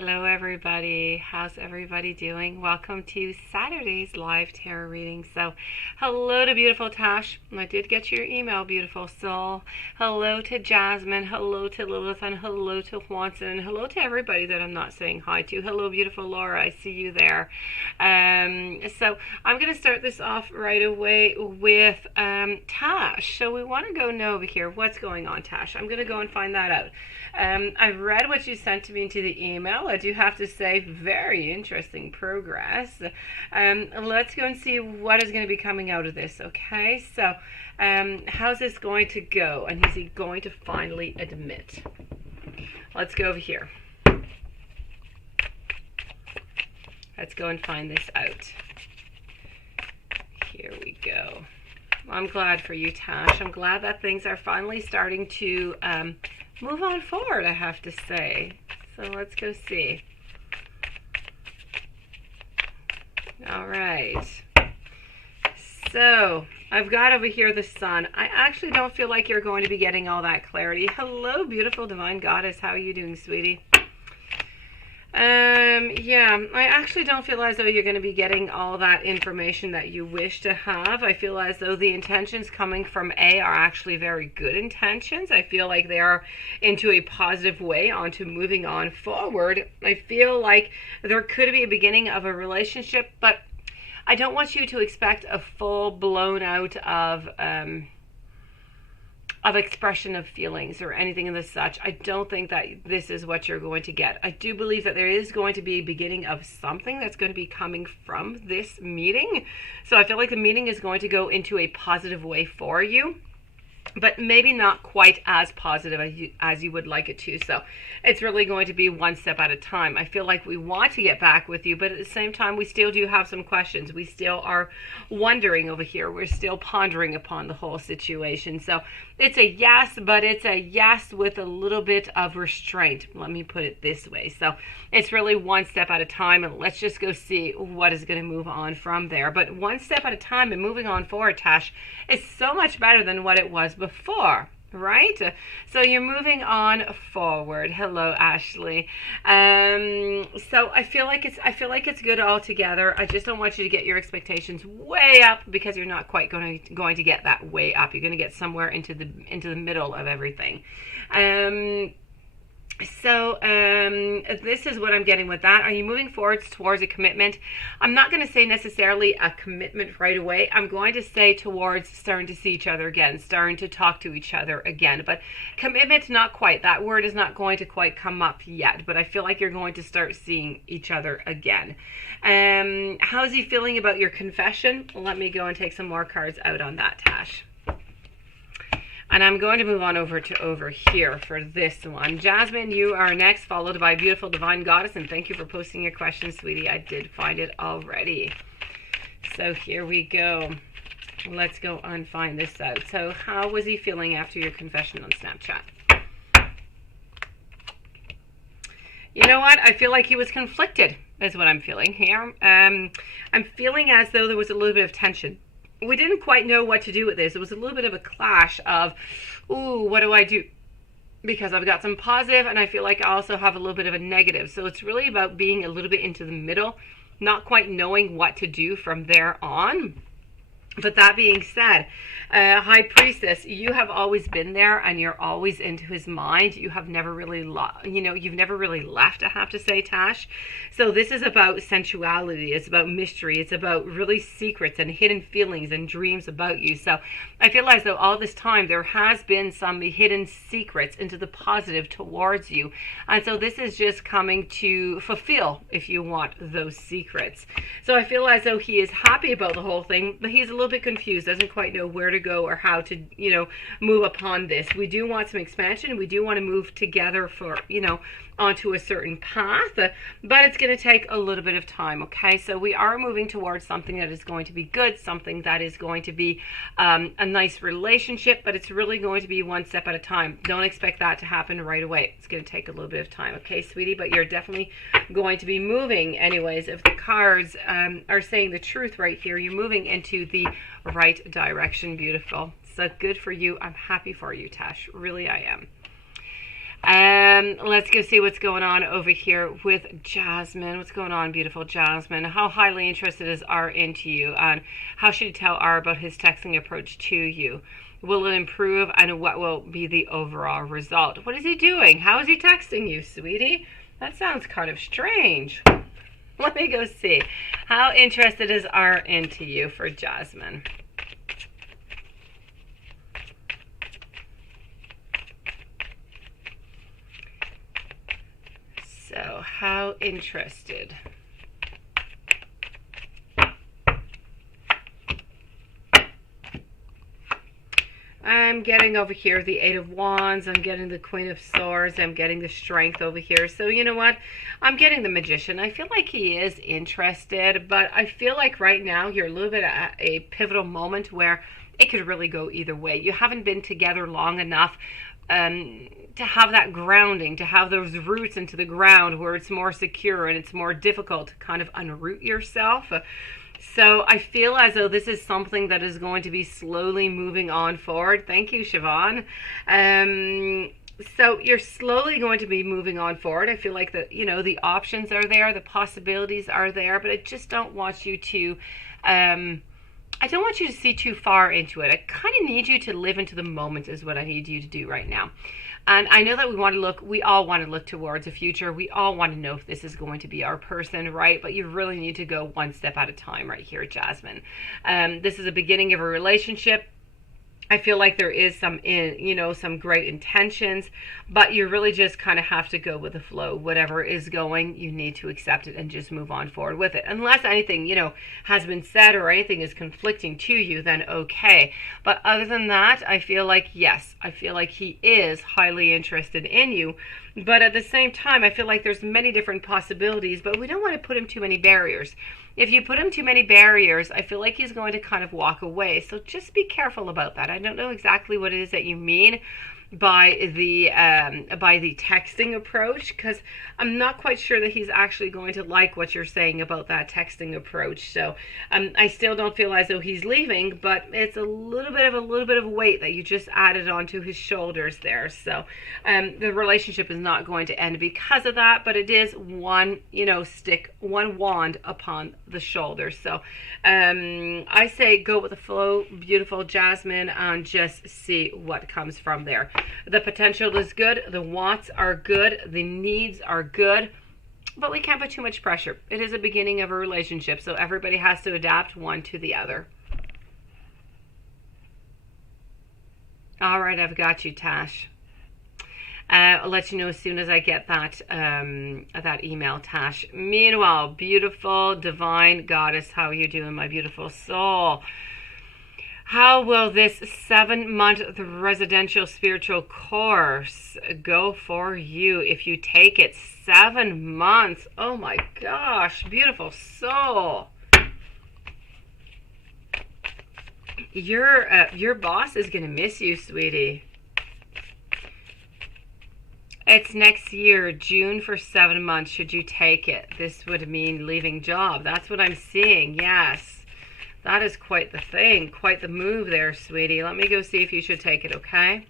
Hello, everybody. How's everybody doing? Welcome to Saturday's live tarot reading. So, hello to beautiful Tash. I did get your email, beautiful soul. Hello to Jasmine. Hello to Lilith. And hello to Juanson. And hello to everybody that I'm not saying hi to. Hello, beautiful Laura. I see you there. So, I'm going to start this off right away with Tash. So, we want to go know over here what's going on, Tash. I'm going to go and find that out. I've read what you sent to me into the email. I do have to say, very interesting progress. Let's go and see what is going to be coming out of this, okay? So, how's this going to go? And is he going to finally admit? Let's go over here. Let's go and find this out. Here we go. I'm glad for you, Tash. I'm glad that things are finally starting to move on forward, I have to say. So let's go see. All right. So I've got over here the sun. I actually don't feel like you're going to be getting all that clarity. Hello, beautiful divine goddess. How are you doing, sweetie? Yeah, I actually don't feel as though you're going to be getting all that information that you wish to have. I feel as though the intentions coming from A are actually very good intentions. I feel like they are into a positive way onto moving on forward. I feel like there could be a beginning of a relationship, but I don't want you to expect a full blown out of expression of feelings or anything of the such. I don't think that this is what you're going to get. I do believe that there is going to be a beginning of something that's going to be coming from this meeting. So I feel like the meeting is going to go into a positive way for you, but maybe not quite as positive as you would like it to. So it's really going to be one step at a time. I feel like we want to get back with you, but at the same time, we still do have some questions. We still are wondering over here. We're still pondering upon the whole situation. So it's a yes, but it's a yes with a little bit of restraint. Let me put it this way. So it's really one step at a time, and let's just go see what is going to move on from there. But one step at a time and moving on forward, Tash, is so much better than what it was before, right? So you're moving on forward. Hello, Ashley. So I feel like it's good altogether. I just don't want you to get your expectations way up, because you're not quite going to get that way up. You're going to get somewhere into the middle of everything. So this is what I'm getting with that. Are you moving forward towards a commitment? I'm not going to say necessarily a commitment right away. I'm going to say towards starting to see each other again, starting to talk to each other again. But commitment, not quite. That word is not going to quite come up yet. But I feel like you're going to start seeing each other again. How's he feeling about your confession? Let me go and take some more cards out on that, Tash. And I'm going to move on over here for this one. Jasmine, you are next, followed by beautiful divine goddess. And thank you for posting your question, sweetie. I did find it already. So here we go. Let's go and find this out. So how was he feeling after your confession on Snapchat? You know what? I feel like he was conflicted, is what I'm feeling here. I'm feeling as though there was a little bit of tension. We didn't quite know what to do with this. It was a little bit of a clash of, ooh, what do I do? Because I've got some positive, and I feel like I also have a little bit of a negative. So it's really about being a little bit into the middle, not quite knowing what to do from there on. But that being said, High Priestess, you have always been there, and you're always into his mind. You have never really, you've never really left, I have to say, Tash. So this is about sensuality. It's about mystery. It's about really secrets and hidden feelings and dreams about you. So I feel as though all this time there has been some hidden secrets into the positive towards you. And so this is just coming to fulfill, if you want, those secrets. So I feel as though he is happy about the whole thing, but he's a little bit confused, doesn't quite know where to go or how to, move upon this. We do want some expansion. We do want to move together for, onto a certain path, but it's going to take a little bit of time, okay? So we are moving towards something that is going to be good, something that is going to be a nice relationship, but it's really going to be one step at a time. Don't expect that to happen right away. It's going to take a little bit of time, okay, sweetie? But you're definitely going to be moving anyways. If the cards are saying the truth right here, you're moving into the right direction, beautiful. So good for you. I'm happy for you, Tash. Really, I am. Let's go see what's going on over here with Jasmine. What's going on, beautiful Jasmine? How highly interested is R into you? And how should you tell R about his texting approach to you? Will it improve, and what will be the overall result? What is he doing? How is he texting you, sweetie? That sounds kind of strange. Let me go see. How interested is R into you for Jasmine? So, how interested? I'm getting over here the Eight of Wands. I'm getting the Queen of Swords. I'm getting the Strength over here. So, you know what? I'm getting the Magician. I feel like he is interested, but I feel like right now you're a little bit at a pivotal moment where it could really go either way. You haven't been together long enough to have that grounding, to have those roots into the ground where it's more secure and it's more difficult to kind of unroot yourself. So I feel as though this is something that is going to be slowly moving on forward. Thank you, Siobhan. So you're slowly going to be moving on forward. I feel like the options are there, the possibilities are there, but I just don't want you to I don't want you to see too far into it. I kind of need you to live into the moment is what I need you to do right now. And I know that we all want to look towards the future. We all want to know if this is going to be our person, right? But you really need to go one step at a time right here, Jasmine. This is a beginning of a relationship. I feel like there is some great intentions, but you really just kind of have to go with the flow. Whatever is going, you need to accept it and just move on forward with it. Unless anything, has been said or anything is conflicting to you, then okay. But other than that, I feel like, yes, I feel like he is highly interested in you. But at the same time, I feel like there's many different possibilities, but we don't want to put him too many barriers. If you put him too many barriers, I feel like he's going to kind of walk away. So just be careful about that. I don't know exactly what it is that you mean by the texting approach, because I'm not quite sure that he's actually going to like what you're saying about that texting approach. So I still don't feel as though he's leaving, but it's a little bit of weight that you just added onto his shoulders there. So the relationship is not going to end because of that, but it is one wand upon the shoulder. So I say go with the flow, beautiful Jasmine, and just see what comes from there. The potential is good, the wants are good, the needs are good, but we can't put too much pressure. It is a beginning of a relationship, so everybody has to adapt one to the other. All right, I've got you, Tash. I'll let you know as soon as I get that email, Tash. Meanwhile, beautiful, divine goddess, how are you doing, my beautiful soul? How will this 7-month residential spiritual course go for you if you take it? 7 months. Oh my gosh, beautiful soul. Your boss is going to miss you, sweetie. It's next year, June, for 7 months. Should you take it? This would mean leaving job. That's what I'm seeing, yes. That is quite the thing, quite the move there, sweetie. Let me go see if you should take it, okay?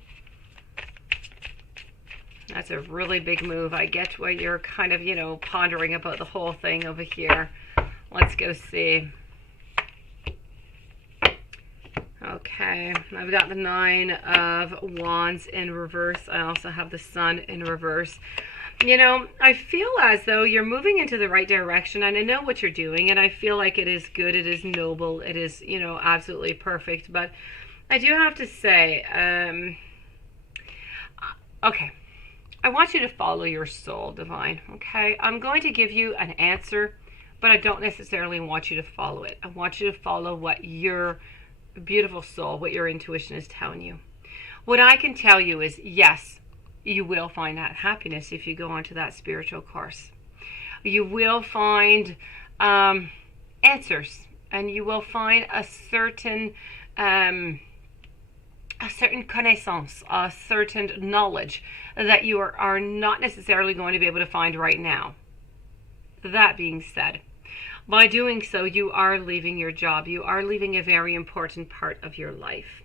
That's a really big move. I get what you're kind of, pondering about the whole thing over here. Let's go see. Okay, I've got the 9 of Wands in reverse. I also have the Sun in reverse. I feel as though you're moving into the right direction, and I know what you're doing, and I feel like it is good, it is noble, it is, absolutely perfect. But I do have to say, okay, I want you to follow your soul, divine, okay? I'm going to give you an answer, but I don't necessarily want you to follow it. I want you to follow what your beautiful soul, what your intuition is telling you. What I can tell you is, yes, you will find that happiness if you go onto that spiritual course. You will find answers, and you will find a certain connaissance, a certain knowledge that you are not necessarily going to be able to find right now. That being said, by doing so, you are leaving your job. You are leaving a very important part of your life.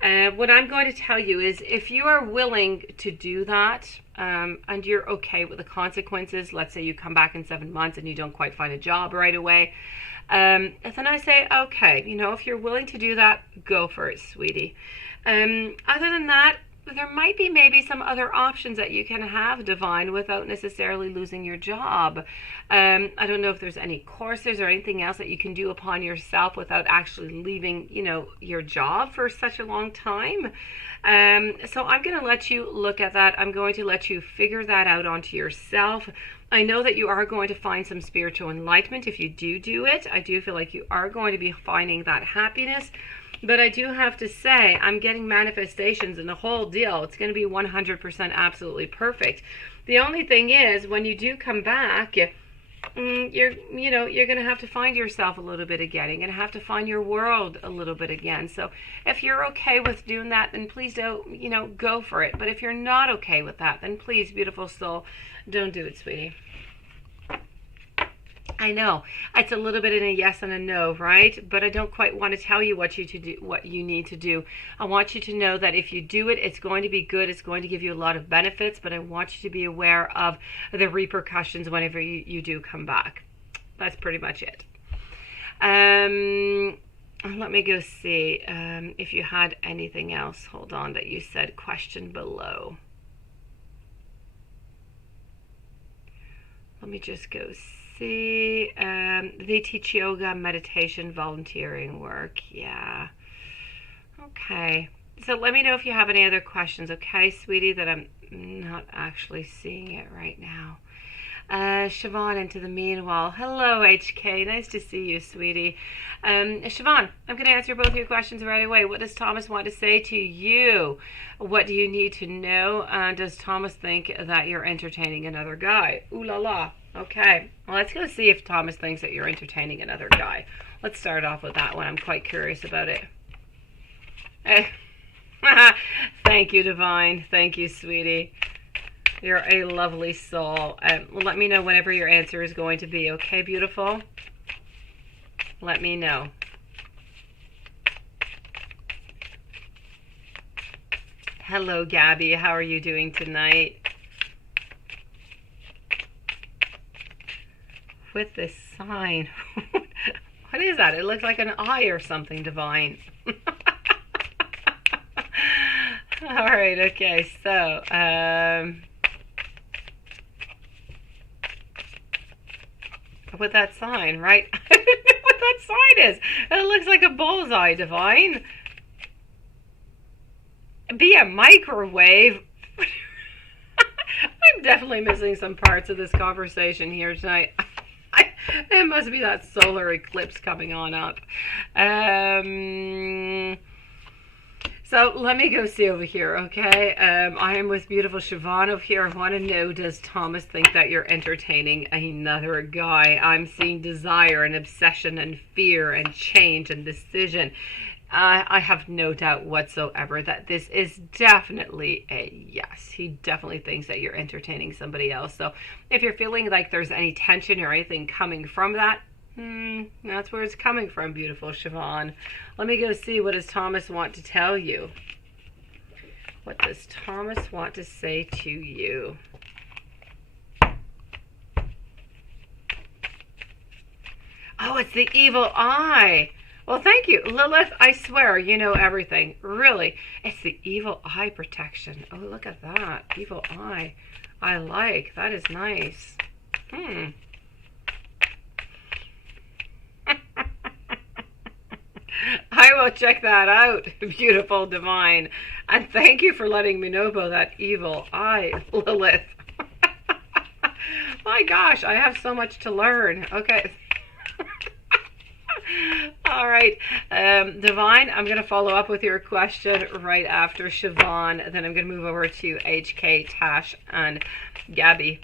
What I'm going to tell you is if you are willing to do that, and you're okay with the consequences, let's say you come back in 7 months and you don't quite find a job right away, then I say, okay, if you're willing to do that, go for it, sweetie. Other than that, there might be maybe some other options that you can have, Divine, without necessarily losing your job. I don't know if there's any courses or anything else that you can do upon yourself without actually leaving, your job for such a long time. So I'm going to let you look at that. I'm going to let you figure that out onto yourself. I know that you are going to find some spiritual enlightenment if you do it. I do feel like you are going to be finding that happiness. But I do have to say, I'm getting manifestations and the whole deal. It's going to be 100% absolutely perfect. The only thing is, when you do come back, you're going to have to find yourself a little bit again. You're going to have to find your world a little bit again. So if you're okay with doing that, then please don't, go for it. But if you're not okay with that, then please, beautiful soul, don't do it, sweetie. I know it's a little bit in a yes and a no, right? But I don't quite want to tell you what you need to do. I want you to know that if you do it, it's going to be good. It's going to give you a lot of benefits, but I want you to be aware of the repercussions whenever you do come back. That's pretty much it. Let me go see if you had anything else. Hold on, that you said question below. Let me just go see. They teach yoga, meditation, volunteering work. Yeah. Okay. So let me know if you have any other questions, okay, sweetie, that I'm not actually seeing it right now. Siobhan into the meanwhile. Hello, HK. Nice to see you, sweetie. Siobhan, I'm going to answer both your questions right away. What does Thomas want to say to you? What do you need to know? Does Thomas think that you're entertaining another guy? Ooh la la. Okay, well, let's go see if Thomas thinks that you're entertaining another guy. Let's start off with that one. I'm quite curious about it. Thank you, Divine. Thank you, sweetie. You're a lovely soul. Let me know whenever your answer is going to be, okay, beautiful? Let me know. Hello, Gabby. How are you doing tonight? With this sign. What is that? It looks like an eye or something, Divine. All right, okay, so with that sign, right? I don't know what that sign is. It looks like a bullseye, Divine. Be a microwave. I'm definitely missing some parts of this conversation here tonight. It must be that solar eclipse coming on up. So let me go see over here, okay? I am with beautiful Siobhan over here. I want to know, does Thomas think that you're entertaining another guy? I'm seeing desire and obsession and fear and change and decision. I have no doubt whatsoever that this is definitely a yes. He definitely thinks that you're entertaining somebody else. So if you're feeling like there's any tension or anything coming from that, that's where it's coming from, beautiful Siobhan. Let me go see, what does Thomas want to tell you? What does Thomas want to say to you? Oh, it's the evil eye. Well, thank you, Lilith. I swear, you know everything. Really. It's the evil eye protection. Oh, look at that. Evil eye. I like. That is nice. I will check that out, beautiful Divine. And thank you for letting me know about that evil eye, Lilith. My gosh, I have so much to learn. Okay. All right, Divine, I'm going to follow up with your question right after Siobhan. Then I'm going to move over to HK, Tash, and Gabby.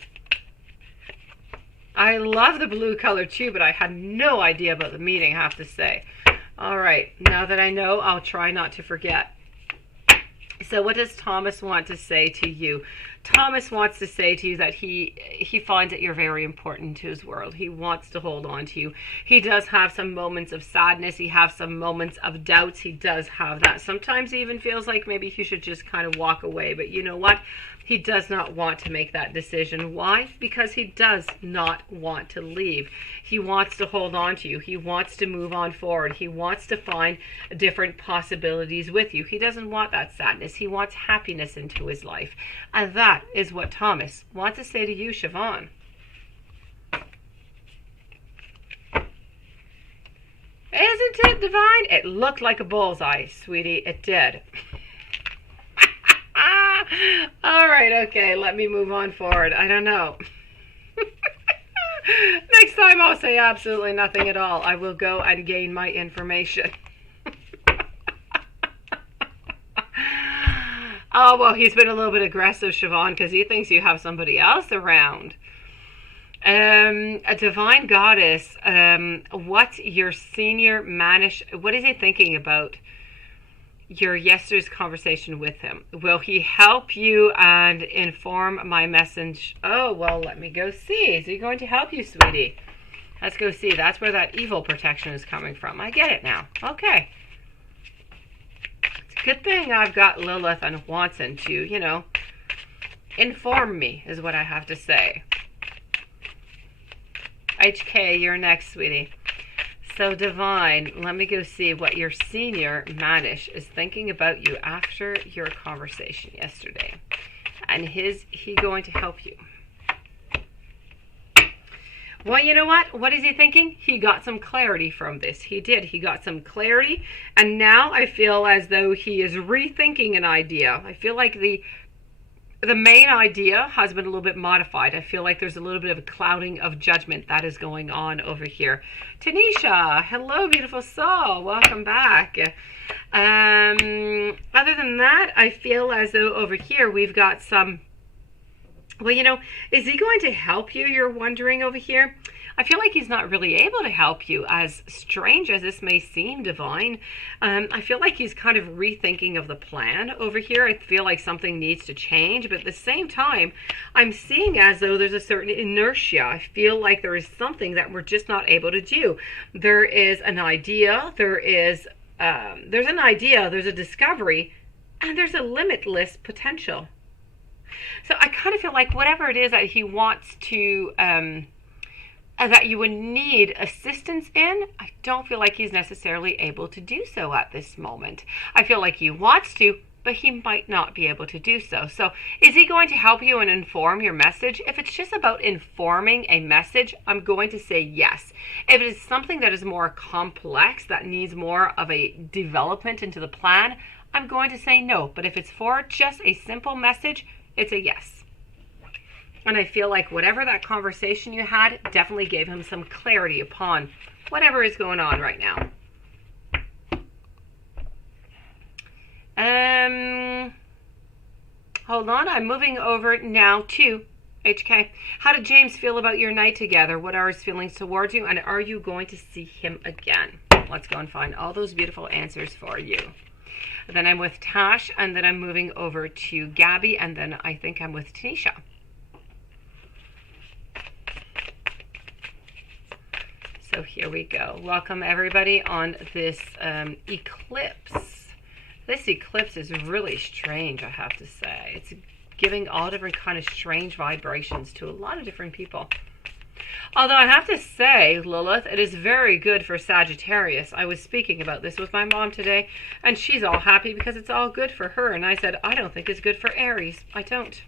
I love the blue color too, but I had no idea about the meaning, I have to say. All right, now that I know, I'll try not to forget. So what does Thomas want to say to you? Thomas wants to say to you that he finds that you're very important to his world. He wants to hold on to you. He does have some moments of sadness. He has some moments of doubts. He does have that. Sometimes he even feels like maybe he should just kind of walk away. But you know what? He does not want to make that decision. Why? Because he does not want to leave. He wants to hold on to you. He wants to move on forward. He wants to find different possibilities with you. He doesn't want that sadness. He wants happiness into his life. And that is what Thomas wants to say to you, Siobhan. Isn't it divine? It looked like a bullseye, sweetie. It did. All right, okay, let me move on forward. I don't know. Next time I'll say absolutely nothing at all. I will go and gain my information. Oh, well, he's been a little bit aggressive, Siobhan, because he thinks you have somebody else around. A divine goddess, what's your senior Manish, what is he thinking about your yesterday's conversation with him? Will he help you and inform my message? Oh, well, let me go see. Is he going to help you, sweetie? Let's go see. That's where that evil protection is coming from. I get it now. Okay. It's a good thing I've got Lilith and Watson to, you know, inform me, is what I have to say. HK, you're next, sweetie. So, Divine, let me go see what your senior Manish is thinking about you after your conversation yesterday. And he going to help you? Well, you know what? What is he thinking? He got some clarity from this. He did. He got some clarity. And now I feel as though he is rethinking an idea. I feel like the main idea has been a little bit modified. I feel like there's a little bit of a clouding of judgment that is going on over here. Tanisha, hello, beautiful soul. Welcome back. Other than that, I feel as though over here we've got some... Well, you know, is he going to help you? You're wondering over here. I feel like he's not really able to help you, as strange as this may seem, Divine. I feel like he's kind of rethinking of the plan over here. I feel like something needs to change, but at the same time, I'm seeing as though there's a certain inertia. I feel like there is something that we're just not able to do. There is an idea, there's an idea, there's a discovery, and there's a limitless potential. So I kind of feel like whatever it is that he wants to... that you would need assistance in, I don't feel like he's necessarily able to do so at this moment. I feel like he wants to, but he might not be able to do so. So is he going to help you and inform your message? If it's just about informing a message, I'm going to say yes. If it is something that is more complex, that needs more of a development into the plan, I'm going to say no. But if it's for just a simple message, it's a yes. And I feel like whatever that conversation you had definitely gave him some clarity upon whatever is going on right now. Hold on, I'm moving over now to HK. How did James feel about your night together? What are his feelings towards you? And are you going to see him again? Let's go and find all those beautiful answers for you. Then I'm with Tash, and then I'm moving over to Gabby, and then I think I'm with Tanisha. So here we go. Welcome everybody on this eclipse. This eclipse is really strange, I have to say. It's giving all different kind of strange vibrations to a lot of different people. Although I have to say, Lilith, it is very good for Sagittarius. I was speaking about this with my mom today, and she's all happy because it's all good for her. And I said, I don't think it's good for Aries. I don't.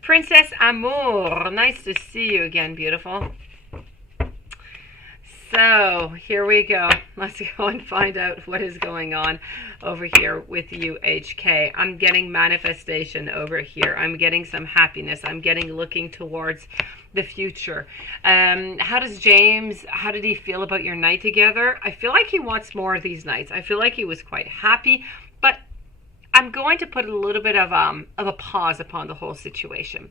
Princess Amour, nice to see you again, beautiful. So here we go. Let's go and find out what is going on over here with you, HK. I'm getting manifestation over here. I'm getting some happiness. I'm getting looking towards the future. How did he feel about your night together? I feel like he wants more of these nights. I feel like he was quite happy, but I'm going to put a little bit of a pause upon the whole situation.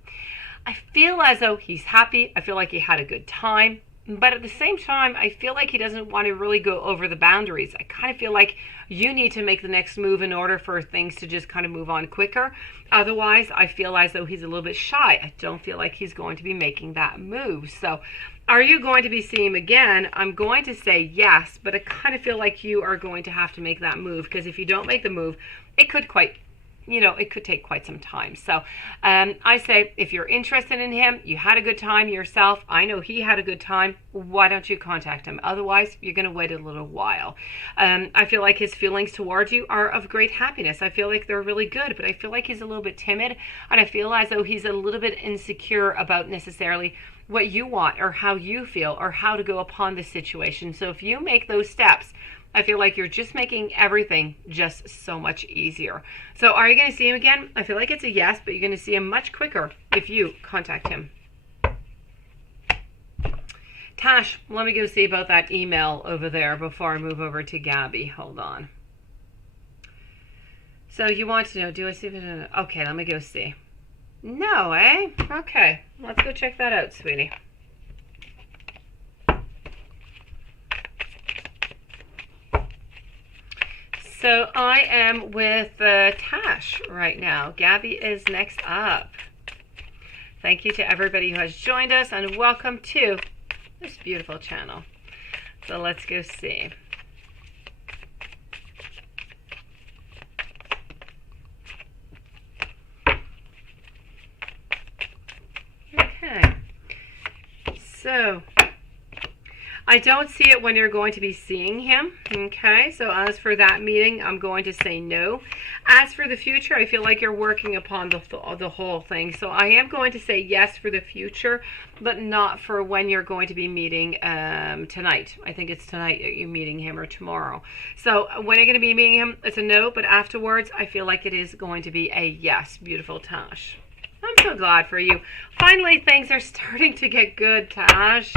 I feel as though he's happy. I feel like he had a good time. But at the same time, I feel like he doesn't want to really go over the boundaries. I kind of feel like you need to make the next move in order for things to just kind of move on quicker. Otherwise, I feel as though he's a little bit shy. I don't feel like he's going to be making that move. So are you going to be seeing him again? I'm going to say yes, but I kind of feel like you are going to have to make that move, because if you don't make the move, it could take quite some time. So I say, if you're interested in him, you had a good time yourself, I know he had a good time, why don't you contact him? Otherwise, you're going to wait a little while. I feel like his feelings towards you are of great happiness. I feel like they're really good, but I feel like he's a little bit timid, and I feel as though he's a little bit insecure about necessarily what you want or how you feel or how to go upon the situation. So if you make those steps, I feel like you're just making everything just so much easier. So are you going to see him again? I feel like it's a yes, but you're going to see him much quicker if you contact him. Tash, let me go see about that email over there before I move over to Gabby. Hold on. So you want to know, do I see if it... Okay, let me go see. No, eh? Okay, let's go check that out, sweetie. So I am with Tash right now. Gabby is next up. Thank you to everybody who has joined us, and welcome to this beautiful channel. So let's go see. Okay. So I don't see it when you're going to be seeing him. Okay, so as for that meeting, I'm going to say no. As for the future, I feel like you're working upon the whole thing. So I am going to say yes for the future, but not for when you're going to be meeting tonight. I think it's tonight that you're meeting him, or tomorrow. So when you're going to be meeting him, it's a no, but afterwards, I feel like it is going to be a yes. Beautiful Tash. I'm so glad for you. Finally, things are starting to get good, Tash.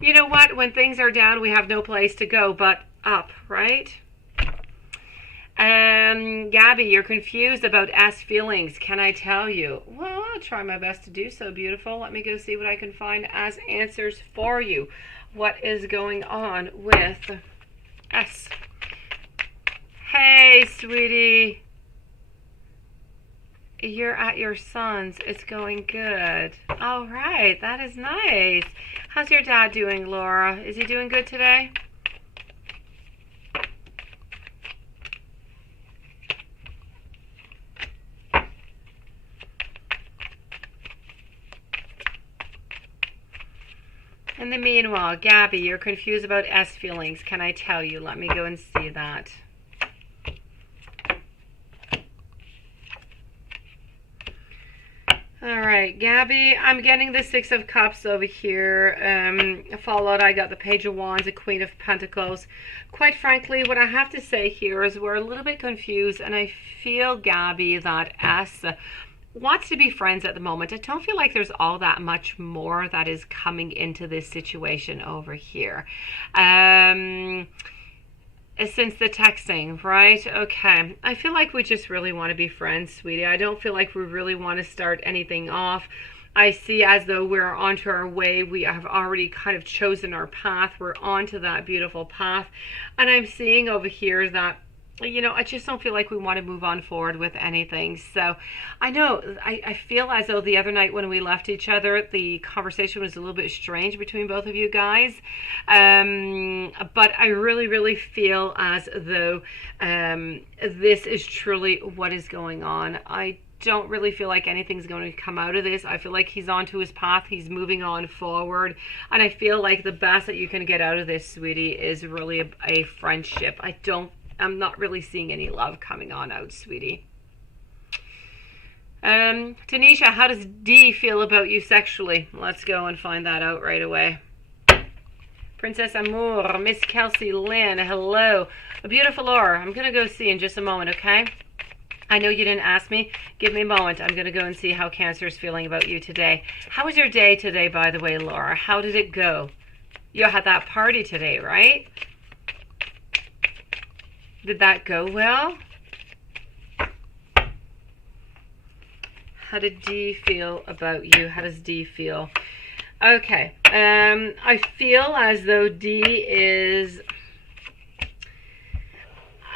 You know what? When things are down, we have no place to go but up, right? Gabby, you're confused about S feelings. Can I tell you? Well, I'll try my best to do so, beautiful. Let me go see what I can find as answers for you. What is going on with S? Hey, sweetie. You're at your son's. It's going good. All right, that is nice. How's your dad doing, Laura? Is he doing good today? In the meanwhile, Gabby, you're confused about S feelings. Can I tell you? Let me go and see that. All right, Gabby, I'm getting the Six of Cups over here. Followed, I got the Page of Wands, the Queen of Pentacles. Quite frankly, what I have to say here is we're a little bit confused, and I feel, Gabby, that S wants to be friends at the moment. I don't feel like there's all that much more that is coming into this situation over here. Since the texting, right? Okay. I feel like we just really want to be friends, sweetie. I don't feel like we really want to start anything off. I see as though we're onto our way. We have already kind of chosen our path. We're onto that beautiful path. And I'm seeing over here that, you know, I just don't feel like we want to move on forward with anything. So I know, I feel as though the other night when we left each other, the conversation was a little bit strange between both of you guys. But I really, really feel as though this is truly what is going on. I don't really feel like anything's going to come out of this. I feel like he's onto his path. He's moving on forward. And I feel like the best that you can get out of this, sweetie, is really a friendship. I'm not really seeing any love coming on out, sweetie. Tanisha, how does D feel about you sexually? Let's go and find that out right away. Princess Amour, Miss Kelsey Lynn, hello. A beautiful Laura. I'm going to go see in just a moment, okay? I know you didn't ask me. Give me a moment. I'm going to go and see how Cancer is feeling about you today. How was your day today, by the way, Laura? How did it go? You had that party today, right? Did that go well? How did D feel about you? How does D feel? Okay. I feel as though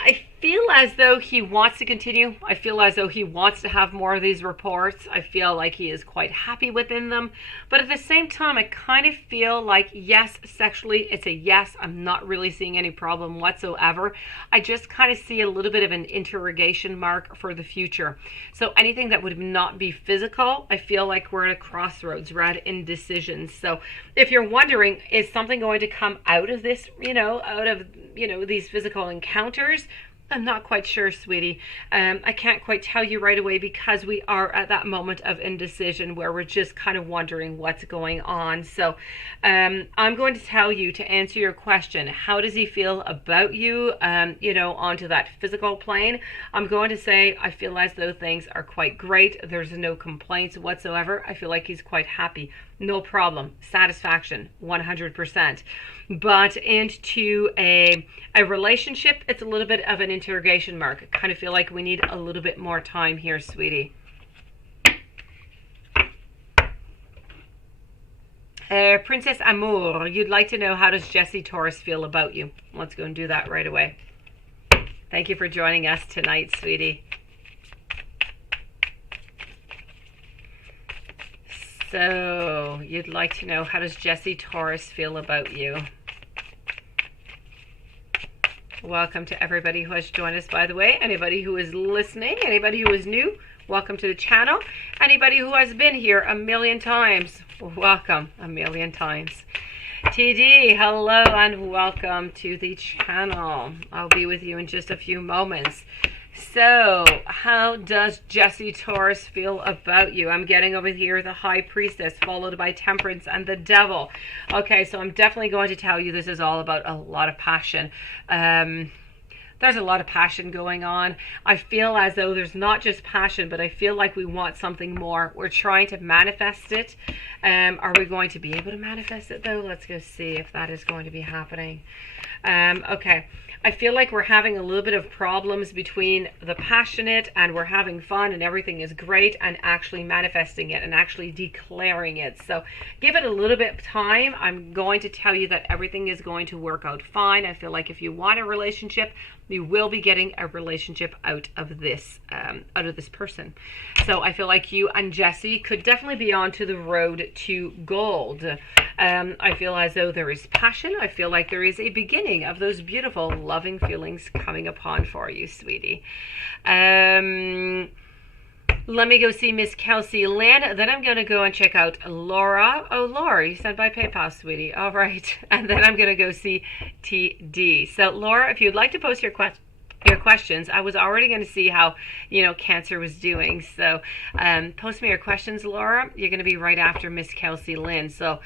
I feel as though he wants to continue. I feel as though he wants to have more of these reports. I feel like he is quite happy within them. But at the same time, I kind of feel like, yes, sexually, it's a yes. I'm not really seeing any problem whatsoever. I just kind of see a little bit of an interrogation mark for the future. So anything that would not be physical, I feel like we're at a crossroads. We're at indecision. So if you're wondering, is something going to come out of this, these physical encounters? I'm not quite sure, sweetie. I can't quite tell you right away because we are at that moment of indecision where we're just kind of wondering what's going on. So I'm going to tell you, to answer your question, how does he feel about you, onto that physical plane? I'm going to say I feel as though things are quite great. There's no complaints whatsoever. I feel like he's quite happy. No problem. Satisfaction, 100%. But into a relationship, it's a little bit of an interrogation mark. I kind of feel like we need a little bit more time here, sweetie. Princess Amour, you'd like to know, how does Jessie Taurus feel about you? Let's go and do that right away. Thank you for joining us tonight, sweetie. So, you'd like to know, how does Jessie Taurus feel about you? Welcome to everybody who has joined us, by the way. Anybody who is listening, anybody who is new, welcome to the channel. Anybody who has been here a million times, welcome a million times. TD, hello and welcome to the channel. I'll be with you in just a few moments. So, how does Jessie Taurus feel about you? I'm getting over here the High Priestess, followed by Temperance and the Devil. Okay, so I'm definitely going to tell you this is all about a lot of passion. There's a lot of passion going on. I feel as though there's not just passion, but I feel like we want something more. We're trying to manifest it. Are we going to be able to manifest it, though? Let's go see if that is going to be happening. Okay. I feel like we're having a little bit of problems between the passionate and we're having fun and everything is great and actually manifesting it and actually declaring it. So give it a little bit of time. I'm going to tell you that everything is going to work out fine. I feel like if you want a relationship, you will be getting a relationship out of this person. So I feel like you and Jessie could definitely be onto the road to gold. I feel as though there is passion. I feel like there is a beginning of those beautiful, loving feelings coming upon for you, sweetie. Let me go see Miss Kelsey Lynn. Then I'm going to go and check out Laura. Oh, Laura, you sent by PayPal, sweetie. All right. And then I'm going to go see TD. So, Laura, if you'd like to post your questions, I was already going to see how, Cancer was doing. So, post me your questions, Laura. You're going to be right after Miss Kelsey Lynn. So,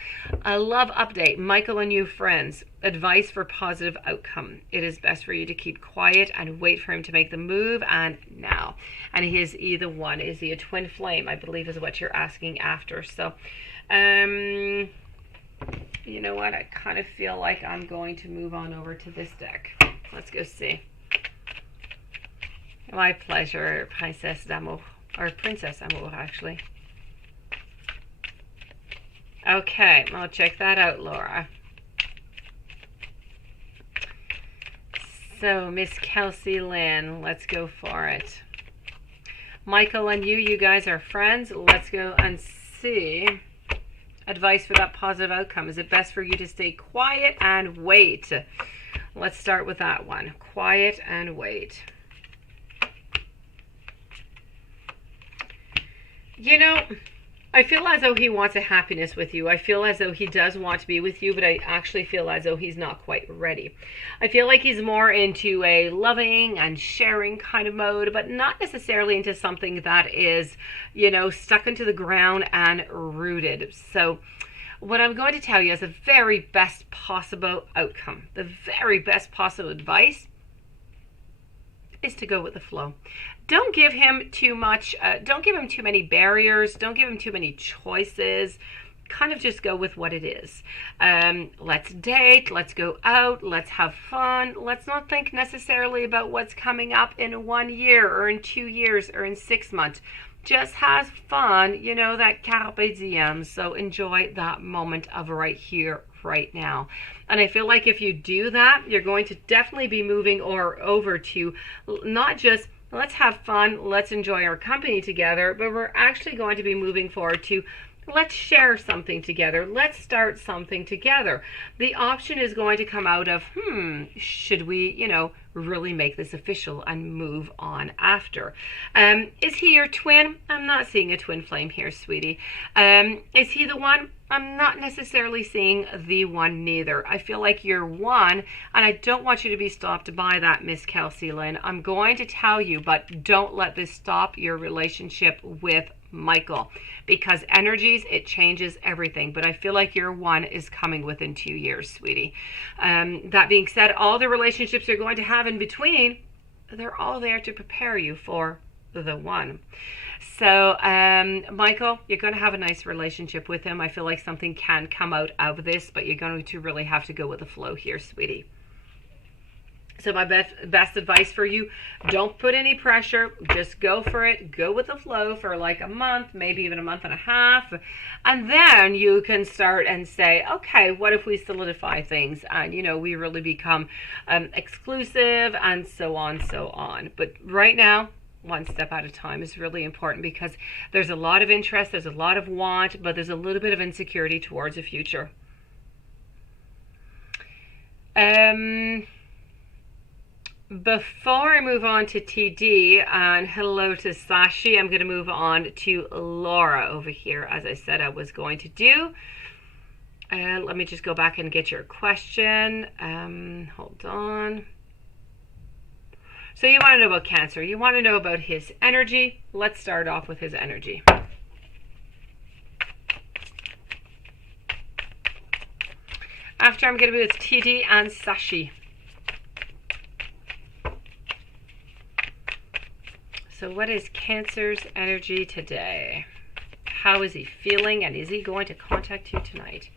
a love update. Michael and you friends. Advice for positive outcome. It is best for you to keep quiet and wait for him to make the move, and now. And he is either one. Is he a twin flame? I believe is what you're asking after. So, you know what? I kind of feel like I'm going to move on over to this deck. Let's go see. My pleasure, Princess d'Amour. Or Princess Amour, actually. Okay, I'll check that out, Laura. So, Miss Kelsey Lynn, let's go for it. Michael and you guys are friends. Let's go and see. Advice for that positive outcome. Is it best for you to stay quiet and wait? Let's start with that one. Quiet and wait. I feel as though he wants a happiness with you. I feel as though he does want to be with you, but I actually feel as though he's not quite ready. I feel like he's more into a loving and sharing kind of mode, but not necessarily into something that is, stuck into the ground and rooted. So what I'm going to tell you is the very best possible outcome, the very best possible advice is to go with the flow. Don't give him too much, don't give him too many barriers, don't give him too many choices. Kind of just go with what it is. Let's date, let's go out, let's have fun. Let's not think necessarily about what's coming up in 1 year or in 2 years or in 6 months. just has fun, you know, that carpe diem. So enjoy that moment of right here, right now. And I feel like if you do that, you're going to definitely be moving over to not just let's have fun, let's enjoy our company together, but we're actually going to be moving forward to let's share something together. Let's start something together. The option is going to come out of, should we, you know, really make this official and move on after? Is he your twin? I'm not seeing a twin flame here, sweetie. Is he the one? I'm not necessarily seeing the one neither. I feel like you're one, and I don't want you to be stopped by that, Miss Kelsey Lynn. I'm going to tell you, but don't let this stop your relationship with Michael, because energies, it changes everything. But I feel like your one is coming within 2 years, sweetie. That being said, all the relationships you're going to have in between, they're all there to prepare you for the one. So Michael, you're going to have a nice relationship with him. I feel like something can come out of this, but you're going to really have to go with the flow here, sweetie. So my best advice for you, don't put any pressure. Just go for it. Go with the flow for like a month, maybe even a month and a half. And then you can start and say, okay, what if we solidify things and, you know, we really become exclusive and so on, so on. But right now, one step at a time is really important, because there's a lot of interest, there's a lot of want, but there's a little bit of insecurity towards the future. Before I move on to TD and hello to Sashi, I'm going to move on to Laura over here, as I said I was going to do. Let me just go back and get your question. Hold on. So you want to know about Cancer. You want to know about his energy. Let's start off with his energy. After, I'm going to be with TD and Sashi. So what is Cancer's energy today? How is he feeling, and is he going to contact you tonight?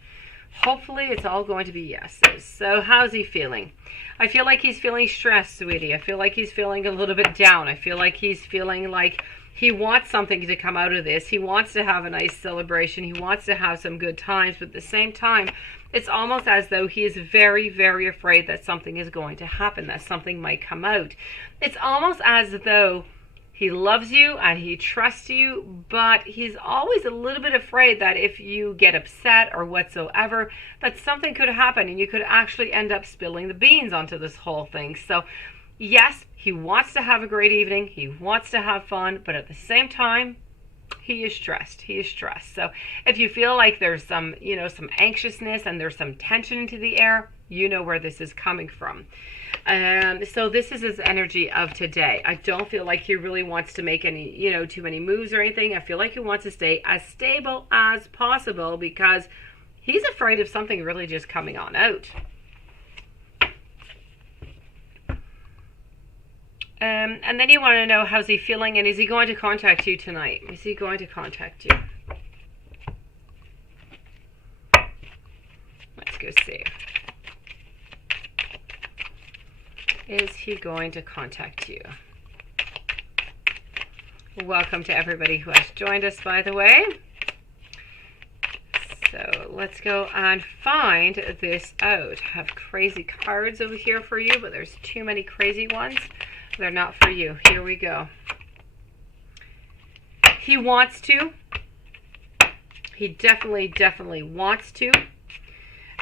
Hopefully it's all going to be yeses. So how's he feeling? I feel like he's feeling stressed, sweetie. I feel like he's feeling a little bit down. I feel like he's feeling like he wants something to come out of this. He wants to have a nice celebration. He wants to have some good times. But at the same time, it's almost as though he is very, very afraid that something is going to happen, that something might come out. It's almost as though he loves you and he trusts you, but he's always a little bit afraid that if you get upset or whatsoever, that something could happen and you could actually end up spilling the beans onto this whole thing. So yes, he wants to have a great evening. He wants to have fun, but at the same time, he is stressed. He is stressed. So if you feel like there's some, you know, some anxiousness and there's some tension into the air, you know where this is coming from. So this is his energy of today. I don't feel like he really wants to make any, you know, too many moves or anything. I feel like he wants to stay as stable as possible because he's afraid of something really just coming on out. And then you want to know how's he feeling, and is he going to contact you tonight? Is he going to contact you? Let's go see. Is he going to contact you? Welcome to everybody who has joined us, by the way. So let's go and find this out. I have crazy cards over here for you, but there's too many crazy ones. They're not for you. Here we go. He wants to. He definitely wants to.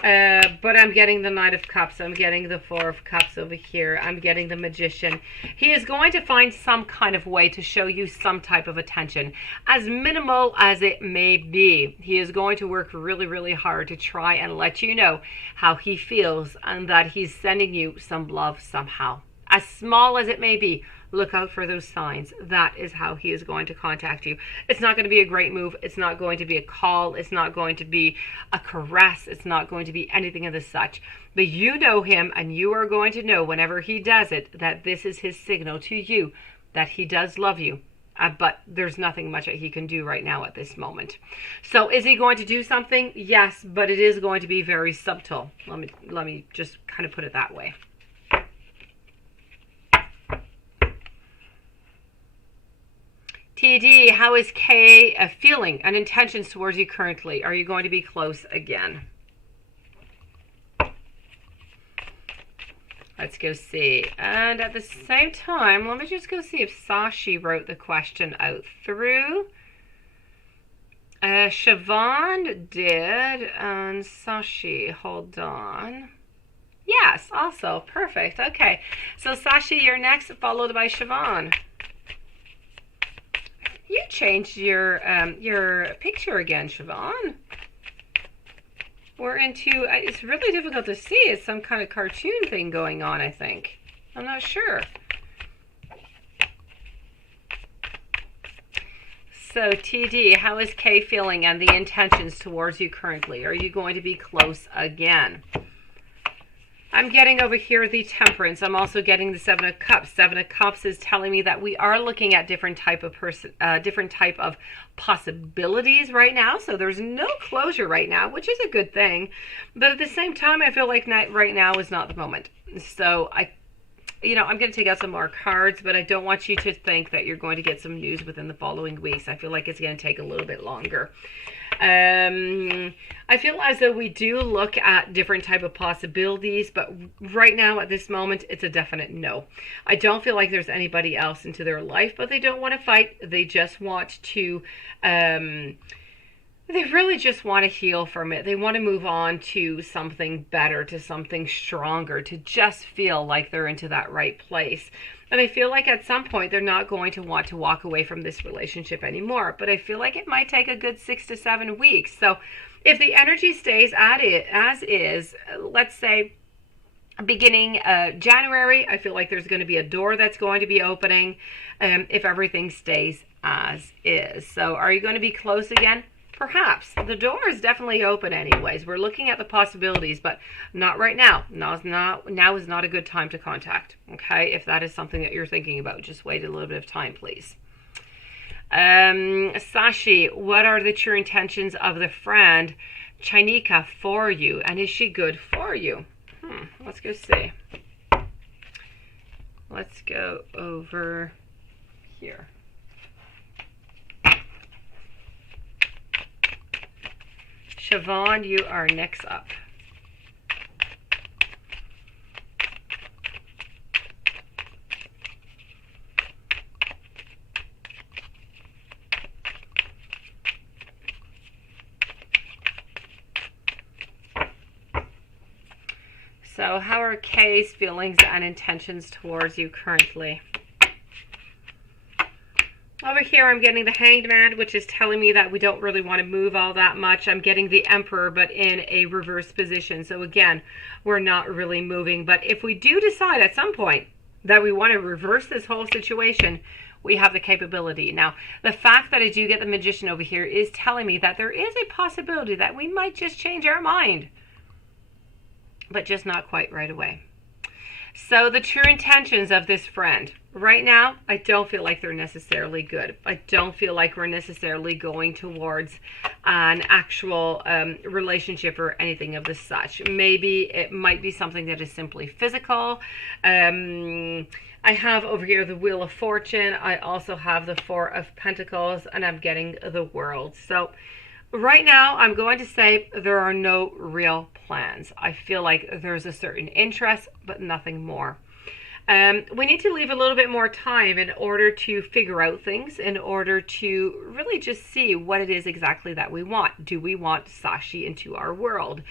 But I'm getting the Knight of Cups. I'm getting the Four of Cups over here. I'm getting the Magician. He is going to find some kind of way to show you some type of attention. As minimal as it may be, he is going to work really, really hard to try and let you know how he feels and that he's sending you some love somehow. As small as it may be, look out for those signs. That is how he is going to contact you. It's not going to be a great move. It's not going to be a call. It's not going to be a caress. It's not going to be anything of the such. But you know him, and you are going to know whenever he does it that this is his signal to you that he does love you. But there's nothing much that he can do right now at this moment. So is he going to do something? Yes, but it is going to be very subtle. Let me just kind of put it that way. TD, how is Kay feeling and intentions towards you currently? Are you going to be close again? Let's go see. And at the same time, let me just go see if Sashi wrote the question out through. Siobhan did, and Sashi, hold on. Yes, also, perfect. Okay, so Sashi, you're next, followed by Siobhan. You changed your picture again, Siobhan. We're into, it's really difficult to see. It's some kind of cartoon thing going on, I think. I'm not sure. So, TD, how is Kay feeling and the intentions towards you currently? Are you going to be close again? I'm getting over here the Temperance. I'm also getting the Seven of Cups. Seven of Cups is telling me that we are looking at different type of possibilities right now. So there's no closure right now, which is a good thing. But at the same time, I feel like right now is not the moment. So I'm going to take out some more cards, but I don't want you to think that you're going to get some news within the following weeks. I feel like it's going to take a little bit longer. I feel as though we do look at different type of possibilities, but right now at this moment, it's a definite no. I don't feel like there's anybody else into their life, but they don't want to fight. They just want to, they really just want to heal from it. They want to move on to something better, to something stronger, to just feel like they're into that right place. And I feel like at some point they're not going to want to walk away from this relationship anymore. But I feel like it might take a good 6 to 7 weeks. So if the energy stays at it as is, let's say beginning January, I feel like there's going to be a door that's going to be opening if everything stays as is. So are you going to be close again? Perhaps. The door is definitely open anyways. We're looking at the possibilities, but not right now. Now is not a good time to contact. Okay? If that is something that you're thinking about, just wait a little bit of time, please. Sashi, what are the true intentions of the friend Chinika for you? And is she good for you? Let's go see. Let's go over here. Siobhan, you are next up. So how are Kay's feelings and intentions towards you currently? Over here, I'm getting the Hanged Man, which is telling me that we don't really want to move all that much. I'm getting the Emperor, but in a reverse position. So again, we're not really moving. But if we do decide at some point that we want to reverse this whole situation, we have the capability. Now, the fact that I do get the Magician over here is telling me that there is a possibility that we might just change our mind, but just not quite right away. So the true intentions of this friend. Right now, I don't feel like they're necessarily good. I don't feel like we're necessarily going towards an actual relationship or anything of the such. Maybe it might be something that is simply physical. I have over here the Wheel of Fortune. I also have the Four of Pentacles, and I'm getting the World. So right now, I'm going to say there are no real plans. I feel like there's a certain interest, but nothing more. We need to leave a little bit more time in order to figure out things, in order to really just see what it is exactly that we want. Do we want Sashi into our world?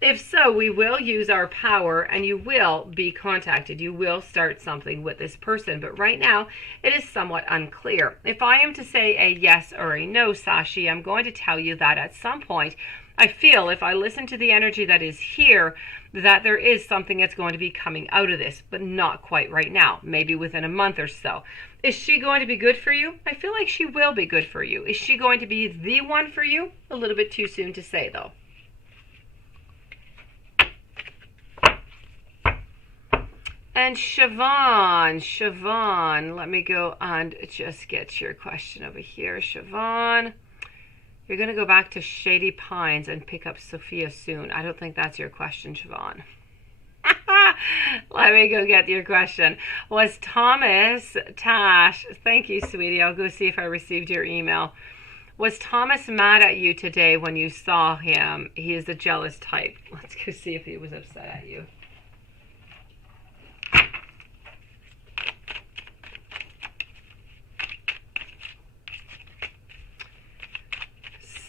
If so, we will use our power and you will be contacted. You will start something with this person. But right now, it is somewhat unclear. If I am to say a yes or a no, Sashi, I'm going to tell you that at some point, I feel if I listen to the energy that is here, that there is something that's going to be coming out of this, but not quite right now, maybe within a month or so. Is she going to be good for you? I feel like she will be good for you. Is she going to be the one for you? A little bit too soon to say, though. And Siobhan, let me go and just get your question over here. Siobhan, you're going to go back to Shady Pines and pick up Sophia soon. I don't think that's your question, Siobhan. Let me go get your question. Was Thomas, Tash, thank you, sweetie. I'll go see if I received your email. Was Thomas mad at you today when you saw him? He is a jealous type. Let's go see if he was upset at you.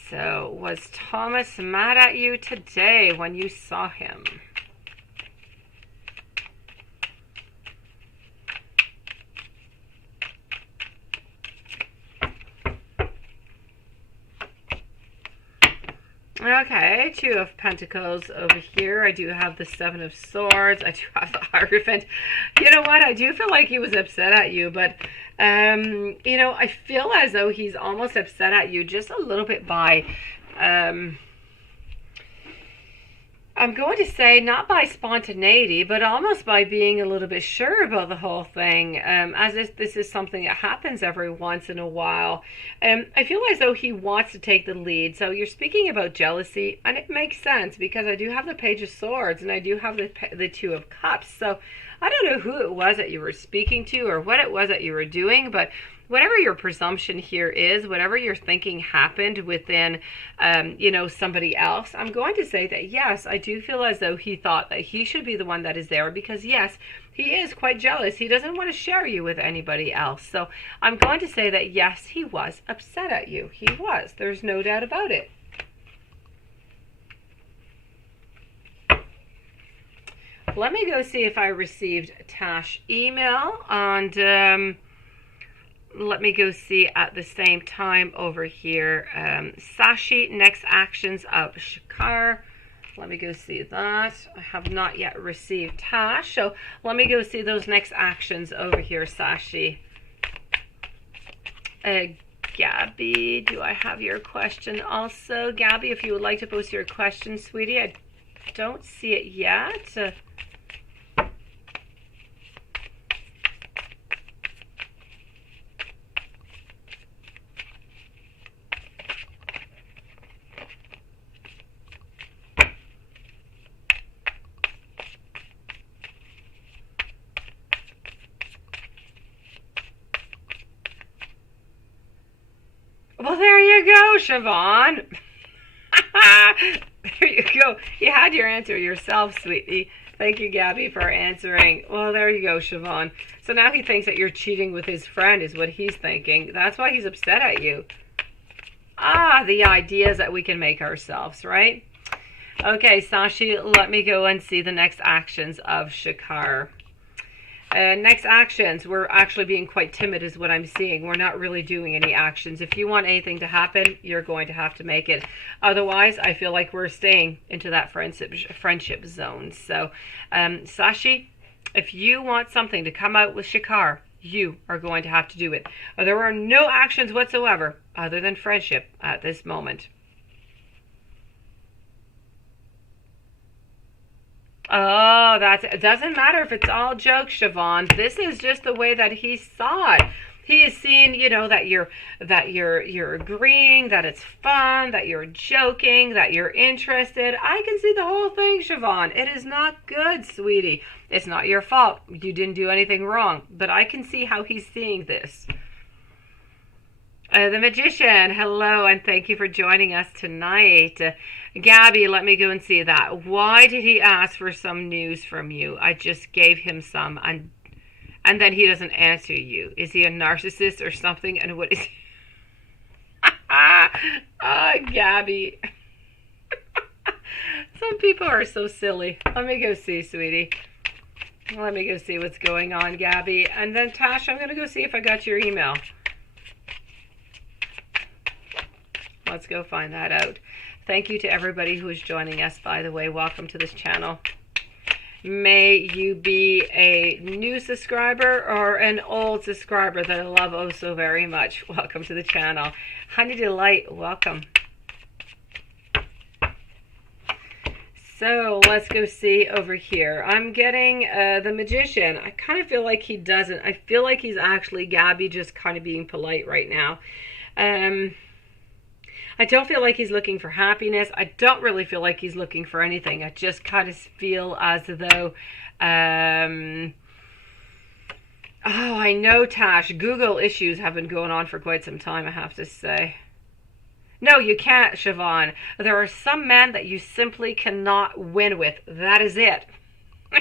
So, was Thomas mad at you today when you saw him? Okay, 2 of Pentacles over here. I do have the 7 of Swords. I do have the Hierophant. You know what? I do feel like he was upset at you, but, you know, I feel as though he's almost upset at you just a little bit by, I'm going to say not by spontaneity, but almost by being a little bit sure about the whole thing, as if this is something that happens every once in a while. I feel as though he wants to take the lead. So you're speaking about jealousy, and it makes sense because I do have the Page of Swords and I do have the 2 of Cups. So I don't know who it was that you were speaking to or what it was that you were doing, but whatever your presumption here is, whatever you're thinking happened within, you know, somebody else, I'm going to say that, yes, I do feel as though he thought that he should be the one that is there because, yes, he is quite jealous. He doesn't want to share you with anybody else. So I'm going to say that, yes, he was upset at you. He was. There's no doubt about it. Let me go see if I received Tash email and let me go see at the same time over here. Sashi, next actions of Shakar. Let me go see that. I have not yet received Tash. So let me go see those next actions over here, Sashi. Gabby, do I have your question also? Gabby, if you would like to post your question, sweetie. I don't see it yet. Well, there you go, Siobhan. There you go. You had your answer yourself, sweetie. Thank you, Gabby, for answering. Well, there you go, Siobhan. So now he thinks that you're cheating with his friend is what he's thinking. That's why he's upset at you. Ah, the ideas that we can make ourselves, right? Okay, Sashi, let me go and see the next actions of Shakar. Next actions, we're actually being quite timid is what I'm seeing. We're not really doing any actions. If you want anything to happen, you're going to have to make it. Otherwise, I feel like we're staying into that friendship zone. So, Sashi, if you want something to come out with Shakar, you are going to have to do it. There are no actions whatsoever other than friendship at this moment. Oh, it doesn't matter if it's all jokes, Siobhan. This is just the way that he saw it. He is seeing, you know, that you're agreeing, that it's fun, that you're joking, that you're interested. I can see the whole thing, Siobhan. It is not good, sweetie. It's not your fault. You didn't do anything wrong. But I can see how he's seeing this. The Magician, hello, and thank you for joining us tonight. Gabby, let me go and see that. Why did he ask for some news from you? I just gave him some, and then he doesn't answer you. Is he a narcissist or something? And what is he? Gabby. Some people are so silly. Let me go see, sweetie. Let me go see what's going on, Gabby. And then, Tash, I'm going to go see if I got your email. Let's go find that out. Thank you to everybody who is joining us, by the way. Welcome to this channel. May you be a new subscriber or an old subscriber that I love oh so very much. Welcome to the channel. Honey Delight, welcome. So let's go see over here. I'm getting the Magician. I kind of feel like he doesn't. I feel like he's actually, Gabby, just kind of being polite right now. I don't feel like he's looking for happiness. I don't really feel like he's looking for anything. I just kind of feel as though, oh, I know, Tash, Google issues have been going on for quite some time, I have to say. No, you can't, Siobhan. There are some men that you simply cannot win with. That is it.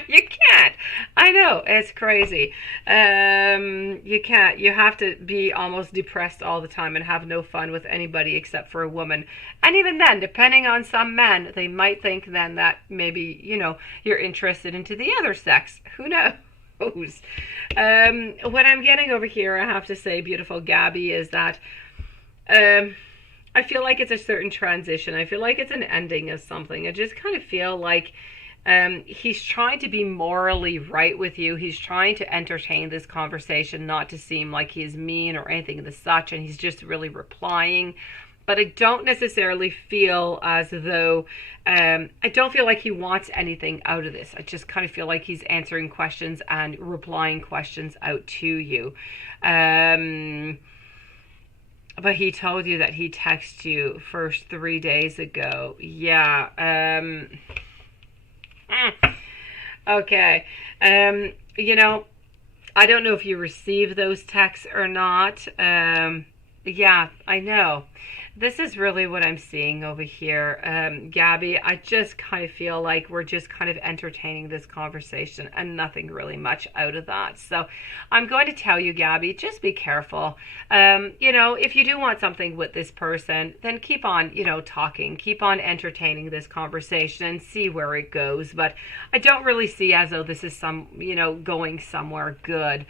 You can't. I know, it's crazy. You can't. You have to be almost depressed all the time and have no fun with anybody except for a woman. And even then, depending on some men, they might think then that maybe, you know, you're interested into the other sex. Who knows? What I'm getting over here, I have to say, beautiful Gabby, is that I feel like it's a certain transition. I feel like it's an ending of something. I just kind of feel like he's trying to be morally right with you. He's trying to entertain this conversation, not to seem like he's mean or anything of the such, and he's just really replying. But I don't necessarily feel as though, I don't feel like he wants anything out of this. I just kind of feel like he's answering questions and replying questions out to you. But he told you that he texted you first 3 days ago. Yeah. Okay. You know, I don't know if you received those texts or not. Yeah, I know. This is really what I'm seeing over here, Gabby. I just kind of feel like we're just kind of entertaining this conversation and nothing really much out of that. So I'm going to tell you, Gabby, just be careful. You know, if you do want something with this person, then keep on, you know, talking, keep on entertaining this conversation and see where it goes. But I don't really see as though this is some, you know, going somewhere good.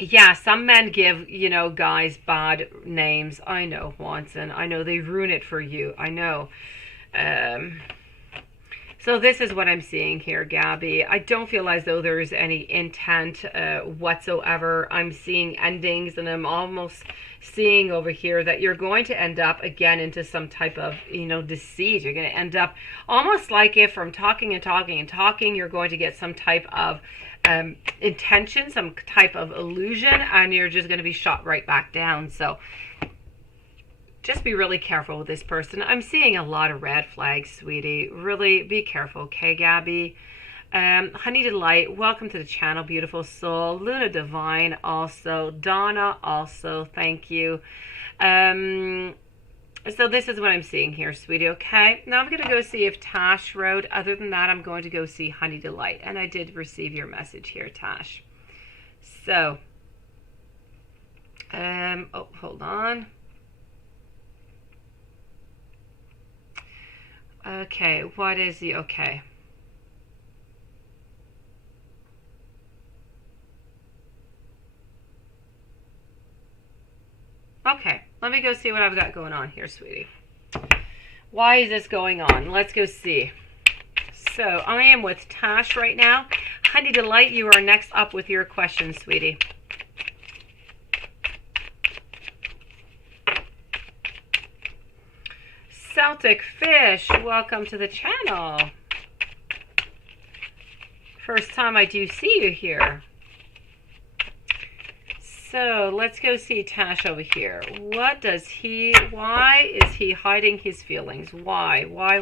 Yeah, some men give, you know, guys bad names. I know, Watson. I know they ruin it for you. I know. So this is what I'm seeing here, Gabby. I don't feel as though there's any intent whatsoever. I'm seeing endings, and I'm almost seeing over here that you're going to end up again into some type of, you know, deceit. You're going to end up almost like if from talking and talking and talking, you're going to get some type of intention, some type of illusion, and you're just going to be shot right back down. So just be really careful with this person. I'm seeing a lot of red flags, sweetie. Really be careful, okay, Gabby? Honey Delight, welcome to the channel, beautiful soul. Luna Divine also. Donna also, thank you. So this is what I'm seeing here, sweetie, okay? Now I'm going to go see if Tash wrote. Other than that, I'm going to go see Honey Delight. And I did receive your message here, Tash. So, oh, hold on. Okay, what is the, okay. Okay, let me go see what I've got going on here, sweetie. Why is this going on? Let's go see. So, I am with Tash right now. Honey Delight, you are next up with your question, sweetie. Celtic Fish, welcome to the channel. First time I do see you here. So let's go see Tash over here. What does he, why is he hiding his feelings? Why? Why?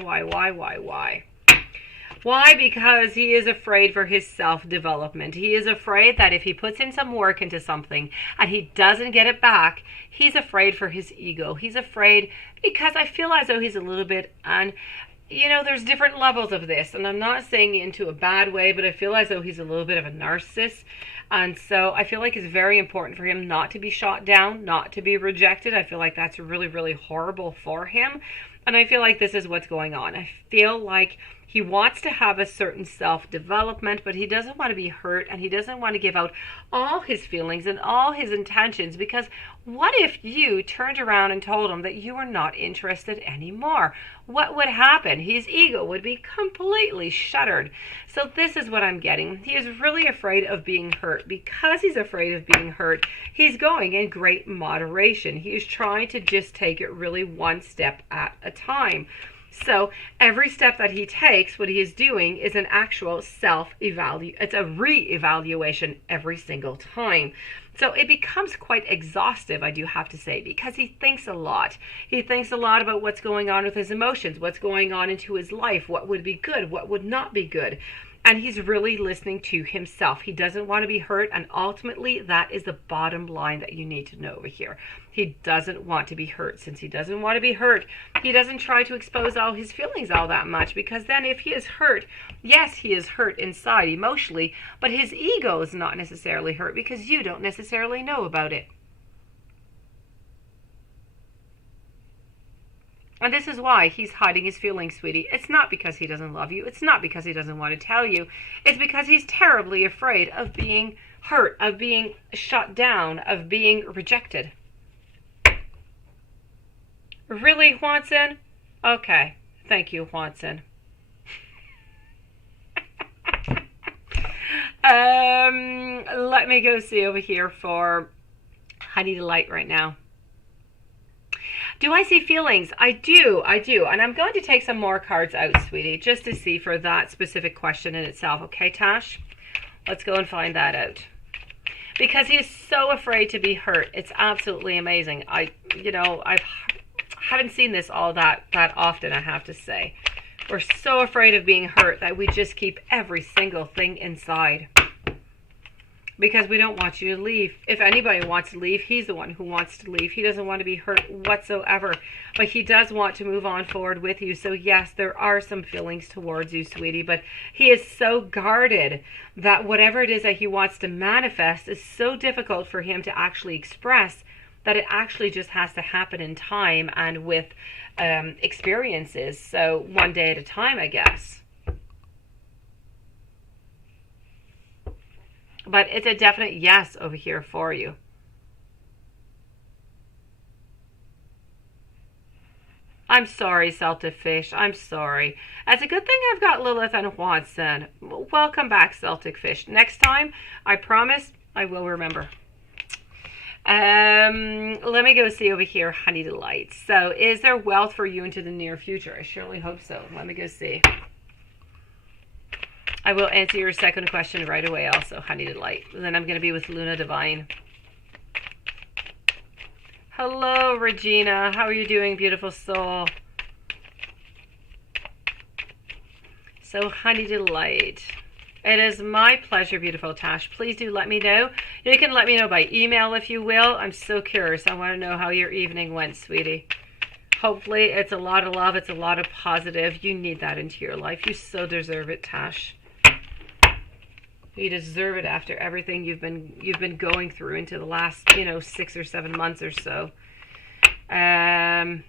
Because he is afraid for his self-development. He is afraid that if he puts in some work into something and he doesn't get it back, he's afraid for his ego. He's afraid because I feel as though he's a little bit, and you know, there's different levels of this, and I'm not saying it into a bad way, but I feel as though he's a little bit of a narcissist. And so I feel like it's very important for him not to be shot down, not to be rejected. I feel like that's really, really horrible for him. And I feel like this is what's going on. I feel like he wants to have a certain self-development, but he doesn't want to be hurt, and he doesn't want to give out all his feelings and all his intentions, because what if you turned around and told him that you were not interested anymore? What would happen? His ego would be completely shattered. So this is what I'm getting. He is really afraid of being hurt. Because he's afraid of being hurt, he's going in great moderation. He is trying to just take it really one step at a time. So every step that he takes, what he is doing is an actual it's a re-evaluation every single time. So it becomes quite exhaustive, I do have to say, because he thinks a lot. He thinks a lot about what's going on with his emotions, what's going on into his life, what would be good, what would not be good. And he's really listening to himself. He doesn't want to be hurt. And ultimately, that is the bottom line that you need to know over here. He doesn't want to be hurt. Since he doesn't want to be hurt, he doesn't try to expose all his feelings all that much. Because then if he is hurt, yes, he is hurt inside emotionally, but his ego is not necessarily hurt because you don't necessarily know about it. And this is why he's hiding his feelings, sweetie. It's not because he doesn't love you. It's not because he doesn't want to tell you. It's because he's terribly afraid of being hurt, of being shut down, of being rejected. Really, Juanson? Okay. Thank you, Juanson. Let me go see over here for Honey Delight right now. Do I see feelings? I do. And I'm going to take some more cards out, sweetie, just to see for that specific question in itself. Okay, Tash? Let's go and find that out. Because he is so afraid to be hurt. It's absolutely amazing. I haven't seen this all that often, I have to say. We're so afraid of being hurt that we just keep every single thing inside. Because we don't want you to leave. If anybody wants to leave, he's the one who wants to leave. He doesn't want to be hurt whatsoever. But he does want to move on forward with you. So yes, there are some feelings towards you, sweetie. But he is so guarded that whatever it is that he wants to manifest is so difficult for him to actually express that it actually just has to happen in time and with experiences. So one day at a time, I guess. But it's a definite yes over here for you. I'm sorry, Celtic Fish. I'm sorry. It's a good thing I've got Lilith and Juanson. Welcome back, Celtic Fish. Next time, I promise, I will remember. Let me go see over here, Honey Delight. So, is there wealth for you into the near future? I surely hope so. Let me go see. I will answer your second question right away also, Honey Delight. Then I'm going to be with Luna Divine. Hello, Regina. How are you doing, beautiful soul? So, Honey Delight. It is my pleasure, beautiful Tash. Please do let me know. You can let me know by email if you will. I'm so curious. I want to know how your evening went, sweetie. Hopefully it's a lot of love. It's a lot of positive. You need that into your life. You so deserve it, Tash. You deserve it after everything you've been going through into the last 6 or 7 months or so. Thank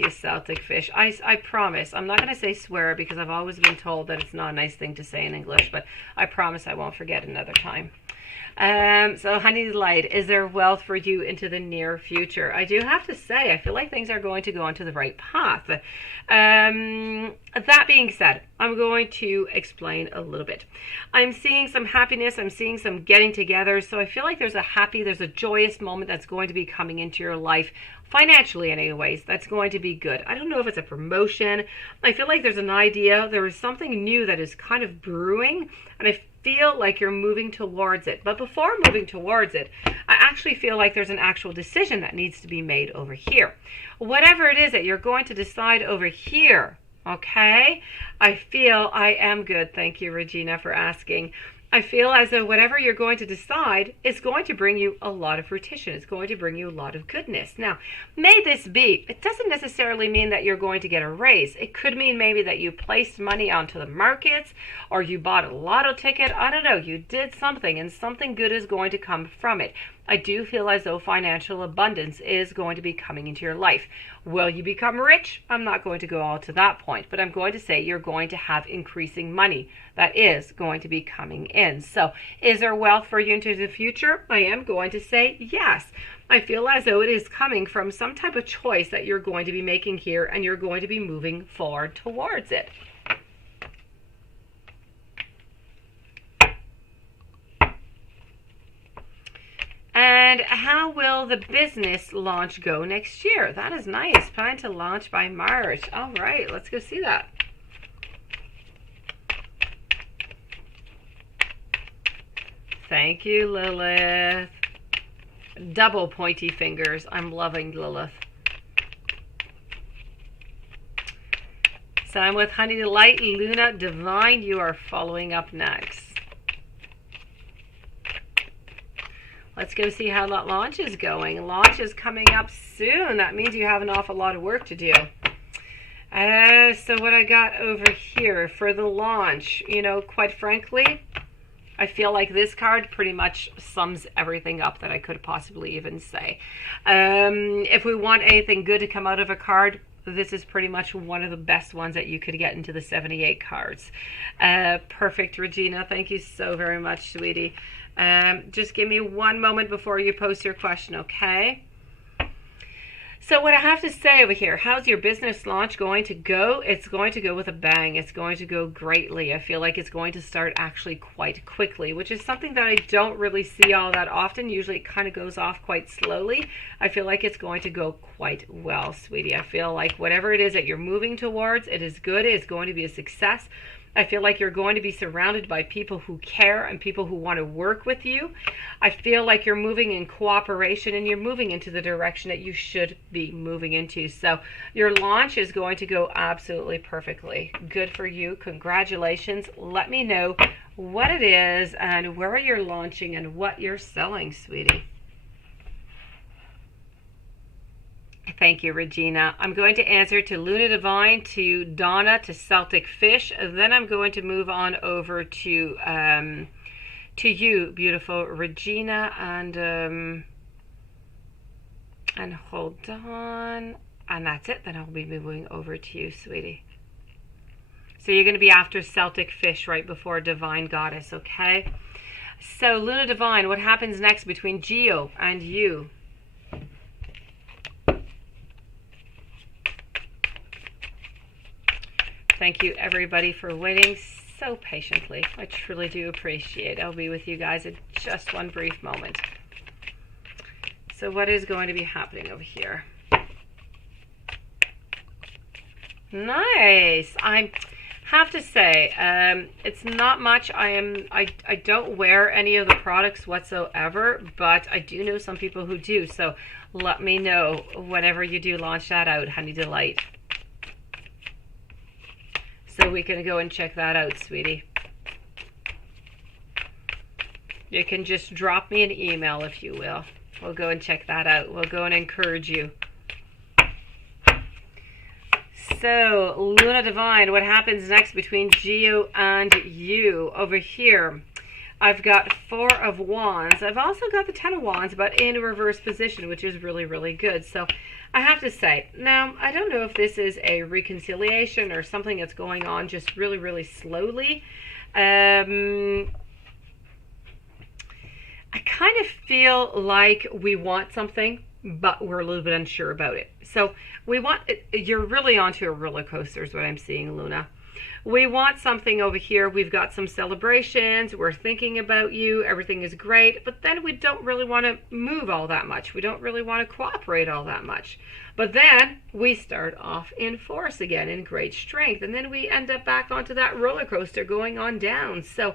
you, Celtic Fish. I promise I'm not going to say swear because I've always been told that it's not a nice thing to say in English, but I promise I won't forget another time. So Honey Delight, is there wealth for you into the near future? I do have to say, I feel like things are going to go onto the right path. That being said, I'm going to explain a little bit. I'm seeing some happiness. I'm seeing some getting together. So I feel like there's a joyous moment that's going to be coming into your life. Financially, anyways, that's going to be good. I don't know if it's a promotion. I feel like there's an idea. There is something new that is kind of brewing, and I feel like you're moving towards it. But before moving towards it, I actually feel like there's an actual decision that needs to be made over here. Whatever it is that you're going to decide over here, okay? I feel I am good. Thank you, Regina, for asking. I feel as though whatever you're going to decide is going to bring you a lot of fruition. It's going to bring you a lot of goodness. Now, may this be, it doesn't necessarily mean that you're going to get a raise. It could mean maybe that you placed money onto the markets or you bought a lotto ticket. I don't know. You did something and something good is going to come from it. I do feel as though financial abundance is going to be coming into your life. Will you become rich? I'm not going to go all to that point, but I'm going to say you're going to have increasing money that is going to be coming in. So is there wealth for you into the future? I am going to say yes. I feel as though it is coming from some type of choice that you're going to be making here, and you're going to be moving forward towards it. And how will the business launch go next year? That is nice. Plan to launch by March. All right, let's go see that. Thank you, Lilith. Double pointy fingers. I'm loving Lilith. So I'm with Honey Delight. Luna Divine, you are following up next. Let's go see how that launch is going. Launch is coming up soon. That means you have an awful lot of work to do. So what I got over here for the launch, you know, quite frankly, I feel like this card pretty much sums everything up that I could possibly even say. If we want anything good to come out of a card, this is pretty much one of the best ones that you could get into the 78 cards. Perfect, Regina. Thank you so very much, sweetie. Just give me one moment before you post your question, okay? So what I have to say over here, how's your business launch going to go? It's going to go with a bang. It's going to go greatly. I feel like it's going to start actually quite quickly, which is something that I don't really see all that often. Usually it kind of goes off quite slowly. I feel like it's going to go quite well, sweetie. I feel like whatever it is that you're moving towards, it is good. It's going to be a success. I feel like you're going to be surrounded by people who care and people who want to work with you. I feel like you're moving in cooperation and you're moving into the direction that you should be moving into. So your launch is going to go absolutely perfectly. Good for you. Congratulations. Let me know what it is and where you're launching and what you're selling, sweetie. Thank you, Regina. I'm going to answer to Luna Divine, to Donna, to Celtic Fish. Then I'm going to move on over to you, beautiful Regina, and hold on, and that's it. Then I'll be moving over to you, sweetie. So you're going to be after Celtic Fish right before Divine Goddess, okay? So Luna Divine, what happens next between Geo and you? Thank you, everybody, for waiting so patiently. I truly do appreciate it. I'll be with you guys in just one brief moment. So what is going to be happening over here? Nice. I have to say, it's not much. I don't wear any of the products whatsoever, but I do know some people who do. So let me know whenever you do launch that out, Honey Delight. So we can go and check that out, sweetie. You can just drop me an email if you will. We'll go and check that out. We'll go and encourage you. So, Luna Divine, what happens next between Geo and you? Over here, I've got 4 of Wands. I've also got the 10 of Wands, but in a reverse position, which is really, really good. So, I have to say, now, I don't know if this is a reconciliation or something that's going on just really, really slowly. I kind of feel like we want something, but we're a little bit unsure about it. So you're really onto a roller coaster is what I'm seeing, Luna. We want something over here. We've got some celebrations. We're thinking about you. Everything is great. But then we don't really want to move all that much. We don't really want to cooperate all that much. But then we start off in force again, in great strength. And then we end up back onto that roller coaster going on down. So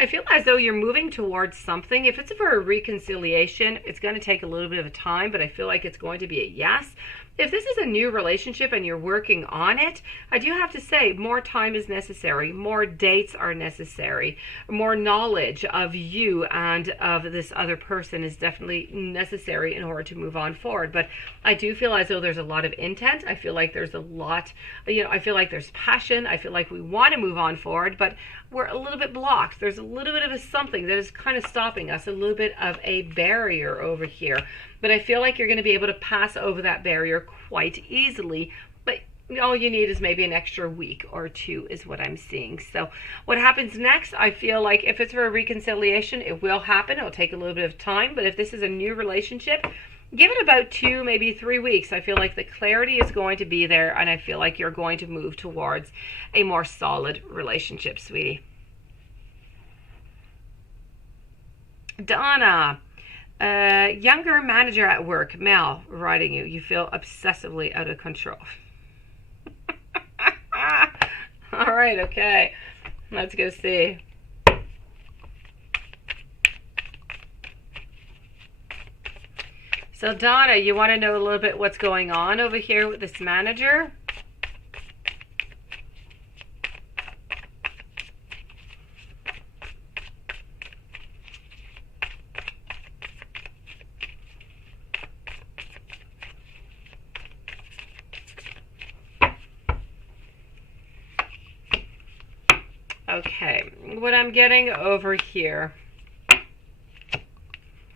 I feel as though you're moving towards something. If it's for a reconciliation, it's going to take a little bit of time, but I feel like it's going to be a yes. If this is a new relationship and you're working on it, I do have to say more time is necessary. More dates are necessary. More knowledge of you and of this other person is definitely necessary in order to move on forward. But I do feel as though there's a lot of intent. I feel like there's a lot, I feel like there's passion. I feel like we want to move on forward, but we're a little bit blocked. There's a little bit of a something that is kind of stopping us, a little bit of a barrier over here. But I feel like you're going to be able to pass over that barrier quite easily. But all you need is maybe an extra week or 2 is what I'm seeing. So what happens next, I feel like if it's for a reconciliation, it will happen. It'll take a little bit of time. But if this is a new relationship, give it about 2, maybe 3 weeks. I feel like the clarity is going to be there. And I feel like you're going to move towards a more solid relationship, sweetie. Donna. Younger manager at work, Mel, writing you. You feel obsessively out of control. All right, okay. Let's go see. So Donna, you want to know a little bit what's going on over here with this manager? Okay, what I'm getting over here.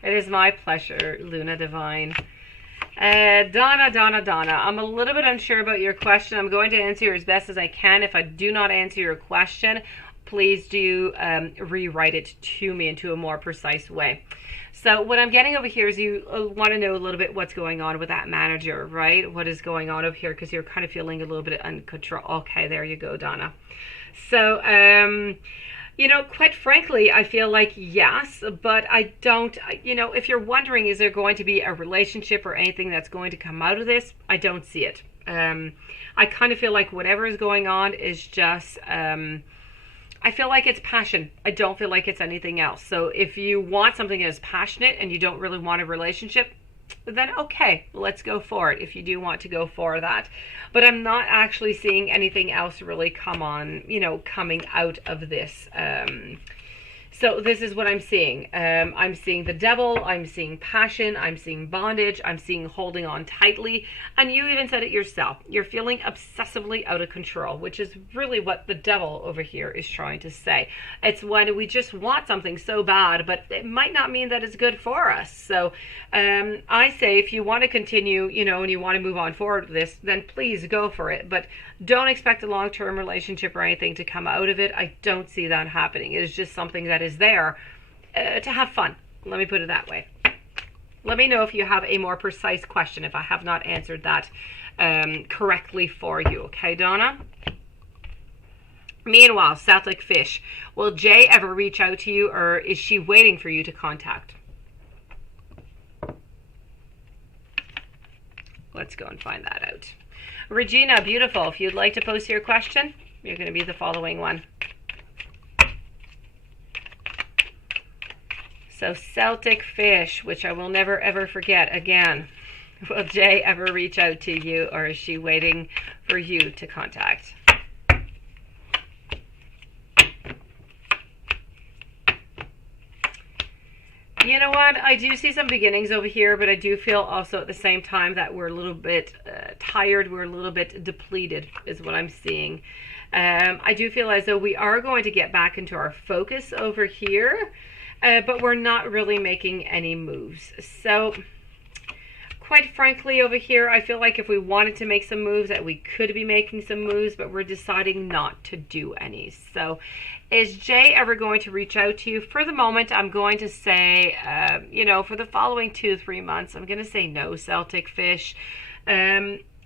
It is my pleasure, Luna Divine. Donna. I'm a little bit unsure about your question. I'm going to answer as best as I can. If I do not answer your question, please do rewrite it to me into a more precise way. So what I'm getting over here is you want to know a little bit what's going on with that manager, right? What is going on over here? Because you're kind of feeling a little bit uncontrolled. Okay, there you go, Donna. So, you know, quite frankly, I feel like yes, but I don't, you know, if you're wondering, is there going to be a relationship or anything that's going to come out of this? I don't see it. I kind of feel like whatever is going on is just, I feel like it's passion. I don't feel like it's anything else. So if you want something that is passionate and you don't really want a relationship, then okay, let's go for it if you do want to go for that. But I'm not actually seeing anything else really come on, you know, coming out of this. So this is what I'm seeing. I'm seeing the devil, I'm seeing passion, I'm seeing bondage, I'm seeing holding on tightly. And you even said it yourself. You're feeling obsessively out of control, which is really what the devil over here is trying to say. It's when we just want something so bad, but it might not mean that it's good for us. So I say if you want to continue, you know, and you want to move on forward with this, then please go for it. But don't expect a long-term relationship or anything to come out of it. I don't see that happening. It is just something that is there to have fun. Let me put it that way. Let me know if you have a more precise question, if I have not answered that correctly for you. Okay, Donna? Meanwhile, Celtic Fish, will Jay ever reach out to you, or is she waiting for you to contact? Let's go and find that out. Regina, beautiful. If you'd like to post your question, you're going to be the following one. So Celtic Fish, which I will never ever forget again. Will Jay ever reach out to you, or is she waiting for you to contact? You know what? I do see some beginnings over here, but I do feel also at the same time that we're a little bit tired. We're a little bit depleted is what I'm seeing. I do feel as though we are going to get back into our focus over here, but we're not really making any moves. So quite frankly over here, I feel like if we wanted to make some moves, that we could be making some moves, but we're deciding not to do any. So is Jay ever going to reach out to you? For the moment, I'm going to say, you know, for the following 2-3 months, I'm going to say no, Celtic Fish.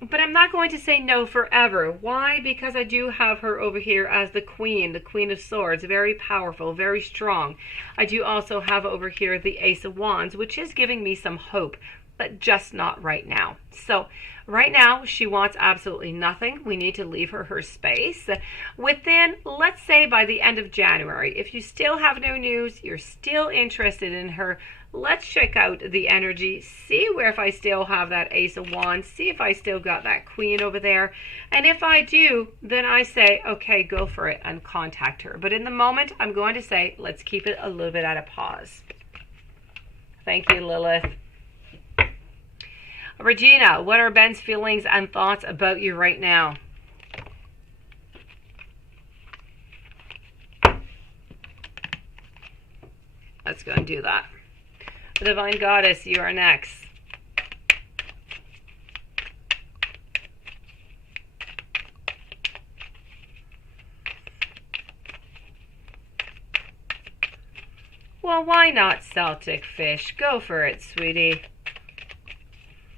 But I'm not going to say no forever. Why? Because I do have her over here as the Queen of Swords. Very powerful, very strong. I do also have over here the Ace of Wands, which is giving me some hope, but just not right now. So right now, she wants absolutely nothing. We need to leave her space. Within, let's say by the end of January, if you still have no news, you're still interested in her, let's check out the energy, see where if I still have that Ace of Wands, see if I still got that Queen over there. And if I do, then I say, okay, go for it and contact her. But in the moment, I'm going to say, let's keep it a little bit at a pause. Thank you, Lilith. Regina, what are Ben's feelings and thoughts about you right now? Let's go and do that. Divine Goddess, you are next. Well, why not, Celtic Fish? Go for it, sweetie.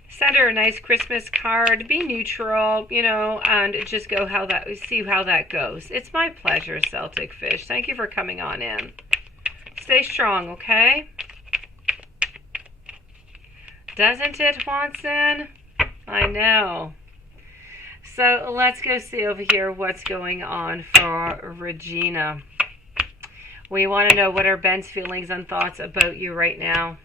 Send her a nice Christmas card, be neutral, you know, and just go see how that goes. It's my pleasure, Celtic Fish. Thank you for coming on in. Stay strong, okay? Doesn't it, Watson? I know. So let's go see over here what's going on for Regina. We want to know what are Ben's feelings and thoughts about you right now.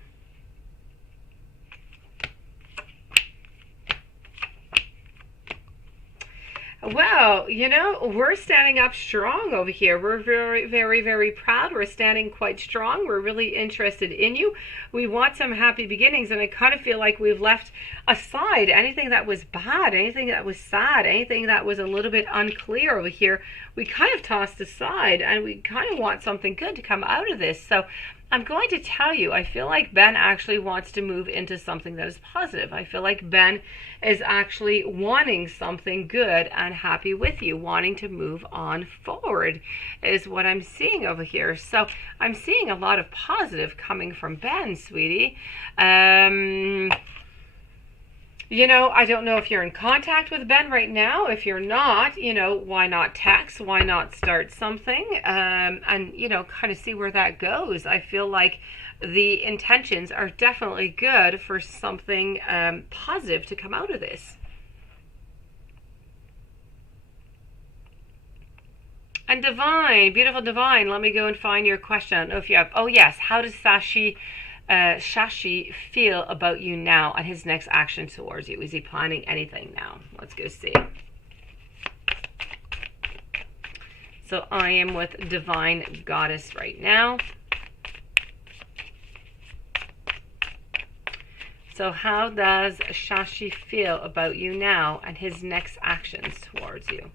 Well, you know, we're standing up strong over here. We're very, very, very proud. We're standing quite strong. We're really interested in you. We want some happy beginnings, and I kind of feel like we've left aside anything that was bad, anything that was sad, anything that was a little bit unclear over here. We kind of tossed aside, and we kind of want something good to come out of this. So I'm going to tell you, I feel like Ben actually wants to move into something that is positive. I feel like Ben is actually wanting something good and happy with you, wanting to move on forward is what I'm seeing over here. So I'm seeing a lot of positive coming from Ben, sweetie. You know, I don't know if you're in contact with Ben right now. If you're not, you know, why not text? Why not start something? And, you know, kind of see where that goes. I feel like the intentions are definitely good for something positive to come out of this. And Divine, beautiful Divine, let me go and find your question. I don't know if you have, oh yes, how does Shashi feel about you now and his next action towards you? Is he planning anything now? Let's go see. So I am with Divine Goddess right now. So how does Shashi feel about you now and his next actions towards you?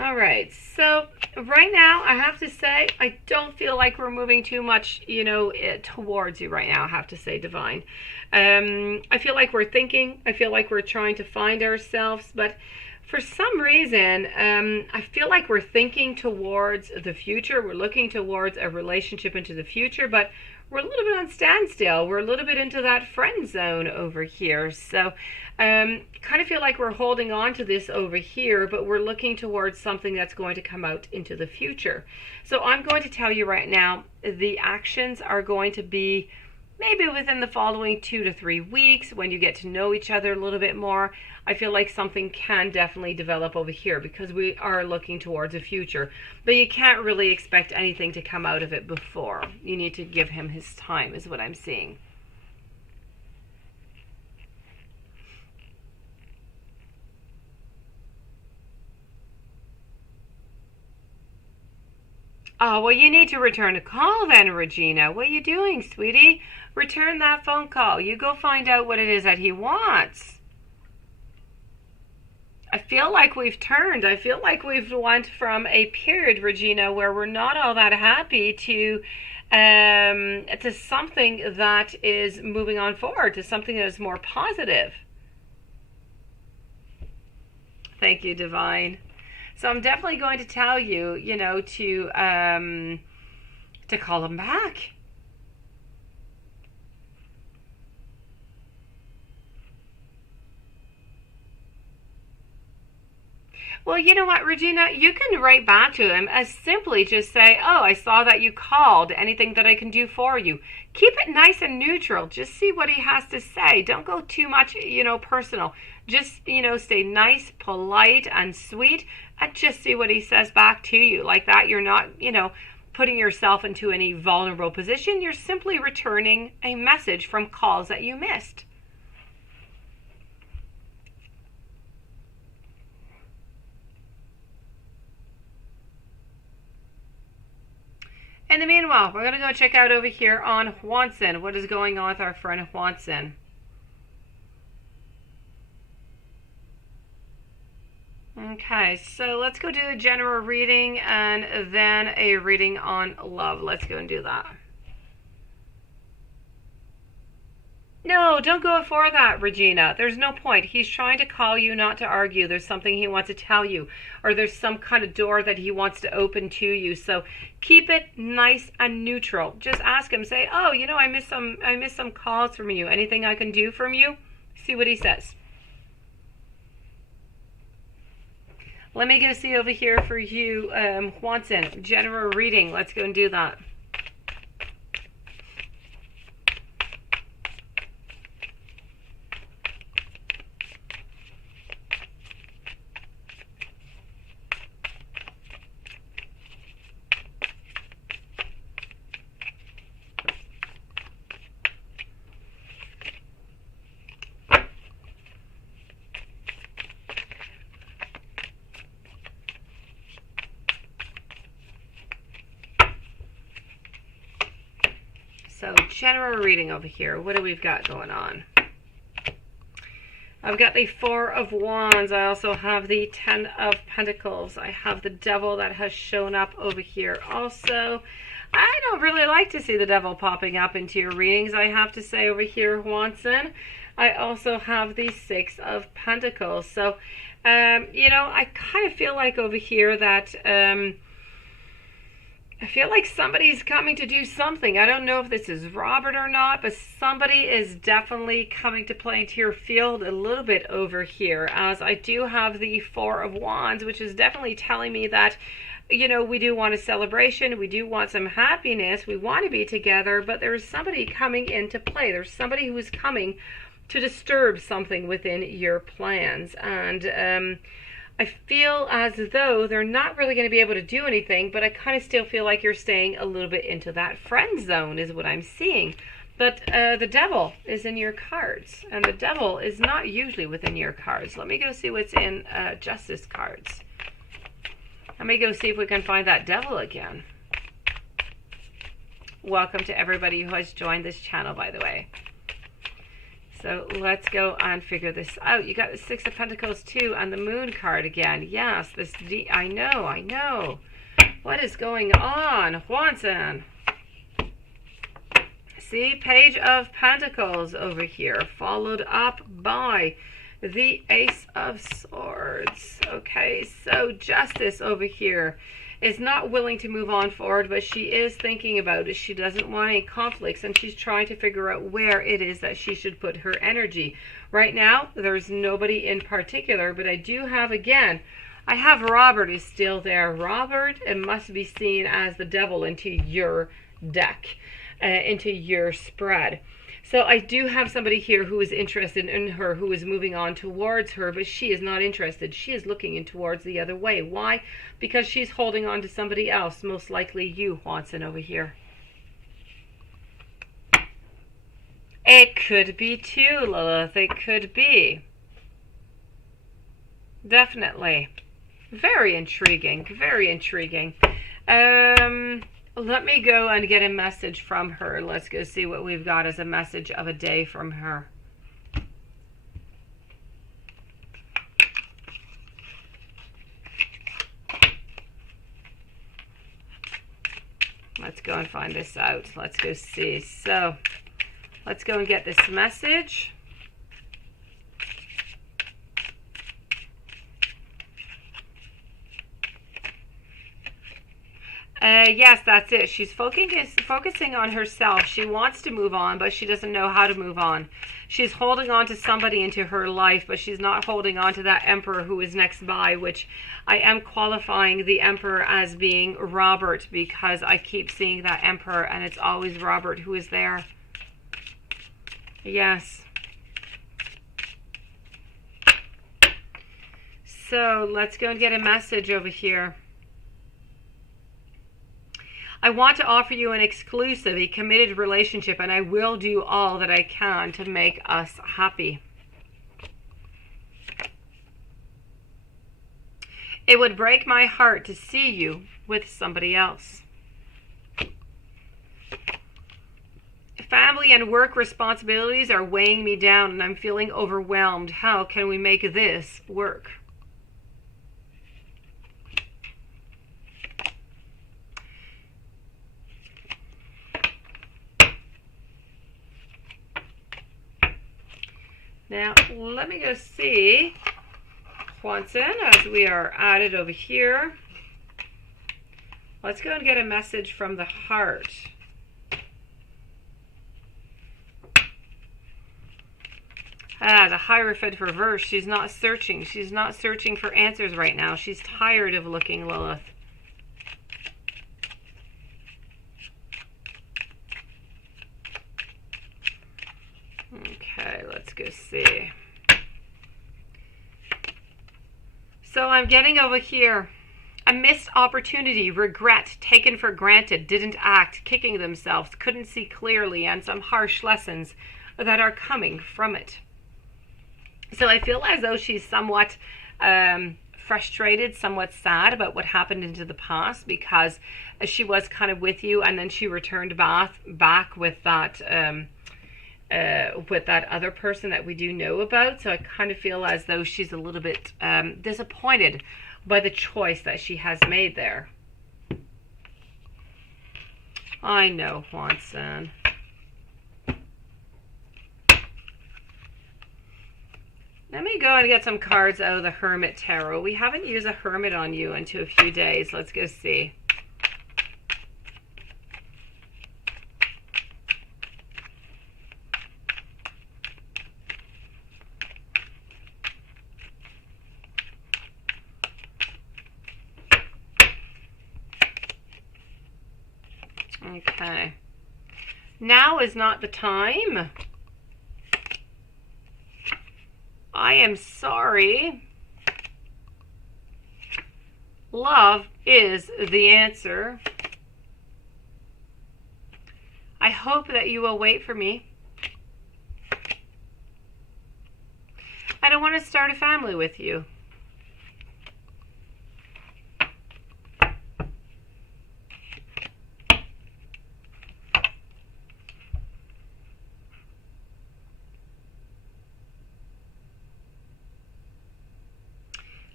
All right, so right now I have to say I don't feel like we're moving too much, you know, towards you right now. I have to say, Divine. I feel like we're thinking. I feel like we're trying to find ourselves, but for some reason, I feel like we're thinking towards the future. We're looking towards a relationship into the future, but we're a little bit on standstill. We're a little bit into that friend zone over here. So kind of feel like we're holding on to this over here, but we're looking towards something that's going to come out into the future. So I'm going to tell you right now, the actions are going to be maybe within the following 2 to 3 weeks when you get to know each other a little bit more. I feel like something can definitely develop over here because we are looking towards a future. But you can't really expect anything to come out of it before. You need to give him his time is what I'm seeing. Oh, well, you need to return a call then, Regina. What are you doing, sweetie? Return that phone call. You go find out what it is that he wants. I feel like we've turned. I feel like we've went from a period, Regina, where we're not all that happy to something that is moving on forward, to something that is more positive. Thank you, Divine. So I'm definitely going to tell you, you know, to call him back. Well, you know what, Regina? You can write back to him as simply just say, oh, I saw that you called. Anything that I can do for you? Keep it nice and neutral. Just see what he has to say. Don't go too much, you know, personal. Just, you know, stay nice, polite, and sweet, and just see what he says back to you. Like that, you're not, you know, putting yourself into any vulnerable position. You're simply returning a message from calls that you missed. In the meanwhile, we're going to go check out over here on Juanson. What is going on with our friend Juanson? Okay, so let's go do a general reading and then a reading on love. Let's go and do that. No, don't go for that, Regina. There's no point. He's trying to call you, not to argue. There's something he wants to tell you, or there's some kind of door that he wants to open to you. So keep it nice and neutral. Just ask him, say, oh, you know, I miss some calls from you. Anything I can do from you? See what he says. Let me go see over here for you, Juanson. General reading. Let's go and do that. So, general reading over here. What do we've got going on? I've got the Four of Wands. I also have the Ten of Pentacles. I have the Devil that has shown up over here also. I don't really like to see the Devil popping up into your readings, I have to say over here, Juanson. I also have the Six of Pentacles. So, you know, I kind of feel like over here that... I feel like somebody's coming to do something. I don't know if this is Robert or not, but somebody is definitely coming to play into your field a little bit over here, as I do have the Four of Wands, which is definitely telling me that, you know, we do want a celebration, we do want some happiness, we want to be together, but there's somebody coming into play. There's somebody who is coming to disturb something within your plans, and I feel as though they're not really going to be able to do anything, but I kind of still feel like you're staying a little bit into that friend zone is what I'm seeing. But the Devil is in your cards, and the Devil is not usually within your cards. Let me go see what's in Justice cards. Let me go see if we can find that Devil again. Welcome to everybody who has joined this channel, by the way. So let's go and figure this out. You got the Six of Pentacles too, and the Moon card again. Yes, this I know. What is going on, Juanson? See, Page of Pentacles over here, followed up by the Ace of Swords. Okay, so Justice over here is not willing to move on forward, but she is thinking about it. She doesn't want any conflicts, and she's trying to figure out where it is that she should put her energy. Right now, there's nobody in particular, but I do have, again, I have Robert is still there. Robert, it must be seen as the Devil into your deck, into your spread. So I do have somebody here who is interested in her, who is moving on towards her, but she is not interested. She is looking in towards the other way. Why? Because she's holding on to somebody else, most likely you, Watson, over here. It could be too, Lilith. It could be. Definitely. Very intriguing. Very intriguing. Let me go and get a message from her. Let's go see what we've got as a message of a day from her. Let's go and find this out. Let's go see. So, let's go and get this message. Yes, that's it. She's focusing on herself. She wants to move on, but she doesn't know how to move on. She's holding on to somebody into her life, but she's not holding on to that Emperor who is next by, which I am qualifying the Emperor as being Robert, because I keep seeing that Emperor, and it's always Robert who is there. Yes. So let's go and get a message over here. I want to offer you an exclusive, a committed relationship, and I will do all that I can to make us happy. It would break my heart to see you with somebody else. Family and work responsibilities are weighing me down, and I'm feeling overwhelmed. How can we make this work? Now, let me go see, Juanson, as we are at it over here. Let's go and get a message from the heart. The Hierophant reverse. She's not searching. She's not searching for answers right now. She's tired of looking, Lilith. Okay, let's go see. So I'm getting over here. A missed opportunity, regret, taken for granted, didn't act, kicking themselves, couldn't see clearly, and some harsh lessons that are coming from it. So I feel as though she's somewhat frustrated, somewhat sad about what happened into the past, because she was kind of with you, and then she returned back with that other person that we do know about. So I kind of feel as though she's a little bit disappointed by the choice that she has made there. I know, Juan-san. Let me go and get some cards out of the Hermit Tarot. We haven't used a Hermit on you into a few days. Let's go see. Okay. Now is not the time. I am sorry. Love is the answer. I hope that you will wait for me. I don't want to start a family with you.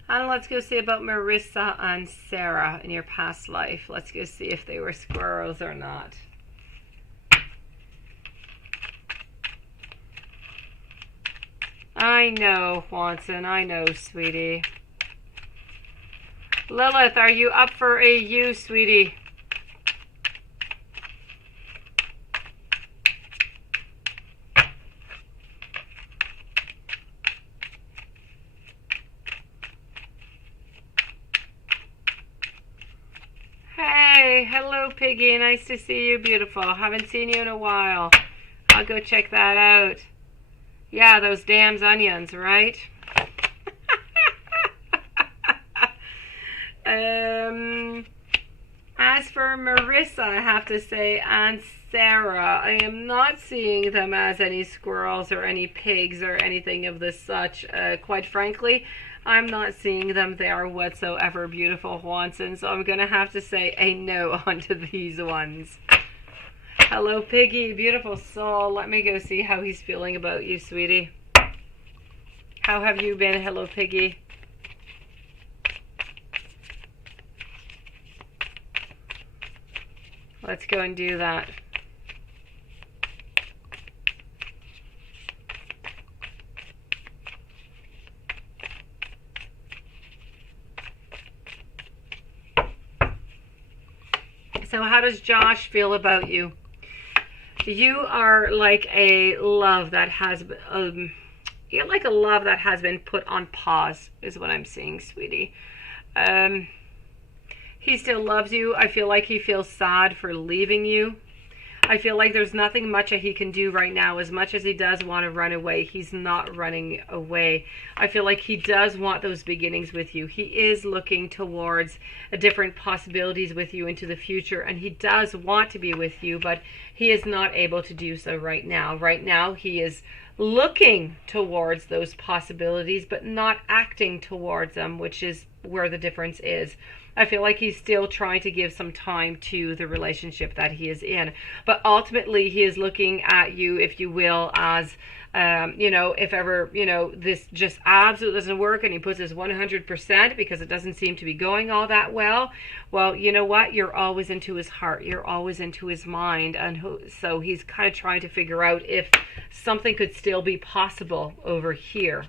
And let's go see about Marissa and Sarah in your past life. Let's go see if they were squirrels or not. I know, Watson. I know, sweetie. Lilith, are you up for a U, sweetie? Hello, Piggy. Nice to see you, beautiful. Haven't seen you in a while. I'll go check that out. Yeah, those damn onions, right? As for Marissa, I have to say, and Sarah, I am not seeing them as any squirrels or any pigs or anything of the such. Quite frankly, I'm not seeing them there whatsoever, beautiful Juanson, so I'm going to have to say a no onto these ones. Hello, Piggy, beautiful soul. Let me go see how he's feeling about you, sweetie. How have you been? Hello, Piggy. Let's go and do that. So how does Josh feel about you? You are like a love that has you're like a love that has been put on pause, is what I'm seeing, sweetie. He still loves you. I feel like he feels sad for leaving you. I feel like there's nothing much that he can do right now. As much as he does want to run away, he's not running away. I feel like he does want those beginnings with you. He is looking towards different possibilities with you into the future, and he does want to be with you, but he is not able to do so right now. Right now, he is looking towards those possibilities, but not acting towards them, which is where the difference is. I feel like he's still trying to give some time to the relationship that he is in. But ultimately, he is looking at you, if you will, as, you know, if ever, you know, this just absolutely doesn't work and he puts his 100% because it doesn't seem to be going all that well. Well, you know what? You're always into his heart. You're always into his mind. And so he's kind of trying to figure out if something could still be possible over here.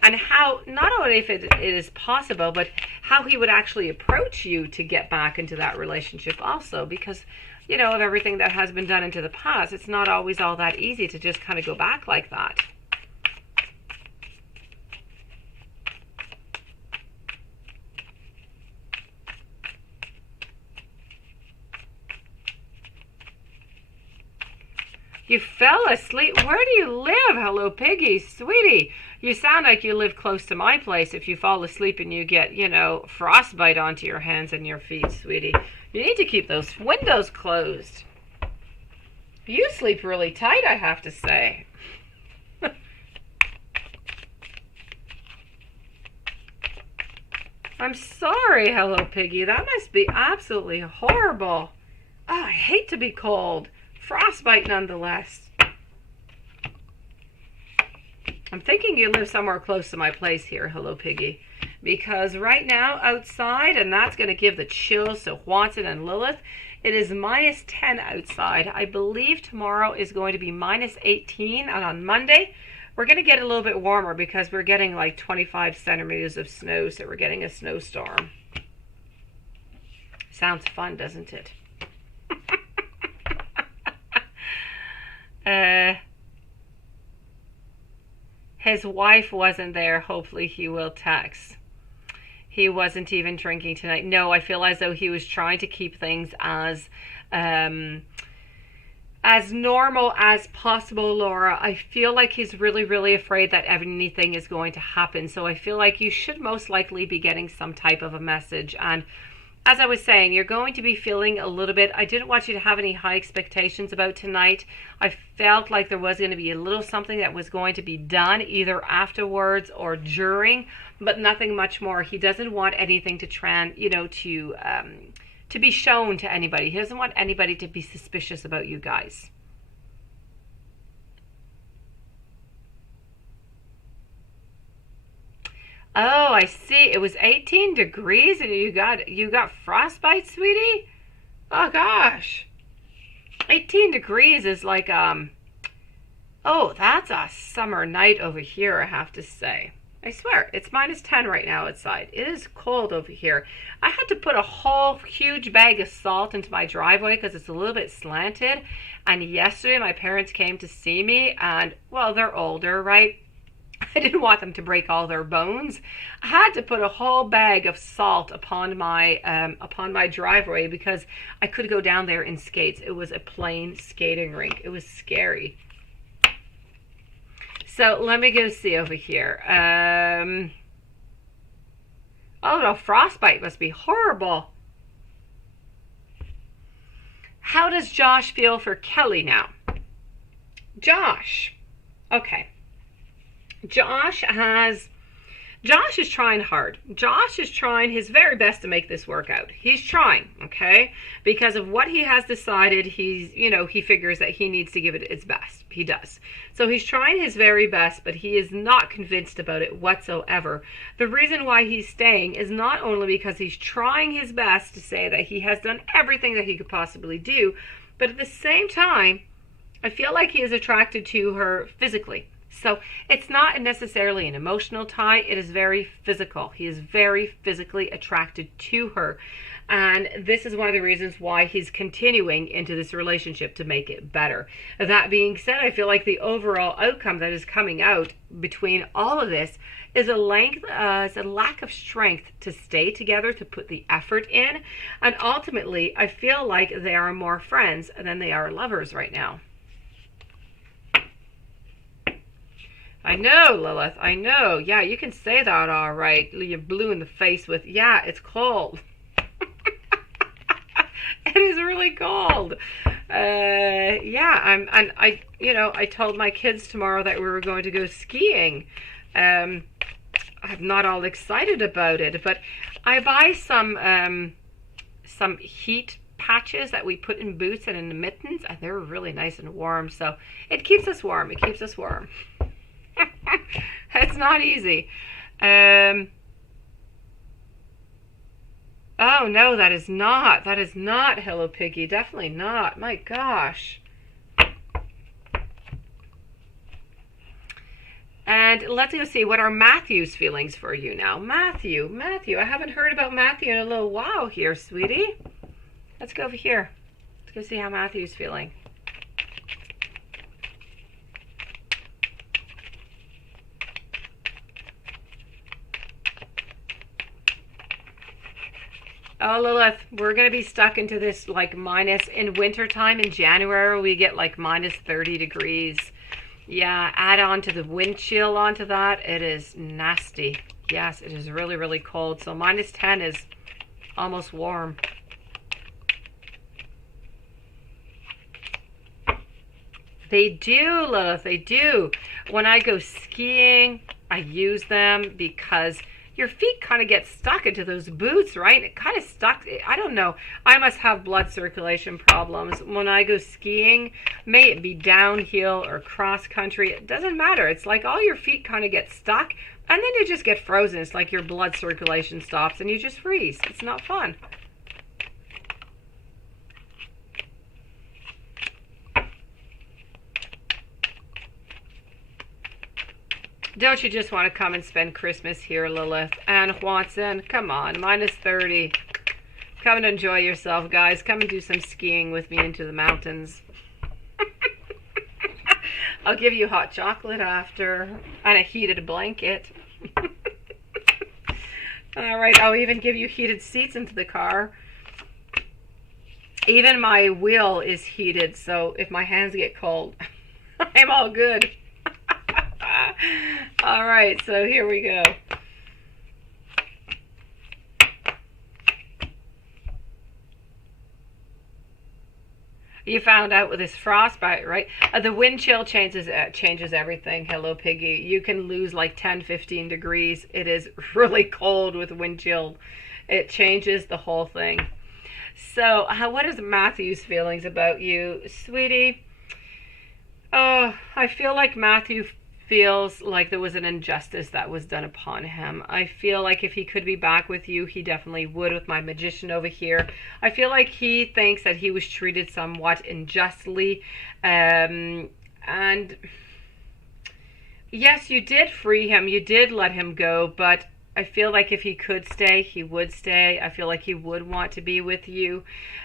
And how, not only if it is possible, but how he would actually approach you to get back into that relationship also. Because, you know, of everything that has been done into the past, it's not always all that easy to just kind of go back like that. You fell asleep? Where do you live? Hello, Piggy, sweetie. You sound like you live close to my place if you fall asleep and you get, frostbite onto your hands and your feet, sweetie. You need to keep those windows closed. You sleep really tight, I have to say. I'm sorry, hello, Piggy. That must be absolutely horrible. Oh, I hate to be cold. Frostbite nonetheless. I'm thinking you live somewhere close to my place here, hello, Piggy. Because right now outside, and that's going to give the chills to Watson and Lilith, it is -10 outside. I believe tomorrow is going to be -18, and on Monday, we're going to get a little bit warmer because we're getting like 25 centimeters of snow, so we're getting a snowstorm. Sounds fun, doesn't it? His wife wasn't there. Hopefully he will text. He wasn't even drinking tonight. No, I feel as though he was trying to keep things as normal as possible, Laura. I feel like he's really, really afraid that anything is going to happen. So I feel like you should most likely be getting some type of a message. And as I was saying, you're going to be feeling a little bit, I didn't want you to have any high expectations about tonight. I felt like there was going to be a little something that was going to be done either afterwards or during, but nothing much more. He doesn't want anything to be shown to anybody. He doesn't want anybody to be suspicious about you guys. Oh, I see. It was 18 degrees and you got frostbite, sweetie? Oh gosh. 18 degrees is like oh, that's a summer night over here, I have to say. I swear, it's -10 right now outside. It is cold over here. I had to put a whole huge bag of salt into my driveway because it's a little bit slanted. And yesterday my parents came to see me and, well, they're older, right? I didn't want them to break all their bones. I had to put a whole bag of salt upon my driveway because I could go down there in skates. It was a plain skating rink. It was scary. So let me go see over here. Oh no, frostbite must be horrible. How does Josh feel for Kelly now? Josh. Okay. Josh is trying hard. Josh is trying his very best to make this work out. He's trying, okay? Because of what he has decided, he figures that he needs to give it its best. He does. So he's trying his very best, but he is not convinced about it whatsoever. The reason why he's staying is not only because he's trying his best to say that he has done everything that he could possibly do, but at the same time, I feel like he is attracted to her physically. So it's not necessarily an emotional tie. It is very physical. He is very physically attracted to her. And this is one of the reasons why he's continuing into this relationship to make it better. That being said, I feel like the overall outcome that is coming out between all of this is a lack of strength to stay together, to put the effort in. And ultimately, I feel like they are more friends than they are lovers right now. I know, Lilith, I know. Yeah, you can say that all right. You're blue in the face with, yeah, it's cold. It is really cold. I told my kids tomorrow that we were going to go skiing. I'm not all excited about it, but I buy some heat patches that we put in boots and in the mittens, and they're really nice and warm, so it keeps us warm. It keeps us warm. It's not easy. Oh no, that is not. That is not Hello Piggy. Definitely not. My gosh. And let's go see, what are Matthew's feelings for you now? Matthew. I haven't heard about Matthew in a little while here, sweetie. Let's go over here. Let's go see how Matthew's feeling. Oh, Lilith, we're going to be stuck into this like minus in wintertime in January. We get like minus 30 degrees. Yeah, add on to the wind chill onto that. It is nasty. Yes, it is really, really cold. So minus 10 is almost warm. They do, Lilith, they do. When I go skiing, I use them because your feet kind of get stuck into those boots, right? It kind of stuck. I don't know. I must have blood circulation problems. When I go skiing, may it be downhill or cross country, it doesn't matter. It's like all your feet kind of get stuck and then you just get frozen. It's like your blood circulation stops and you just freeze. It's not fun. Don't you just want to come and spend Christmas here, Lilith? And Watson, come on, minus 30. Come and enjoy yourself, guys. Come and do some skiing with me into the mountains. I'll give you hot chocolate after and a heated blanket. All right, I'll even give you heated seats into the car. Even my wheel is heated, so if my hands get cold, I'm all good. All right, so here we go. You found out with this frostbite, right? The wind chill changes everything. Hello, Piggy. You can lose like 10, 15 degrees. It is really cold with wind chill. It changes the whole thing. So, what is Matthew's feelings about you, sweetie? Oh, I feel like Matthew feels like there was an injustice that was done upon him. I feel like if he could be back with you, he definitely would with my magician over here. I feel like he thinks that he was treated somewhat unjustly. And yes, you did free him. You did let him go, but I feel like if he could stay, he would stay. I feel like he would want to be with you.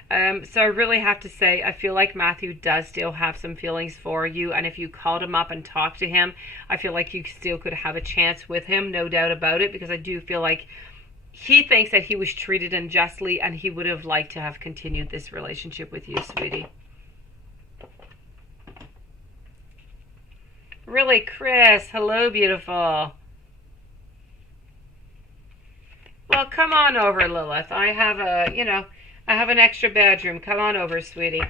So I really have to say, I feel like Matthew does still have some feelings for you. And if you called him up and talked to him, I feel like you still could have a chance with him, no doubt about it, because I do feel like he thinks that he was treated unjustly and he would have liked to have continued this relationship with you, sweetie. Really, Chris? Hello, beautiful. Well, come on over, Lilith. I have I have an extra bedroom. Come on over, sweetie.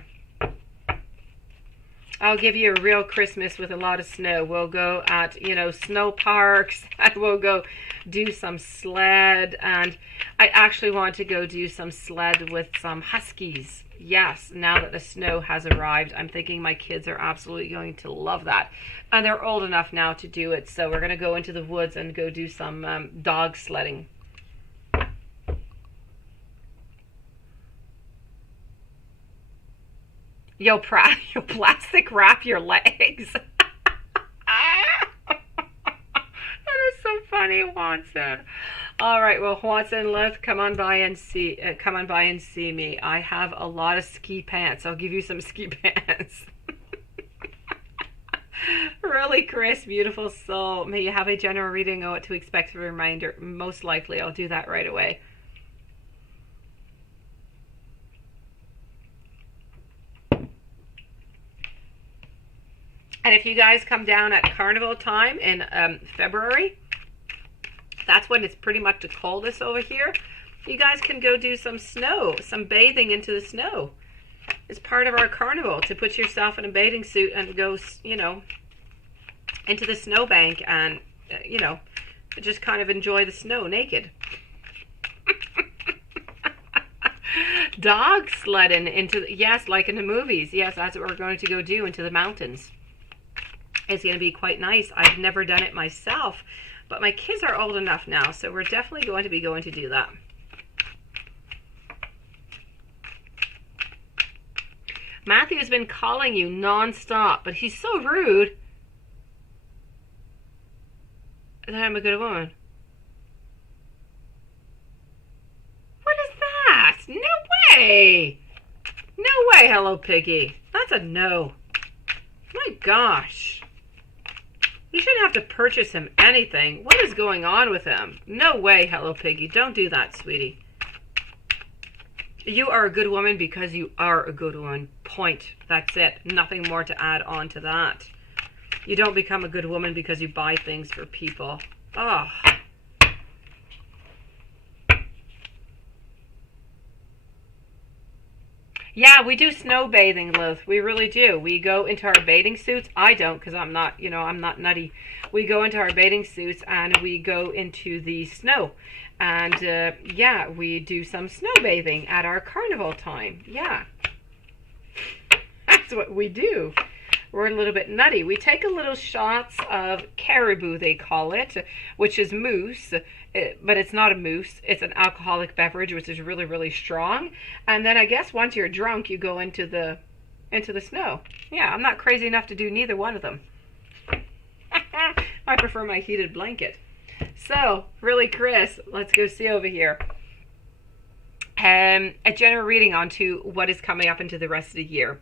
I'll give you a real Christmas with a lot of snow. We'll go at, snow parks, and we'll go do some sled. And I actually want to go do some sled with some huskies. Yes, now that the snow has arrived, I'm thinking my kids are absolutely going to love that. And they're old enough now to do it. So we're going to go into the woods and go do some dog sledding. You'll plastic wrap your legs. That is so funny, Watson. All right, well, Watson, let's come on by and see me. I have a lot of ski pants. I'll give you some ski pants. Really, Chris, beautiful soul. May you have a general reading on what to expect. A reminder. Most likely, I'll do that right away. And if you guys come down at carnival time in February, that's when it's pretty much the coldest over here. You guys can go do some snow, some bathing into the snow. It's part of our carnival to put yourself in a bathing suit and go, into the snowbank and, just kind of enjoy the snow naked. Dog sledding yes, like in the movies. Yes, that's what we're going to go do, into the mountains. It's going to be quite nice. I've never done it myself, but my kids are old enough now, so we're definitely going to do that. Matthew has been calling you non-stop, but he's so rude. That I'm a good woman. What is that? No way. No way, hello, Piggy. That's a no. My gosh. You shouldn't have to purchase him anything. What is going on with him? No way, hello, Piggy. Don't do that, sweetie. You are a good woman because you are a good one. Point. That's it. Nothing more to add on to that. You don't become a good woman because you buy things for people. Oh. Yeah, we do snow bathing, Liz. We really do. We go into our bathing suits. I don't because I'm not, I'm not nutty. We go into our bathing suits and we go into the snow. And yeah, we do some snow bathing at our carnival time. Yeah. That's what we do. We're a little bit nutty. We take a little shots of caribou, they call it, which is moose, but it's not a moose. It's an alcoholic beverage, which is really, really strong. And then I guess once you're drunk, you go into the snow. Yeah, I'm not crazy enough to do neither one of them. I prefer my heated blanket. So, really, Chris, let's go see over here. A general reading onto what is coming up into the rest of the year.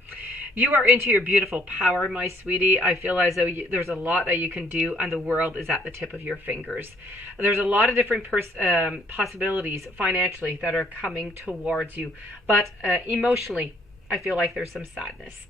You are into your beautiful power, my sweetie. I feel as though there's a lot that you can do and the world is at the tip of your fingers. There's a lot of different possibilities financially that are coming towards you. But emotionally, I feel like there's some sadness.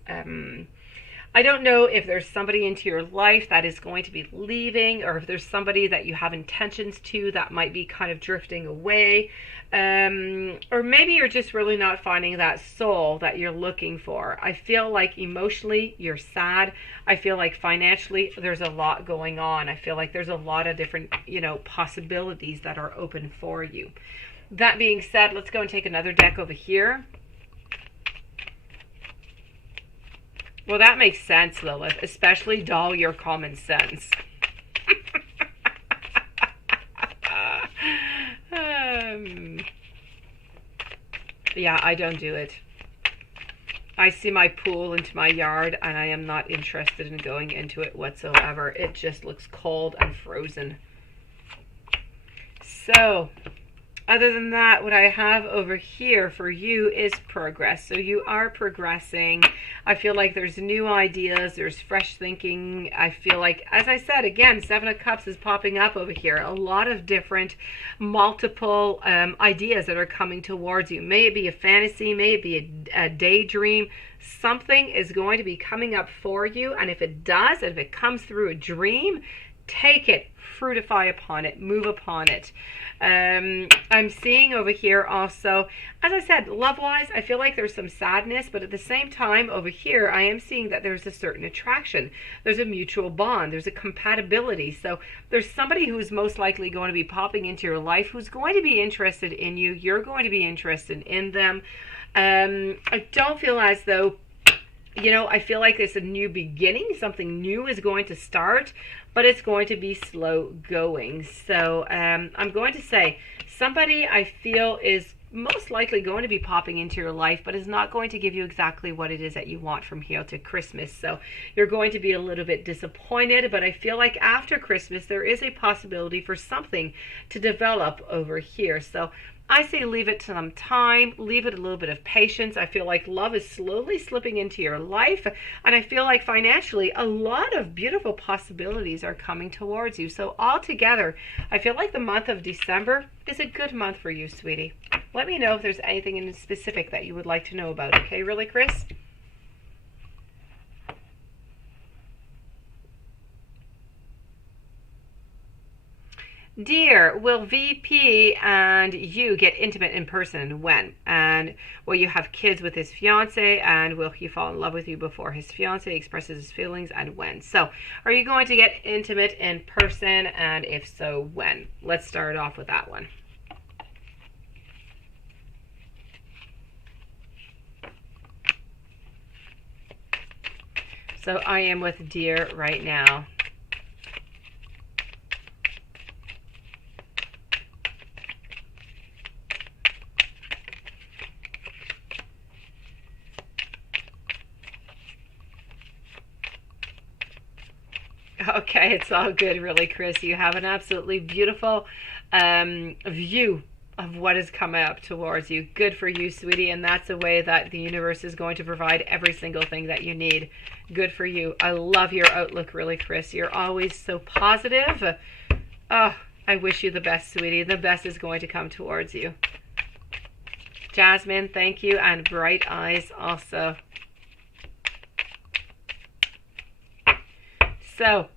I don't know if there's somebody into your life that is going to be leaving, or if there's somebody that you have intentions to that might be kind of drifting away. Or maybe you're just really not finding that soul that you're looking for. I feel like emotionally you're sad. I feel like financially there's a lot going on. I feel like there's a lot of different, possibilities that are open for you. That being said, let's go and take another deck over here. Well, that makes sense, Lilith, especially doll your common sense. Yeah, I don't do it. I see my pool into my yard and I am not interested in going into it whatsoever. It just looks cold and frozen. So, other than that, what I have over here for you is progress. So you are progressing. I feel like there's new ideas. There's fresh thinking. I feel like, as I said, again, Seven of Cups is popping up over here. A lot of different, multiple ideas that are coming towards you. May it be a fantasy. May it be a daydream. Something is going to be coming up for you. And if it does, if it comes through a dream, take it, fruitify upon it, move upon it. I'm seeing over here also, as I said, love-wise, I feel like there's some sadness, but at the same time over here, I am seeing that there's a certain attraction. There's a mutual bond. There's a compatibility. So there's somebody who's most likely going to be popping into your life who's going to be interested in you. You're going to be interested in them. I don't feel as though, I feel like it's a new beginning. Something new is going to start, but it's going to be slow going. So I'm going to say somebody I feel is most likely going to be popping into your life, but is not going to give you exactly what it is that you want from here to Christmas. So you're going to be a little bit disappointed, but I feel like after Christmas, there is a possibility for something to develop over here. So I say leave it to some time, leave it a little bit of patience. I feel like love is slowly slipping into your life, and I feel like financially a lot of beautiful possibilities are coming towards you. So altogether, I feel like the month of December is a good month for you, sweetie. Let me know if there's anything in specific that you would like to know about, okay, really, Chris? Dear, will VP and you get intimate in person? When? And will you have kids with his fiance? And will he fall in love with you before his fiance expresses his feelings? And when? So, are you going to get intimate in person? And if so, when? Let's start off with that one. So, I am with Dear right now. Okay, it's all good, really, Chris. You have an absolutely beautiful view of what is coming up towards you. Good for you, sweetie, and that's a way that the universe is going to provide every single thing that you need. Good for you. I love your outlook, really, Chris. You're always so positive. Oh, I wish you the best, sweetie. The best is going to come towards you. Jasmine, thank you. And bright eyes also. So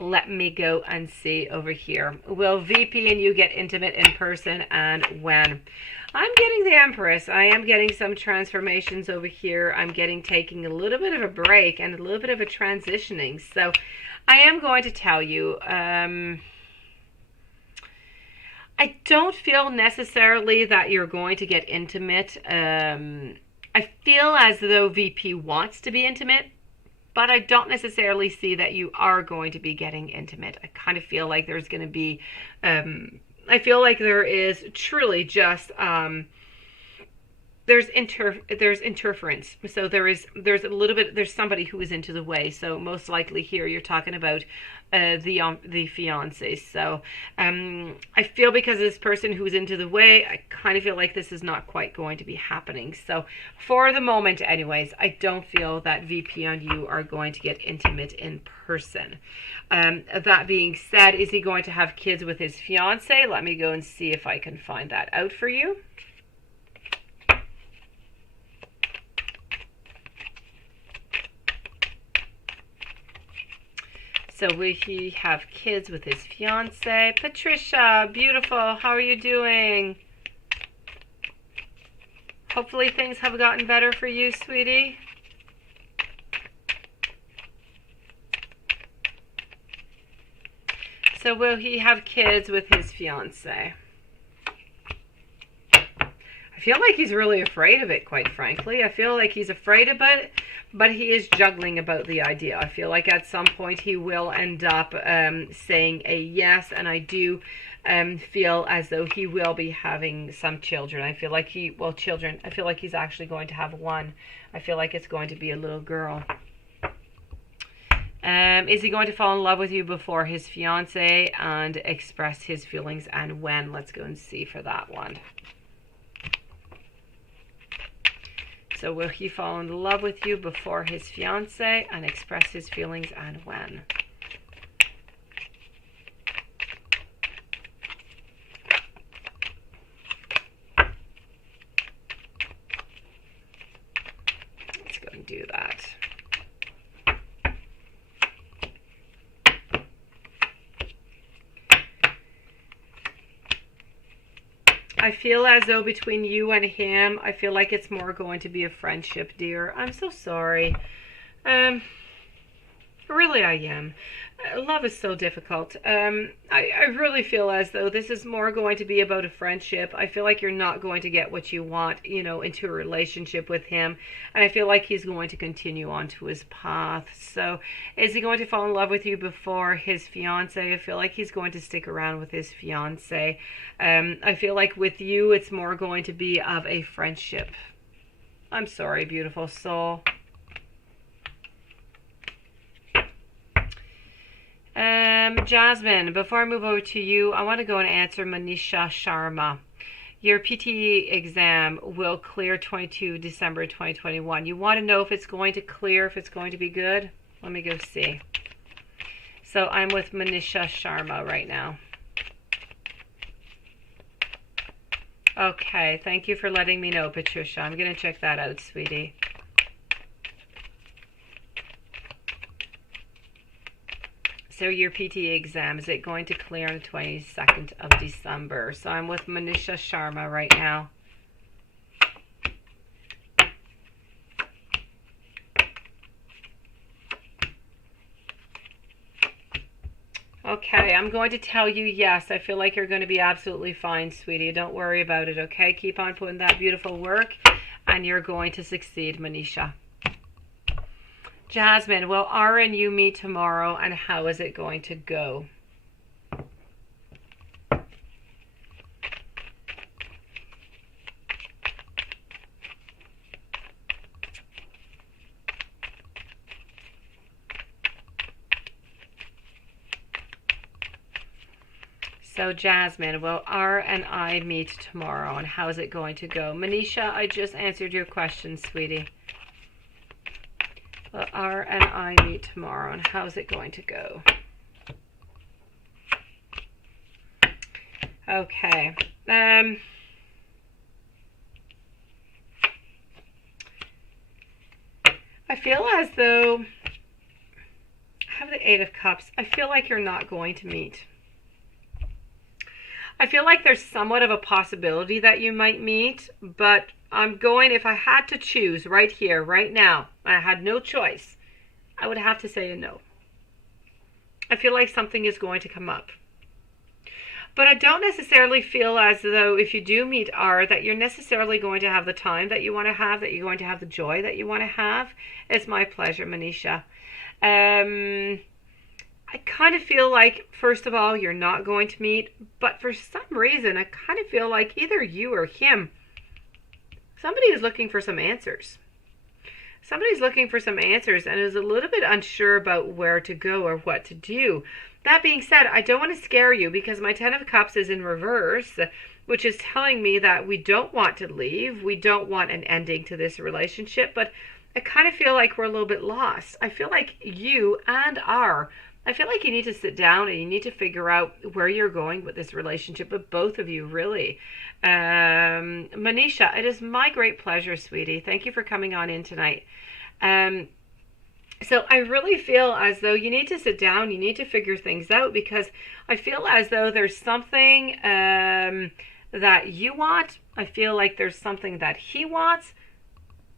let me go and see over here. Will VP and you get intimate in person, and when? I'm getting the Empress. I am getting some transformations over here. I'm getting taking a little bit of a break and a little bit of a transitioning. So I am going to tell you, I don't feel necessarily that you're going to get intimate. I feel as though VP wants to be intimate, but I don't necessarily see that you are going to be getting intimate. I kind of feel like there's going to be, I feel like there is truly just, there's interference. So there's a little bit, there's somebody who is into the way. So most likely here you're talking about the fiance. So I feel because of this person who's into the way, I kind of feel like this is not quite going to be happening. So for the moment anyways, I don't feel that VP and you are going to get intimate in person. That being said, is he going to have kids with his fiance? Let me go and see if I can find that out for you. So will he have kids with his fiance? Patricia, beautiful. How are you doing? Hopefully things have gotten better for you, sweetie. So will he have kids with his fiance? I feel like he's really afraid of it, quite frankly. I feel like he's afraid of it, but he is juggling about the idea. I feel like at some point he will end up saying a yes, and I do feel as though he will be having some children. I feel like children. I feel like he's actually going to have one. I feel like it's going to be a little girl. Is he going to fall in love with you before his fiance and express his feelings, and when? Let's go and see for that one. So will he fall in love with you before his fiance and express his feelings, and when? Let's go and do that. I feel as though between you and him, I feel like it's more going to be a friendship, dear. I'm so sorry. Really I am. Love is so difficult. I really feel as though this is more going to be about a friendship. I feel like you're not going to get what you want, into a relationship with him. And I feel like he's going to continue on to his path. So is he going to fall in love with you before his fiance? I feel like he's going to stick around with his fiance. I feel like with you, it's more going to be of a friendship. I'm sorry, beautiful soul. Jasmine, before I move over to you, I want to go and answer Manisha Sharma. Your PTE exam will clear 22 December 2021. You want to know if it's going to clear, if it's going to be good? Let me go see. So I'm with Manisha Sharma right now. Okay, thank you for letting me know, Patricia. I'm going to check that out, sweetie. So your PT exam, is it going to clear on the 22nd of December? So I'm with Manisha Sharma right now. Okay, I'm going to tell you yes. I feel like you're going to be absolutely fine, sweetie. Don't worry about it, okay? Keep on putting that beautiful work, and you're going to succeed, Manisha. Jasmine, will R and you meet tomorrow, and how is it going to go? So Jasmine, will R and I meet tomorrow, and how is it going to go? Manisha, I just answered your question, sweetie. Will R and I meet tomorrow, and how's it going to go? Okay. feel as though I have the Eight of Cups. I feel like you're not going to meet. I feel like there's somewhat of a possibility that you might meet, but I'm going, if I had to choose right here, right now, I had no choice, I would have to say a no. I feel like something is going to come up. But I don't necessarily feel as though if you do meet R that you're necessarily going to have the time that you want to have, that you're going to have the joy that you want to have. It's my pleasure, Manisha. I kind of feel like, first of all, you're not going to meet, but for some reason, I kind of feel like either you or him, somebody is looking for some answers. Somebody's looking for some answers and is a little bit unsure about where to go or what to do. That being said, I don't want to scare you because my Ten of Cups is in reverse, which is telling me that we don't want to leave. We don't want an ending to this relationship, but I kind of feel like we're a little bit lost. I feel like you and I feel like you need to sit down and you need to figure out where you're going with this relationship, but both of you, really. Manisha, it is my great pleasure, sweetie. Thank you for coming on in tonight. So I really feel as though you need to sit down, you need to figure things out, because I feel as though there's something that you want. I feel like there's something that he wants.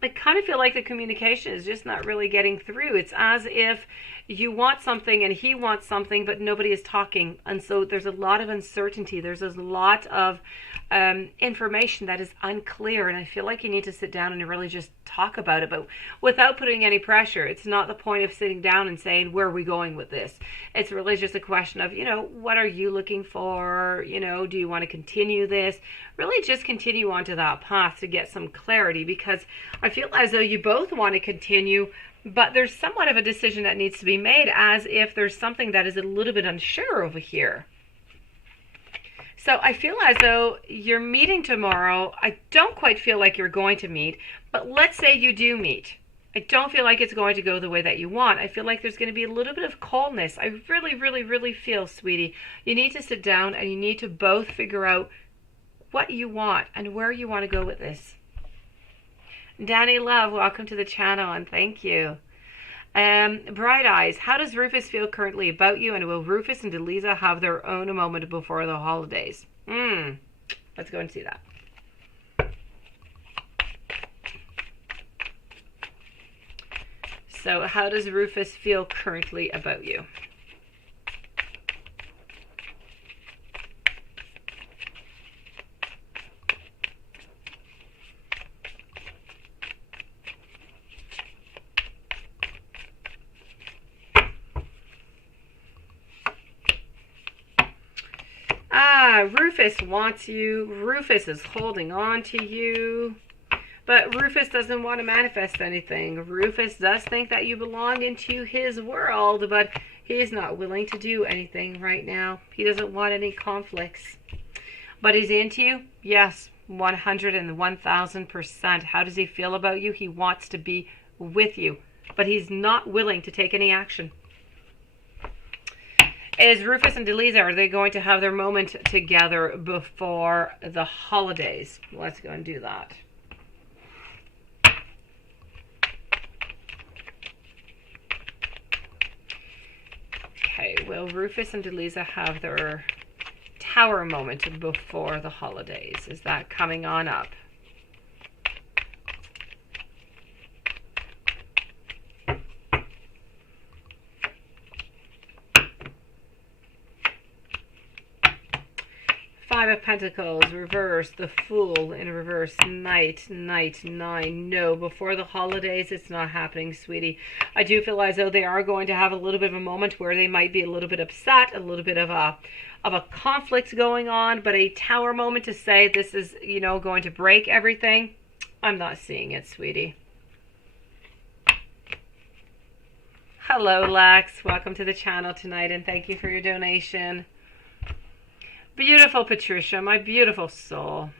I kind of feel like the communication is just not really getting through. It's as if you want something and he wants something, but nobody is talking. And so there's a lot of uncertainty. There's a lot of information that is unclear. And I feel like you need to sit down and really just talk about it, but without putting any pressure. It's not the point of sitting down and saying, where are we going with this? It's really just a question of, what are you looking for? Do you want to continue this? Really just continue onto that path to get some clarity, because I feel as though you both want to continue, but there's somewhat of a decision that needs to be made, as if there's something that is a little bit unsure over here. So I feel as though you're meeting tomorrow. I don't quite feel like you're going to meet, but let's say you do meet. I don't feel like it's going to go the way that you want. I feel like there's going to be a little bit of coldness. I really, really, really feel, sweetie, you need to sit down and you need to both figure out what you want and where you want to go with this. Danny Love, welcome to the channel and thank you. Bright Eyes, how does Rufus feel currently about you, and will Rufus and Delisa have their own moment before the holidays? Let's go and see that. So how does Rufus feel currently about you? Rufus wants you. Rufus is holding on to you. But Rufus doesn't want to manifest anything. Rufus does think that you belong into his world, but he's not willing to do anything right now. He doesn't want any conflicts. But he's into you? Yes, 101,000%. How does he feel about you? He wants to be with you, but he's not willing to take any action. Is Rufus and Delisa, are they going to have their moment together before the holidays? Let's go and do that. Okay, will Rufus and Delisa have their tower moment before the holidays? Is that coming on up? Five of Pentacles, reverse, the Fool in reverse, Knight, 9. No, before the holidays, it's not happening, sweetie. I do feel as though they are going to have a little bit of a moment where they might be a little bit upset, a little bit of a conflict going on, but a tower moment to say this is, going to break everything, I'm not seeing it, sweetie. Hello, Lex. Welcome to the channel tonight, and thank you for your donation. Beautiful Patricia, my beautiful soul.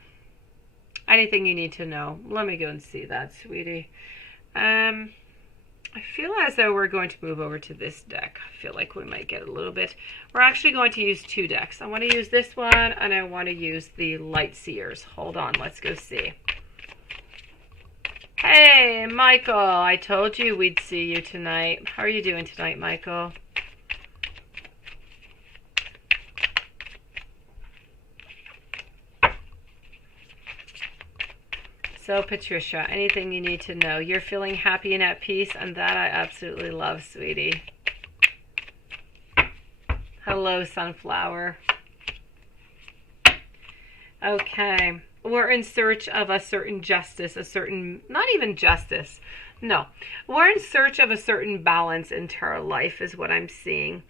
Anything you need to know. Let me go and see that, sweetie. I feel as though we're going to move over to this deck. I feel like we might get a little bit. We're actually going to use two decks. I want to use this one, and I want to use the Light Seers. Hold on, let's go see. Hey, Michael, I told you we'd see you tonight. How are you doing tonight, Michael? So, Patricia, anything you need to know? You're feeling happy and at peace, and that I absolutely love, sweetie. Hello, Sunflower. Okay. We're in search of a certain justice, not even justice. No. We're in search of a certain balance into our life is what I'm seeing.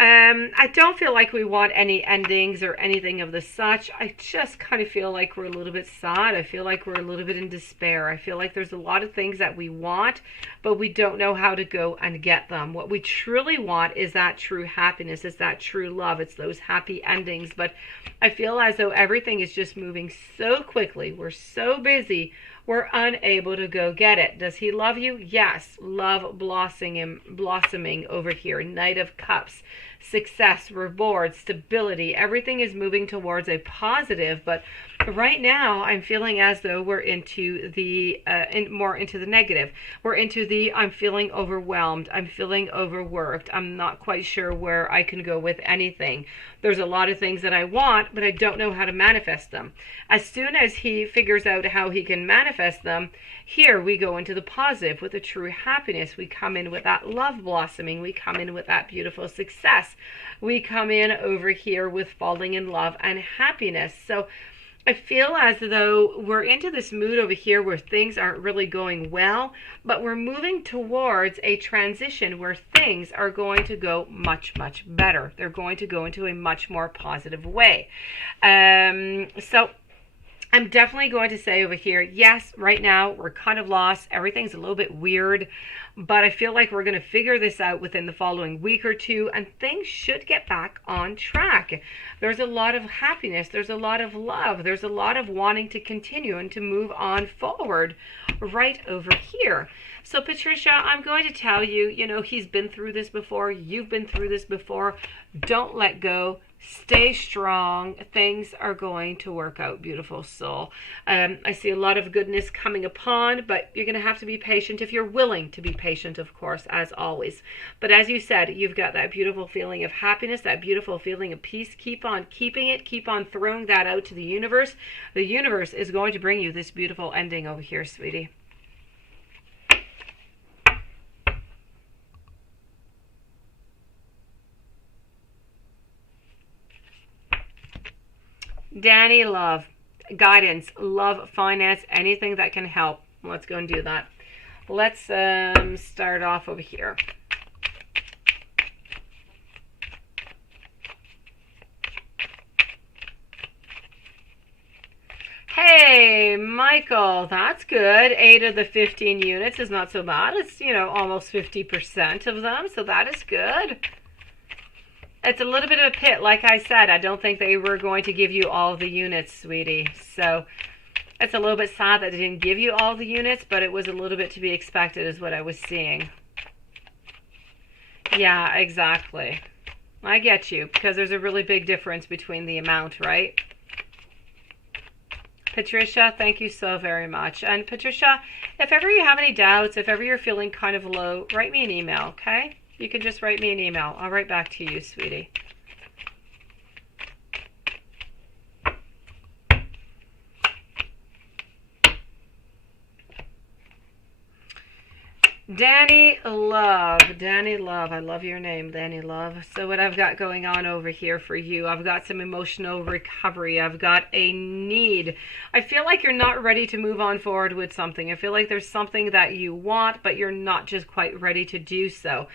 I don't feel like we want any endings or anything of the such. I just kind of feel like we're a little bit sad. I feel like we're a little bit in despair. I feel like there's a lot of things that we want, but we don't know how to go and get them. What we truly want is that true happiness, is that true love. It's those happy endings. But I feel as though everything is just moving so quickly. We're so busy. We're unable to go get it. Does he love you? Yes. Love blossoming over here. Knight of Cups. Success, reward, stability. Everything is moving towards a positive, but right now I'm feeling as though we're into the more into the negative. We're into the I'm feeling overwhelmed. I'm feeling overworked. I'm not quite sure where I can go with anything. There's a lot of things that I want, but I don't know how to manifest them. As soon as he figures out how he can manifest them, here we go into the positive with a true happiness. We come in with that love blossoming. We come in with that beautiful success. We come in over here with falling in love and happiness. So I feel as though we're into this mood over here where things aren't really going well, but we're moving towards a transition where things are going to go much, much better. They're going to go into a much more positive way. So I'm definitely going to say over here, yes, right now we're kind of lost. Everything's a little bit weird, but I feel like we're going to figure this out within the following week or two, and things should get back on track. There's a lot of happiness. There's a lot of love. There's a lot of wanting to continue and to move on forward right over here. So Patricia, I'm going to tell you, he's been through this before. You've been through this before. Don't let go. Stay strong. Things are going to work out, beautiful soul. I see a lot of goodness coming upon, but you're going to have to be patient if you're willing to be patient, of course, as always. But as you said, you've got that beautiful feeling of happiness, that beautiful feeling of peace. Keep on keeping it. Keep on throwing that out to the universe. The universe is going to bring you this beautiful ending over here, sweetie. Danny, love, guidance, love, finance, anything that can help. Let's go and do that. Let's start off over here. Hey, Michael, that's good. 8 of the 15 units is not so bad. It's, almost 50% of them, so that is good. It's a little bit of a pit. Like I said, I don't think they were going to give you all the units, sweetie. So it's a little bit sad that they didn't give you all the units, but it was a little bit to be expected is what I was seeing. Yeah, exactly. I get you, because there's a really big difference between the amount, right? Patricia, thank you so very much. And Patricia, if ever you have any doubts, if ever you're feeling kind of low, write me an email, okay? You can just write me an email. I'll write back to you, sweetie. Danny Love, I love your name, Danny Love. So what I've got going on over here for you, I've got some emotional recovery. I've got a need. I feel like you're not ready to move on forward with something. I feel like there's something that you want, but you're not just quite ready to do so.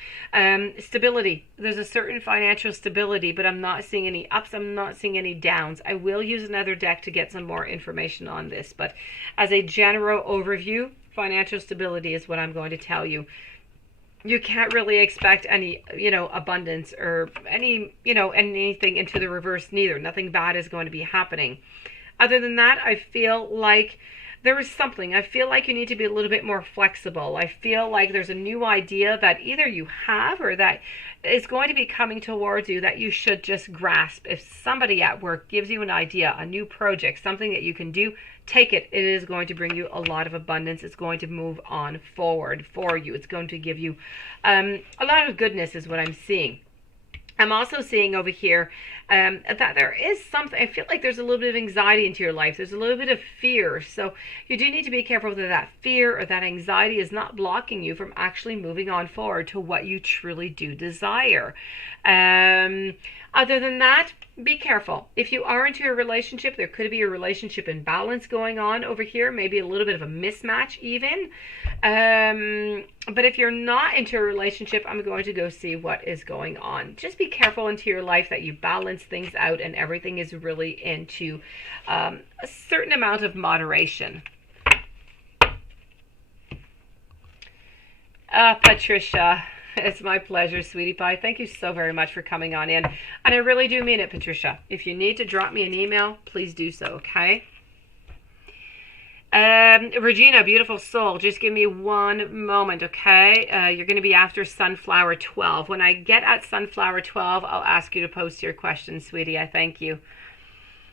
Stability. There's a certain financial stability, but I'm not seeing any ups. I'm not seeing any downs. I will use another deck to get some more information on this, but as a general overview, financial stability is what I'm going to tell you. You can't really expect any, abundance or any, anything into the reverse neither. Nothing bad is going to be happening. Other than that, I feel like there is something. I feel like you need to be a little bit more flexible. I feel like there's a new idea that either you have or that is going to be coming towards you that you should just grasp. If somebody at work gives you an idea, a new project, something that you can do, take it. It is going to bring you a lot of abundance. It's going to move on forward for you. It's going to give you a lot of goodness is what I'm seeing. I'm also seeing over here that there is something, I feel like there's a little bit of anxiety into your life. There's a little bit of fear. So you do need to be careful that that fear or that anxiety is not blocking you from actually moving on forward to what you truly do desire. Other than that, be careful. If you are into a relationship, there could be a relationship imbalance going on over here, maybe a little bit of a mismatch even. But if you're not into a relationship, I'm going to go see what is going on. Just be careful into your life that you balance things out and everything is really into a certain amount of moderation. Patricia. It's my pleasure, sweetie pie. Thank you so very much for coming on in. And I really do mean it, Patricia. If you need to drop me an email, please do so, okay? Regina, beautiful soul, just give me one moment, okay? You're going to be after Sunflower 12. When I get at Sunflower 12, I'll ask you to post your questions, sweetie. I thank you.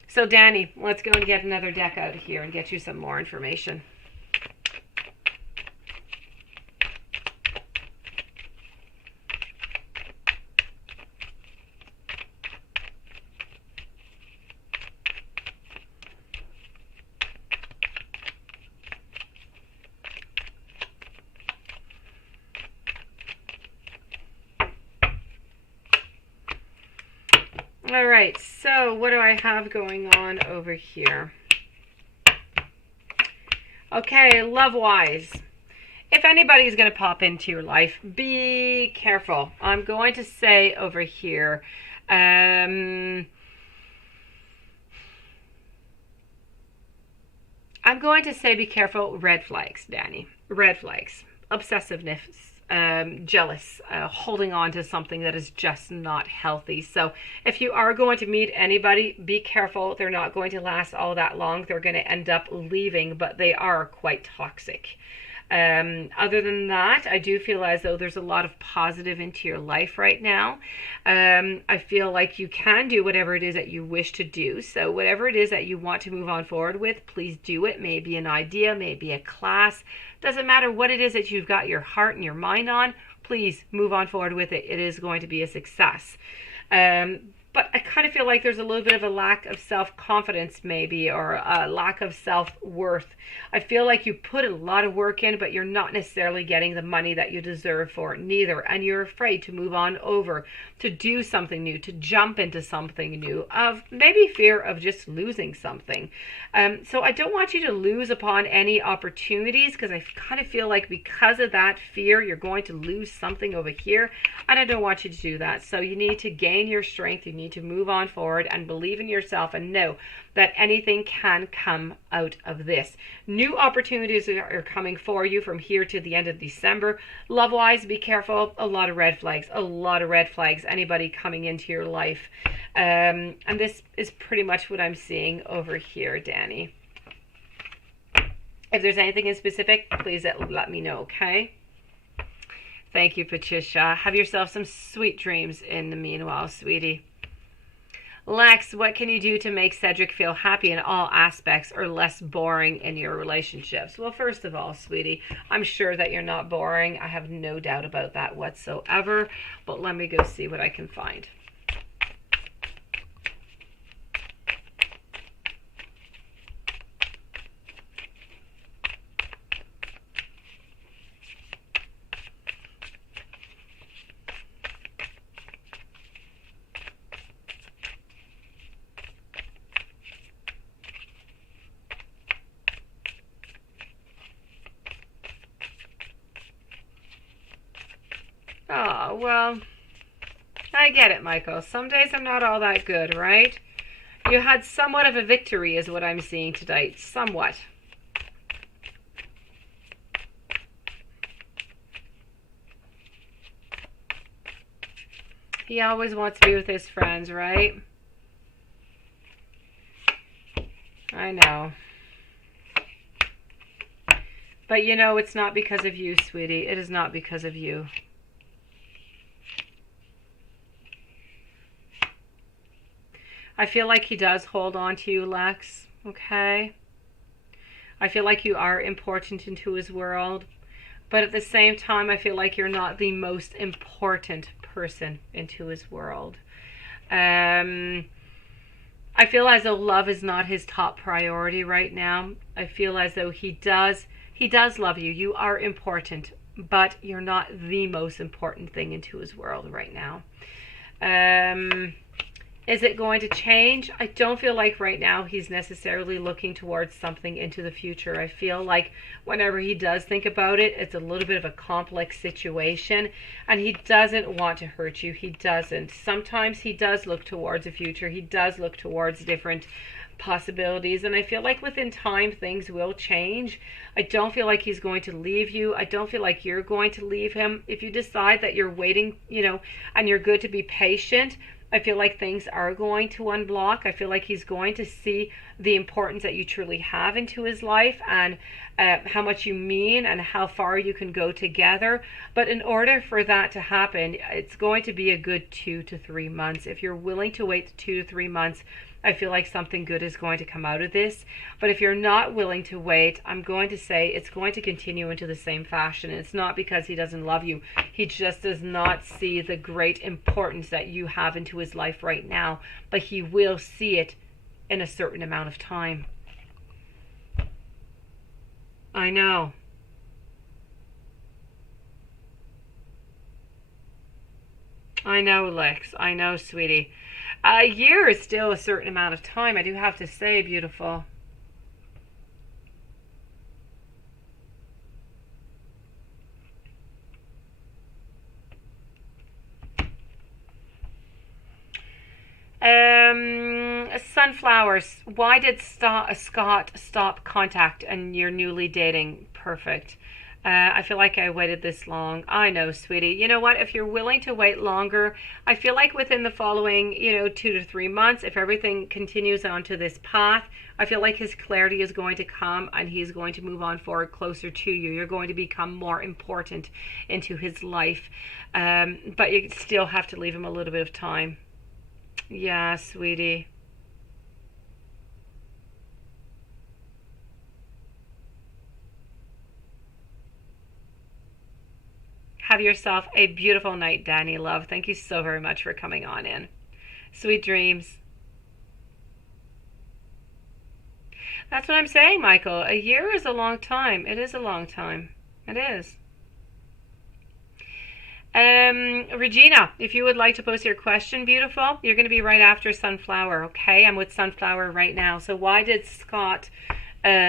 So, Danny, let's go and get another deck out of here and get you some more information. All right, so what do I have going on over here? Okay, love-wise, if anybody's going to pop into your life, be careful. I'm going to say over here, I'm going to say be careful, red flags, Danny. Red flags, obsessiveness. Jealous, holding on to something that is just not healthy. So if you are going to meet anybody, be careful. They're not going to last all that long. They're going to end up leaving, but they are quite toxic. Other than that, I do feel as though there's a lot of positive into your life right now. I feel like you can do whatever it is that you wish to do. So whatever it is that you want to move on forward with, please do it. Maybe an idea, maybe a class. Doesn't matter what it is that you've got your heart and your mind on, please move on forward with it. It is going to be a success. But I kind of feel like there's a little bit of a lack of self-confidence maybe, or a lack of self-worth. I feel like you put a lot of work in, but you're not necessarily getting the money that you deserve for it, neither. And you're afraid to move on over, to do something new, to jump into something new, of maybe fear of just losing something. So I don't want you to lose upon any opportunities, because I kind of feel like because of that fear, you're going to lose something over here. And I don't want you to do that. So you need to gain your strength. You need to move on forward and believe in yourself and know that anything can come out of this. New opportunities are coming for you from here to the end of December. Love-wise, be careful. A lot of red flags. A lot of red flags. Anybody coming into your life. And this is pretty much what I'm seeing over here, Danny. If there's anything in specific, please let me know, okay? Thank you, Patricia. Have yourself some sweet dreams in the meanwhile, sweetie. Lex, what can you do to make Cedric feel happy in all aspects or less boring in your relationships? Well, first of all, sweetie, I'm sure that you're not boring. I have no doubt about that whatsoever. But let me go see what I can find. Oh, well, I get it, Michael. Some days I'm not all that good, right? You had somewhat of a victory is what I'm seeing tonight. Somewhat. He always wants to be with his friends, right? I know. But you know, it's not because of you, sweetie. It is not because of you. I feel like he does hold on to you, Lex. Okay? I feel like you are important into his world. But at the same time, I feel like you're not the most important person into his world. I feel as though love is not his top priority right now. I feel as though he does love you. You are important, but you're not the most important thing into his world right now. Is it going to change? I don't feel like right now he's necessarily looking towards something into the future. I feel like whenever he does think about it, it's a little bit of a complex situation, and he doesn't want to hurt you. He doesn't. Sometimes he does look towards the future. He does look towards different possibilities, and I feel like within time things will change. I don't feel like he's going to leave you. I don't feel like you're going to leave him. If you decide that you're waiting, and you're good to be patient, I feel like things are going to unblock. I feel like he's going to see the importance that you truly have into his life, and how much you mean and how far you can go together. But in order for that to happen, it's going to be a good 2 to 3 months. If you're willing to wait 2 to 3 months, I feel like something good is going to come out of this. But if you're not willing to wait, I'm going to say it's going to continue into the same fashion. It's not because he doesn't love you. He just does not see the great importance that you have into his life right now. But he will see it in a certain amount of time. I know. I know, Lex. I know, sweetie. A year is still a certain amount of time, I do have to say, beautiful. Sunflowers. Why did Scott stop contact and you're newly dating? Perfect. I feel like I waited this long. I know, sweetie. You know what? If you're willing to wait longer, I feel like within the following, 2 to 3 months, if everything continues onto this path, I feel like his clarity is going to come and he's going to move on forward closer to you. You're going to become more important into his life. But you still have to leave him a little bit of time. Yeah, sweetie. Have yourself a beautiful night, Danny, love. Thank you so very much for coming on in. Sweet dreams. That's what I'm saying, Michael. A year is a long time. It is a long time. It is. Regina, if you would like to post your question, beautiful, you're going to be right after Sunflower, okay? I'm with Sunflower right now. So why did Scott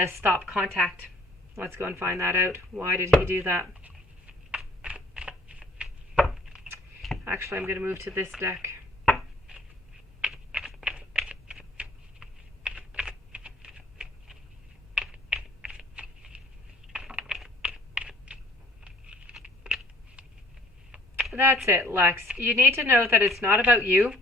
stop contact? Let's go and find that out. Why did he do that? Actually, I'm going to move to this deck. That's it, Lex. You need to know that it's not about you.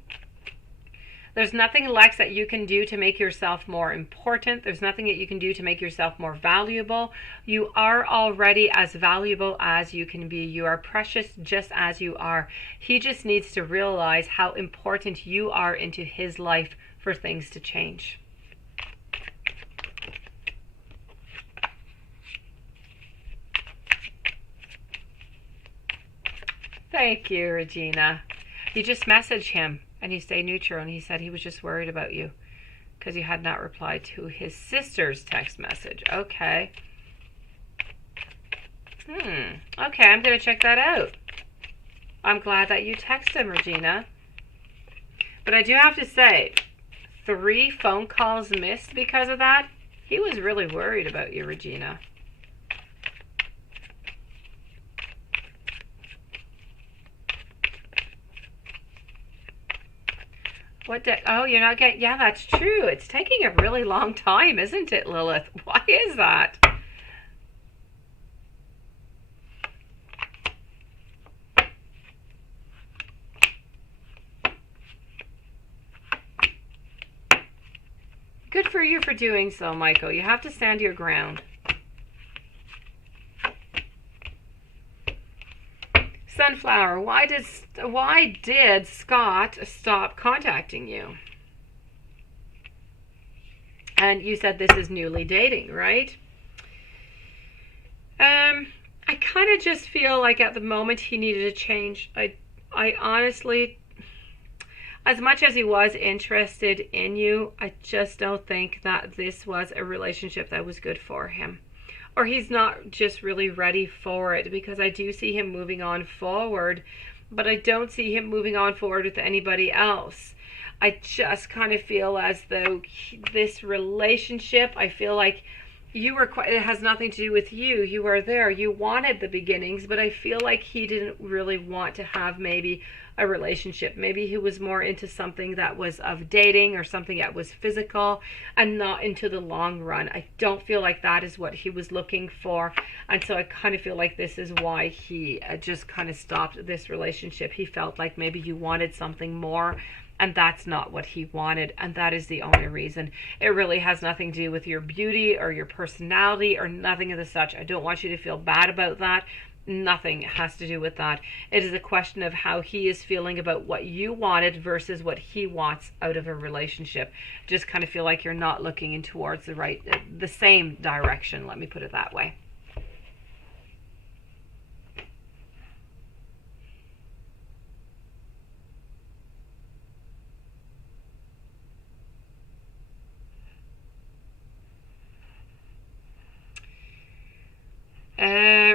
There's nothing, Lex, that you can do to make yourself more important. There's nothing that you can do to make yourself more valuable. You are already as valuable as you can be. You are precious just as you are. He just needs to realize how important you are into his life for things to change. Thank you, Regina. You just messaged him and he stayed neutral, and he said he was just worried about you because you had not replied to his sister's text message. Okay. Okay, I'm going to check that out. I'm glad that you texted him, Regina. But I do have to say, 3 phone calls missed because of that. He was really worried about you, Regina. What day? Oh, you're not getting... Yeah, that's true. It's taking a really long time, isn't it, Lilith? Why is that? Good for you for doing so, Michael. You have to stand your ground. Sunflower, why did Scott stop contacting you? And you said this is newly dating, right? I kind of just feel like at the moment he needed a change. I honestly, as much as he was interested in you, I just don't think that this was a relationship that was good for him. Or he's not just really ready for it, because I do see him moving on forward, but I don't see him moving on forward with anybody else. I just kind of feel as though this relationship, I feel like you were quite, it has nothing to do with you. You were there. You wanted the beginnings, but I feel like he didn't really want to have maybe a relationship. Maybe he was more into something that was of dating or something that was physical and not into the long run. I don't feel like that is what he was looking for. And so I kind of feel like this is why he just kind of stopped this relationship. He felt like maybe you wanted something more, and that's not what he wanted, and that is the only reason. It really has nothing to do with your beauty or your personality or nothing of the such. I don't want you to feel bad about that. Nothing has to do with that. It is a question of how he is feeling about what you wanted versus what he wants out of a relationship. Just kind of feel like you're not looking in towards the same direction, let me put it that way.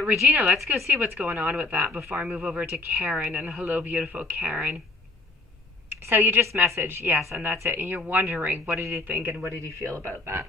Regina, let's go see what's going on with that before I move over to Karen. And hello, beautiful Karen. So you just messaged, yes, and that's it. And you're wondering, what did he think and what did he feel about that?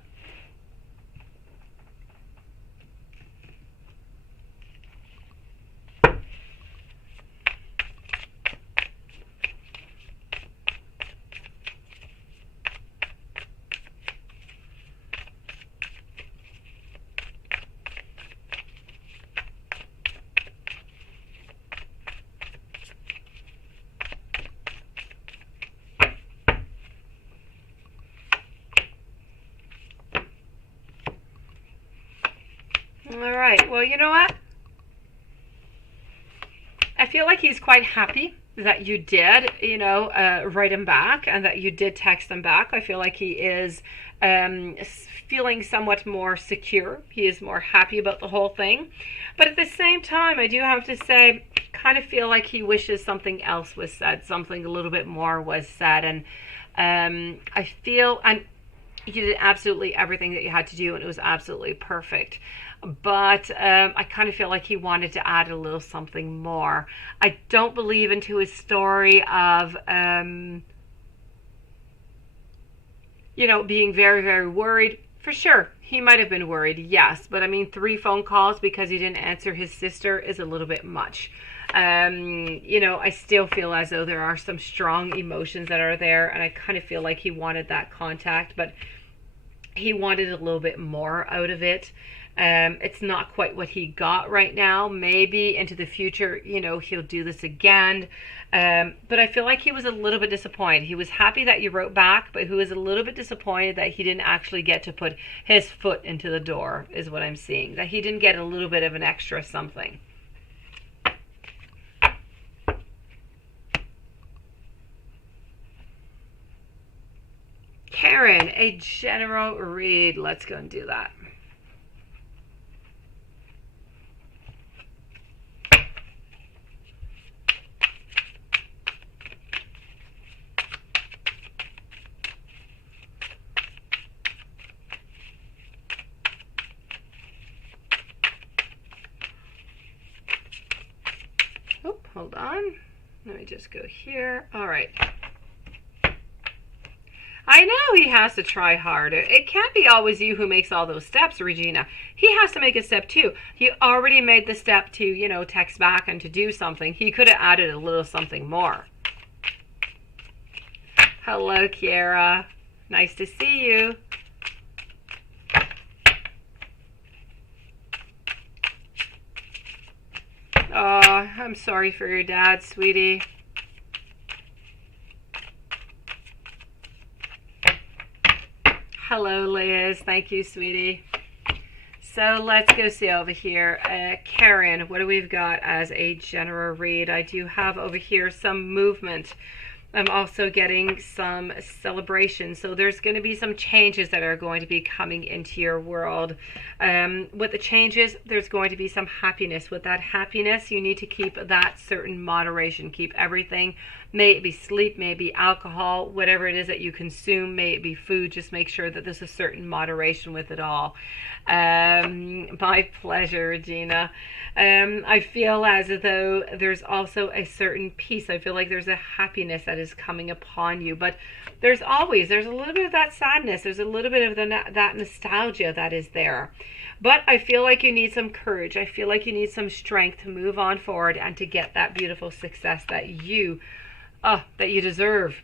All right. Well, you know what? I feel like he's quite happy that you did, write him back and that you did text him back. I feel like he is feeling somewhat more secure. He is more happy about the whole thing. But at the same time, I do have to say, kind of feel like he wishes something else was said, something a little bit more was said. And I feel, and you did absolutely everything that you had to do, and it was absolutely perfect. But I kind of feel like he wanted to add a little something more. I don't believe into his story of, being very, very worried. For sure, he might have been worried, yes. But I mean, 3 phone calls because he didn't answer his sister is a little bit much. I still feel as though there are some strong emotions that are there. And I kind of feel like he wanted that contact, but he wanted a little bit more out of it. It's not quite what he got right now. Maybe into the future, he'll do this again. But I feel like he was a little bit disappointed. He was happy that you wrote back, but he was a little bit disappointed that he didn't actually get to put his foot into the door, is what I'm seeing. That he didn't get a little bit of an extra something. Karen, a general read. Let's go and do that. Oh, hold on. Let me just go here. All right. I know he has to try harder. It can't be always you who makes all those steps, Regina. He has to make a step too. He already made the step to, text back and to do something. He could have added a little something more. Hello, Kiara. Nice to see you. Oh, I'm sorry for your dad, sweetie. Hello, Liz. Thank you, sweetie. So let's go see over here. Karen, what do we've got as a general read? I do have over here some movement. I'm also getting some celebration. So there's going to be some changes that are going to be coming into your world. With the changes, there's going to be some happiness. With that happiness, you need to keep that certain moderation. Keep everything. May it be sleep, may it be alcohol, whatever it is that you consume, may it be food. Just make sure that there's a certain moderation with it all. My pleasure, Regina. I feel as though there's also a certain peace. I feel like there's a happiness that is coming upon you, but there's a little bit of that sadness. There's a little bit of that nostalgia that is there. But I feel like you need some courage. I feel like you need some strength to move on forward and to get that beautiful success that you deserve.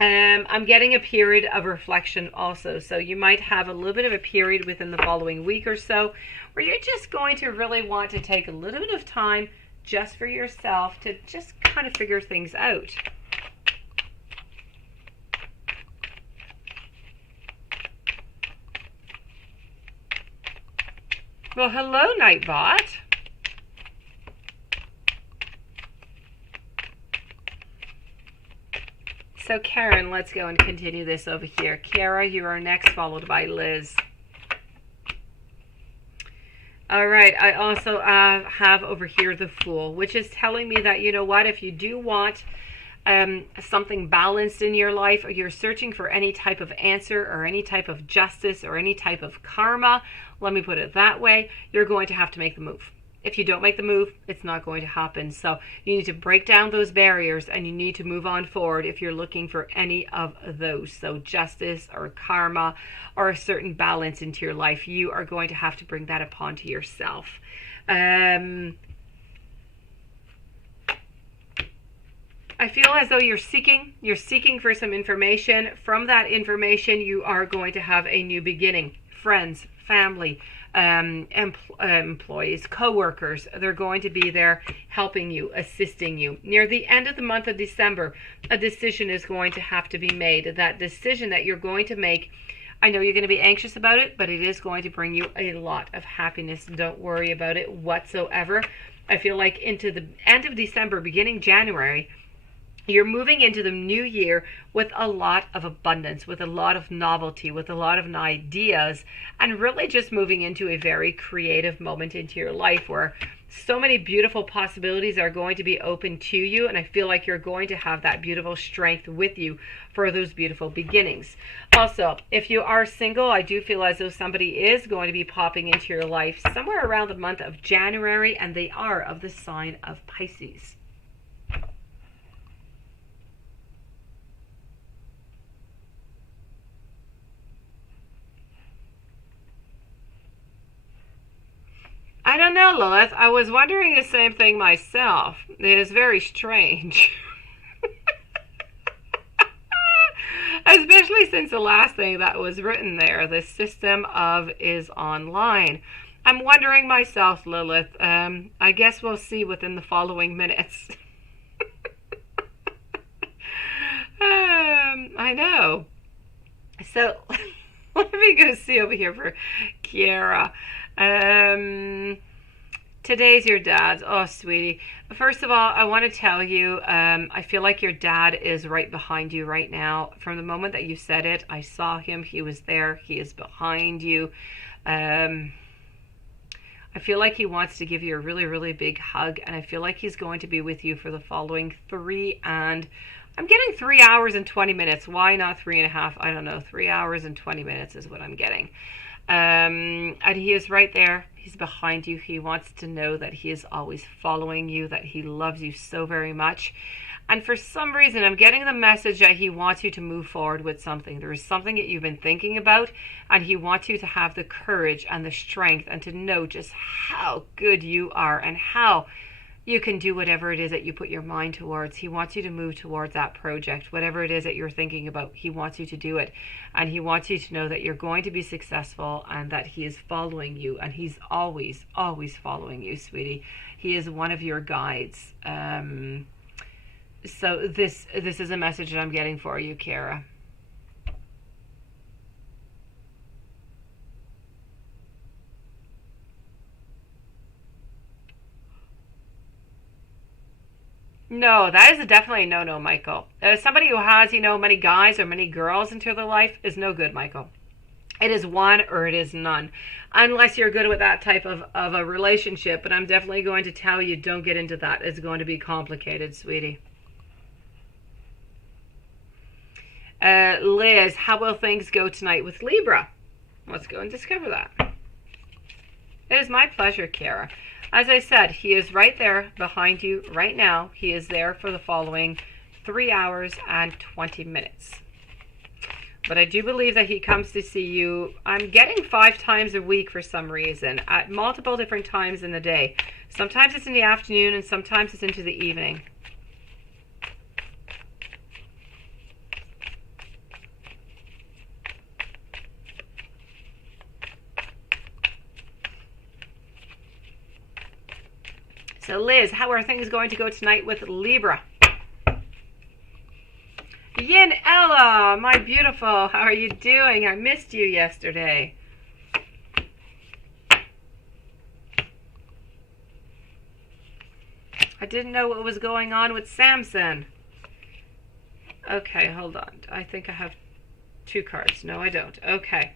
I'm getting a period of reflection also. So you might have a little bit of a period within the following week or so where you're just going to really want to take a little bit of time just for yourself to just kind of figure things out. Well, hello, Nightbot. So Karen, let's go and continue this over here. Kiara, you are next, followed by Liz. All right, I also have over here the Fool, which is telling me that, you know what, if you do want something balanced in your life, or you're searching for any type of answer or any type of justice or any type of karma, let me put it that way, you're going to have to make the move. If you don't make the move, it's not going to happen. So you need to break down those barriers and you need to move on forward if you're looking for any of those. So justice or karma or a certain balance into your life, you are going to have to bring that upon to yourself. I feel as though you're seeking for some information. From that information, you are going to have a new beginning. Friends, family, employees, co-workers, they're going to be there helping you, assisting you. Near the end of the month of December, a decision is going to have to be made. That decision that you're going to make, I know you're going to be anxious about it, but it is going to bring you a lot of happiness. Don't worry about it whatsoever. I feel like into the end of December, beginning January, you're moving into the new year with a lot of abundance, with a lot of novelty, with a lot of ideas, and really just moving into a very creative moment into your life where so many beautiful possibilities are going to be open to you. And I feel like you're going to have that beautiful strength with you for those beautiful beginnings. Also, if you are single, I do feel as though somebody is going to be popping into your life somewhere around the month of January, and they are of the sign of Pisces. I don't know, Lilith. I was wondering the same thing myself. It is very strange. Especially since the last thing that was written there, the system of is online. I'm wondering myself, Lilith. I guess we'll see within the following minutes. I know. So let me go see over here for Kiara. Today's your dad's. Oh, sweetie. First of all, I want to tell you, I feel like your dad is right behind you right now. From the moment that you said it, I saw him. He was there. He is behind you. I feel like he wants to give you a really, really big hug, and I feel like he's going to be with you for the following 3 hours and 20 minutes. Why not 3.5? I don't know. 3 hours and 20 minutes is what I'm getting. And he is right there. He's behind you. He wants to know that he is always following you, that he loves you so very much. And for some reason, I'm getting the message that he wants you to move forward with something. There is something that you've been thinking about, and he wants you to have the courage and the strength and to know just how good you are and how you can do whatever it is that you put your mind towards. He wants you to move towards that project, whatever it is that you're thinking about. He wants you to do it, and he wants you to know that you're going to be successful and that he is following you, and he's always, always following you, sweetie. He is one of your guides. So this is a message that I'm getting for you, Kara. No, that is definitely a no-no, Michael. Somebody who has, many guys or many girls into their life is no good, Michael. It is one or it is none. Unless you're good with that type of a relationship. But I'm definitely going to tell you, don't get into that. It's going to be complicated, sweetie. Liz, how will things go tonight with Libra? Let's go and discover that. It is my pleasure, Kara. As I said, he is right there behind you right now. He is there for the following 3 hours and 20 minutes. But I do believe that he comes to see you. I'm getting 5 times a week for some reason, at multiple different times in the day. Sometimes it's in the afternoon and sometimes it's into the evening. So Liz, how are things going to go tonight with Libra? Yin Ella, my beautiful, how are you doing? I missed you yesterday. I didn't know what was going on with Samson. Okay, hold on. I think I have 2 cards. No, I don't. Okay.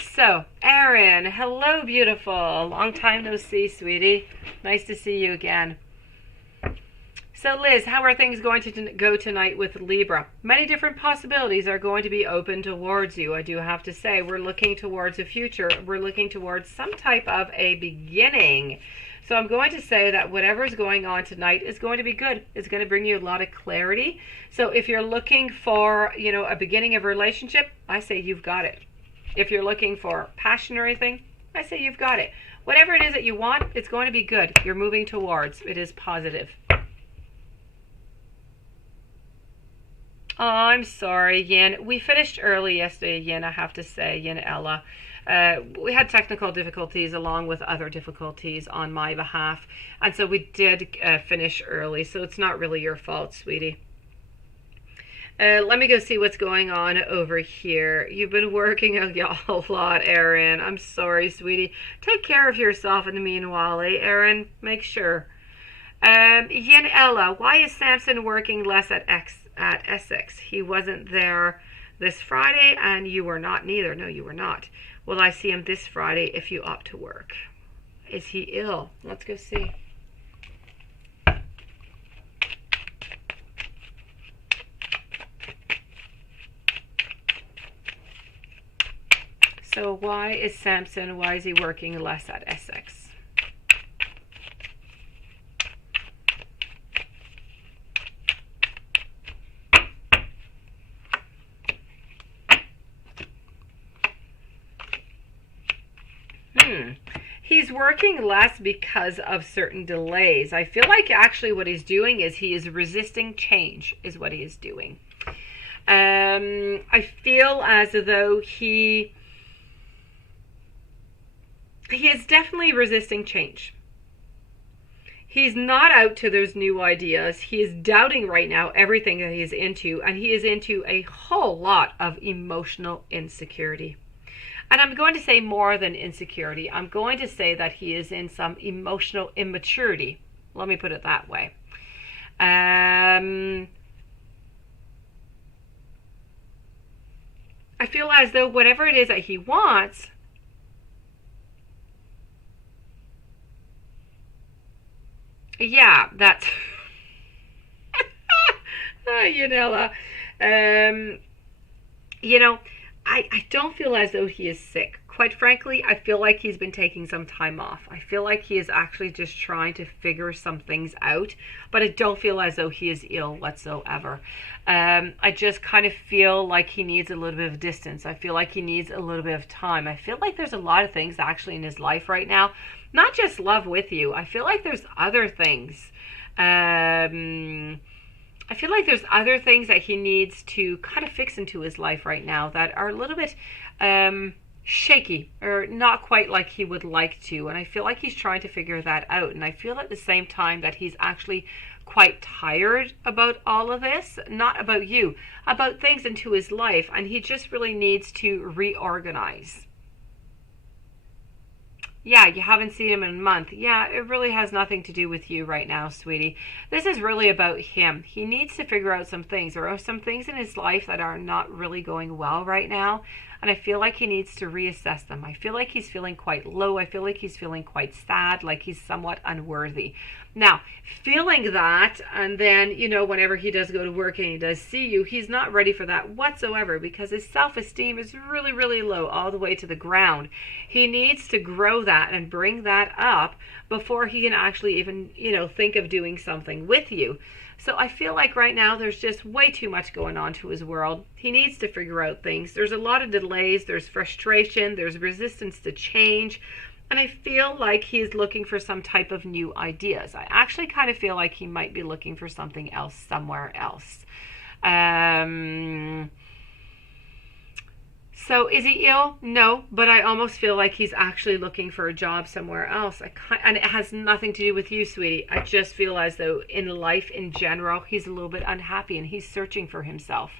So, Erin, hello, beautiful. Long time no see, sweetie. Nice to see you again. So, Liz, how are things going to go tonight with Libra? Many different possibilities are going to be open towards you. I do have to say, we're looking towards a future. We're looking towards some type of a beginning. So I'm going to say that whatever is going on tonight is going to be good. It's going to bring you a lot of clarity. So if you're looking for, a beginning of a relationship, I say you've got it. If you're looking for passion or anything, I say you've got it. Whatever it is that you want, it's going to be good. You're moving towards. It is positive. Oh, I'm sorry, Yin. We finished early yesterday, Yin, I have to say, Yin Ella. We had technical difficulties along with other difficulties on my behalf. And so we did finish early. So it's not really your fault, sweetie. Let me go see what's going on over here. You've been working a lot, Erin. I'm sorry, sweetie. Take care of yourself in the meanwhile, Erin? Make sure. Yin Ella, why is Samson working less at Essex? He wasn't there this Friday, and you were not neither. No, you were not. Will I see him this Friday if you opt to work? Is he ill? Let's go see. So why is he working less at Essex? He's working less because of certain delays. I feel like actually what he's doing is he is resisting change is what he is doing. I feel as though he is definitely resisting change. He's not out to those new ideas. He is doubting right now everything that he's into, and he is into a whole lot of emotional insecurity. And I'm going to say more than insecurity. I'm going to say that he is in some emotional immaturity. Let me put it that way. I feel as though whatever it is that he wants, yeah, that's Yanela. I don't feel as though he is sick. Quite frankly, I feel like he's been taking some time off. I feel like he is actually just trying to figure some things out, but I don't feel as though he is ill whatsoever. I just kind of feel like he needs a little bit of distance. I feel like he needs a little bit of time. I feel like there's a lot of things actually in his life right now, not just love with you. I feel like there's other things. I feel like there's other things that he needs to kind of fix into his life right now that are a little bit shaky or not quite like he would like to. And I feel like he's trying to figure that out. And I feel at the same time that he's actually quite tired about all of this, not about you, about things into his life. And he just really needs to reorganize. Yeah, you haven't seen him in a month. Yeah, it really has nothing to do with you right now, sweetie. This is really about him. He needs to figure out some things. There are some things in his life that are not really going well right now, and I feel like he needs to reassess them. I feel like he's feeling quite low. I feel like he's feeling quite sad, like he's somewhat unworthy. Now, feeling that, and then, whenever he does go to work and he does see you, he's not ready for that whatsoever because his self-esteem is really, really low all the way to the ground. He needs to grow that and bring that up before he can actually even, think of doing something with you. So I feel like right now there's just way too much going on to his world. He needs to figure out things. There's a lot of delays, there's frustration, there's resistance to change. And I feel like he's looking for some type of new ideas. I actually kind of feel like he might be looking for something else somewhere else. So is he ill? No, but I almost feel like he's actually looking for a job somewhere else. And it has nothing to do with you, sweetie. I just feel as though in life in general, he's a little bit unhappy and he's searching for himself.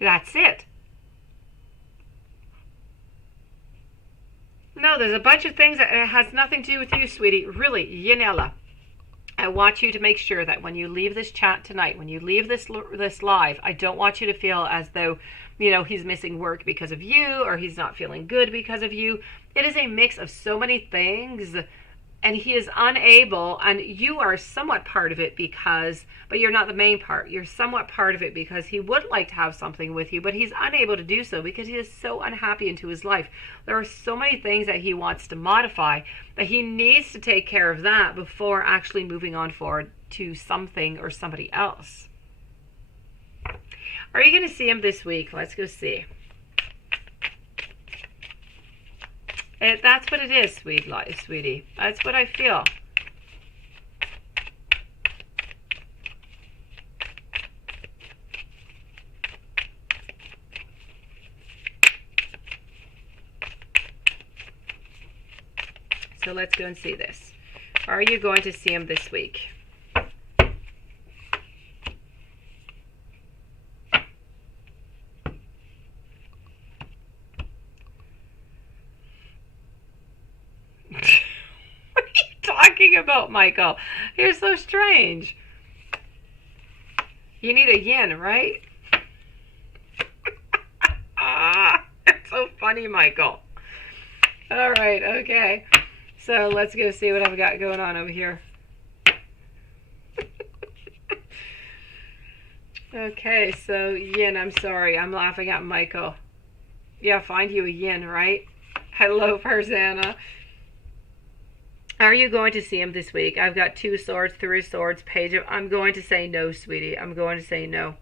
That's it. No, there's a bunch of things that it has nothing to do with you, sweetie. Really, Yanela. I want you to make sure that when you leave this chat tonight, when you leave this live, I don't want you to feel as though, he's missing work because of you or he's not feeling good because of you. It is a mix of so many things, and he is unable, and you are somewhat part of it but you're not the main part. You're somewhat part of it because he would like to have something with you, but he's unable to do so because he is so unhappy into his life. There are so many things that he wants to modify that he needs to take care of that before actually moving on forward to something or somebody else. Are you going to see him this week? Let's go see. That's what it is, sweetie. That's what I feel. So let's go and see this. Are you going to see him this week? About Michael, you're so strange. You need a yin, right? It's so funny, Michael. All right, okay, so let's go see what I've got going on over here. Okay, so yin, I'm sorry, I'm laughing at Michael. Yeah, find you a yin, right? Hello, Farzana. Are you going to see him this week? I've got 2 swords, 3 swords, page of... I'm going to say no, sweetie. I'm going to say no.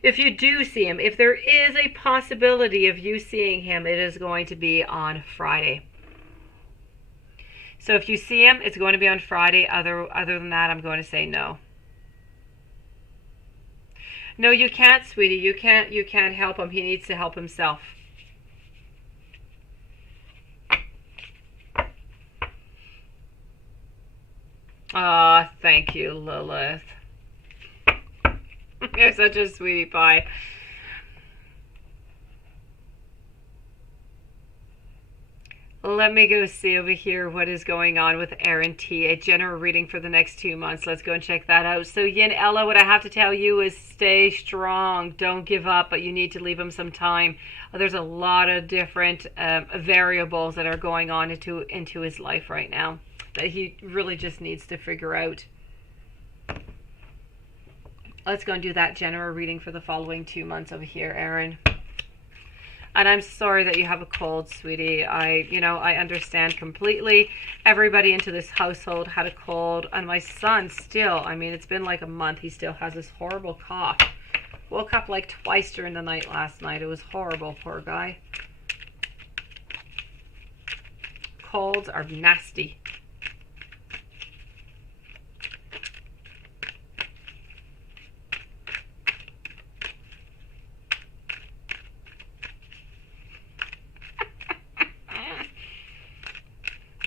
If you do see him, if there is a possibility of you seeing him, it is going to be on Friday. So if you see him, it's going to be on Friday. Other than that, I'm going to say no. No, you can't, sweetie. You can't help him. He needs to help himself. Ah, thank you, Lilith. You're such a sweetie pie. Let me go see over here what is going on with Aaron T. A general reading for the next 2 months. Let's go and check that out. So, Yin Ella, what I have to tell you is stay strong. Don't give up, but you need to leave him some time. There's a lot of different variables that are going on into his life right now that he really just needs to figure out. Let's go and do that general reading for the following 2 months over here, Aaron. And I'm sorry that you have a cold, sweetie. I understand completely. Everybody into this household had a cold, and my son still, it's been like a month, he still has this horrible cough. Woke up like twice during the night last night. It was horrible, poor guy. Colds are nasty.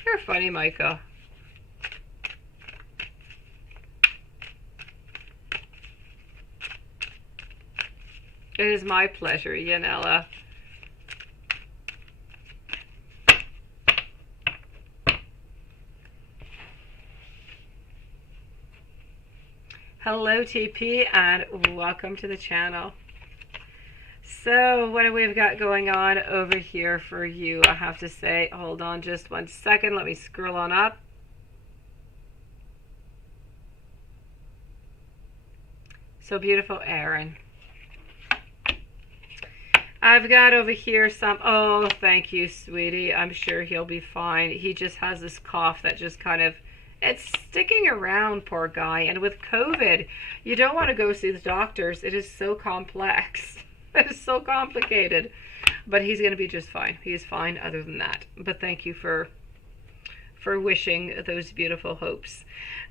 You're funny, Micah. It is my pleasure, Yanela. Hello, TP, and welcome to the channel. So, what do we've got going on over here for you? I have to say, hold on just 1 second. Let me scroll on up. So beautiful, Aaron. I've got over here some, oh, thank you, sweetie. I'm sure he'll be fine. He just has this cough that just kind of, it's sticking around, poor guy. And with COVID, you don't want to go see the doctors. It is so complex. It is so complicated. But he's going to be just fine. He is fine other than that. But thank you for wishing those beautiful hopes.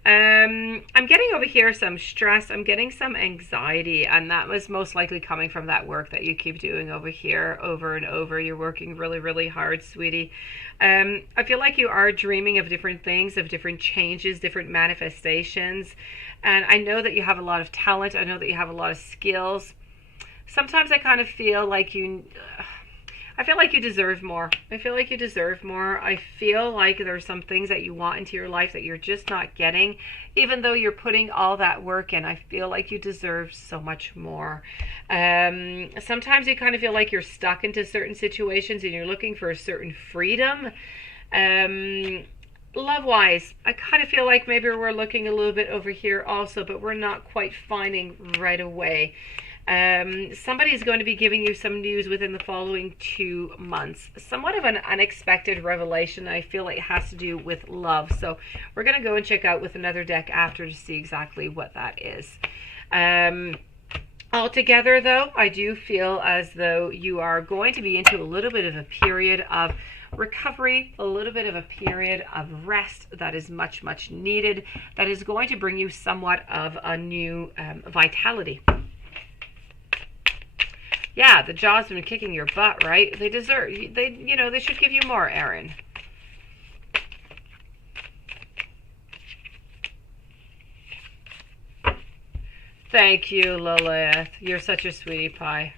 I'm getting over here some stress. I'm getting some anxiety, and that was most likely coming from that work that you keep doing over here over and over. You're working really, really hard, sweetie. I feel like you are dreaming of different things, of different changes, different manifestations. And I know that you have a lot of talent. I know that you have a lot of skills. Sometimes I kind of feel like you deserve more. I feel like you deserve more. I feel like there's some things that you want into your life that you're just not getting. Even though you're putting all that work in, I feel like you deserve so much more. Sometimes you kind of feel like you're stuck into certain situations and you're looking for a certain freedom. Love-wise, I kind of feel like maybe we're looking a little bit over here also, but we're not quite finding right away. Somebody's going to be giving you some news within the following 2 months. Somewhat of an unexpected revelation. I feel like it has to do with love. So we're going to go and check out with another deck after to see exactly what that is. Altogether, though, I do feel as though you are going to be into a little bit of a period of recovery, a little bit of a period of rest that is much, much needed, that is going to bring you somewhat of a new vitality. Yeah, the job's been kicking your butt, right? They deserve, they should give you more, Aaron. Thank you, Lilith. You're such a sweetie pie.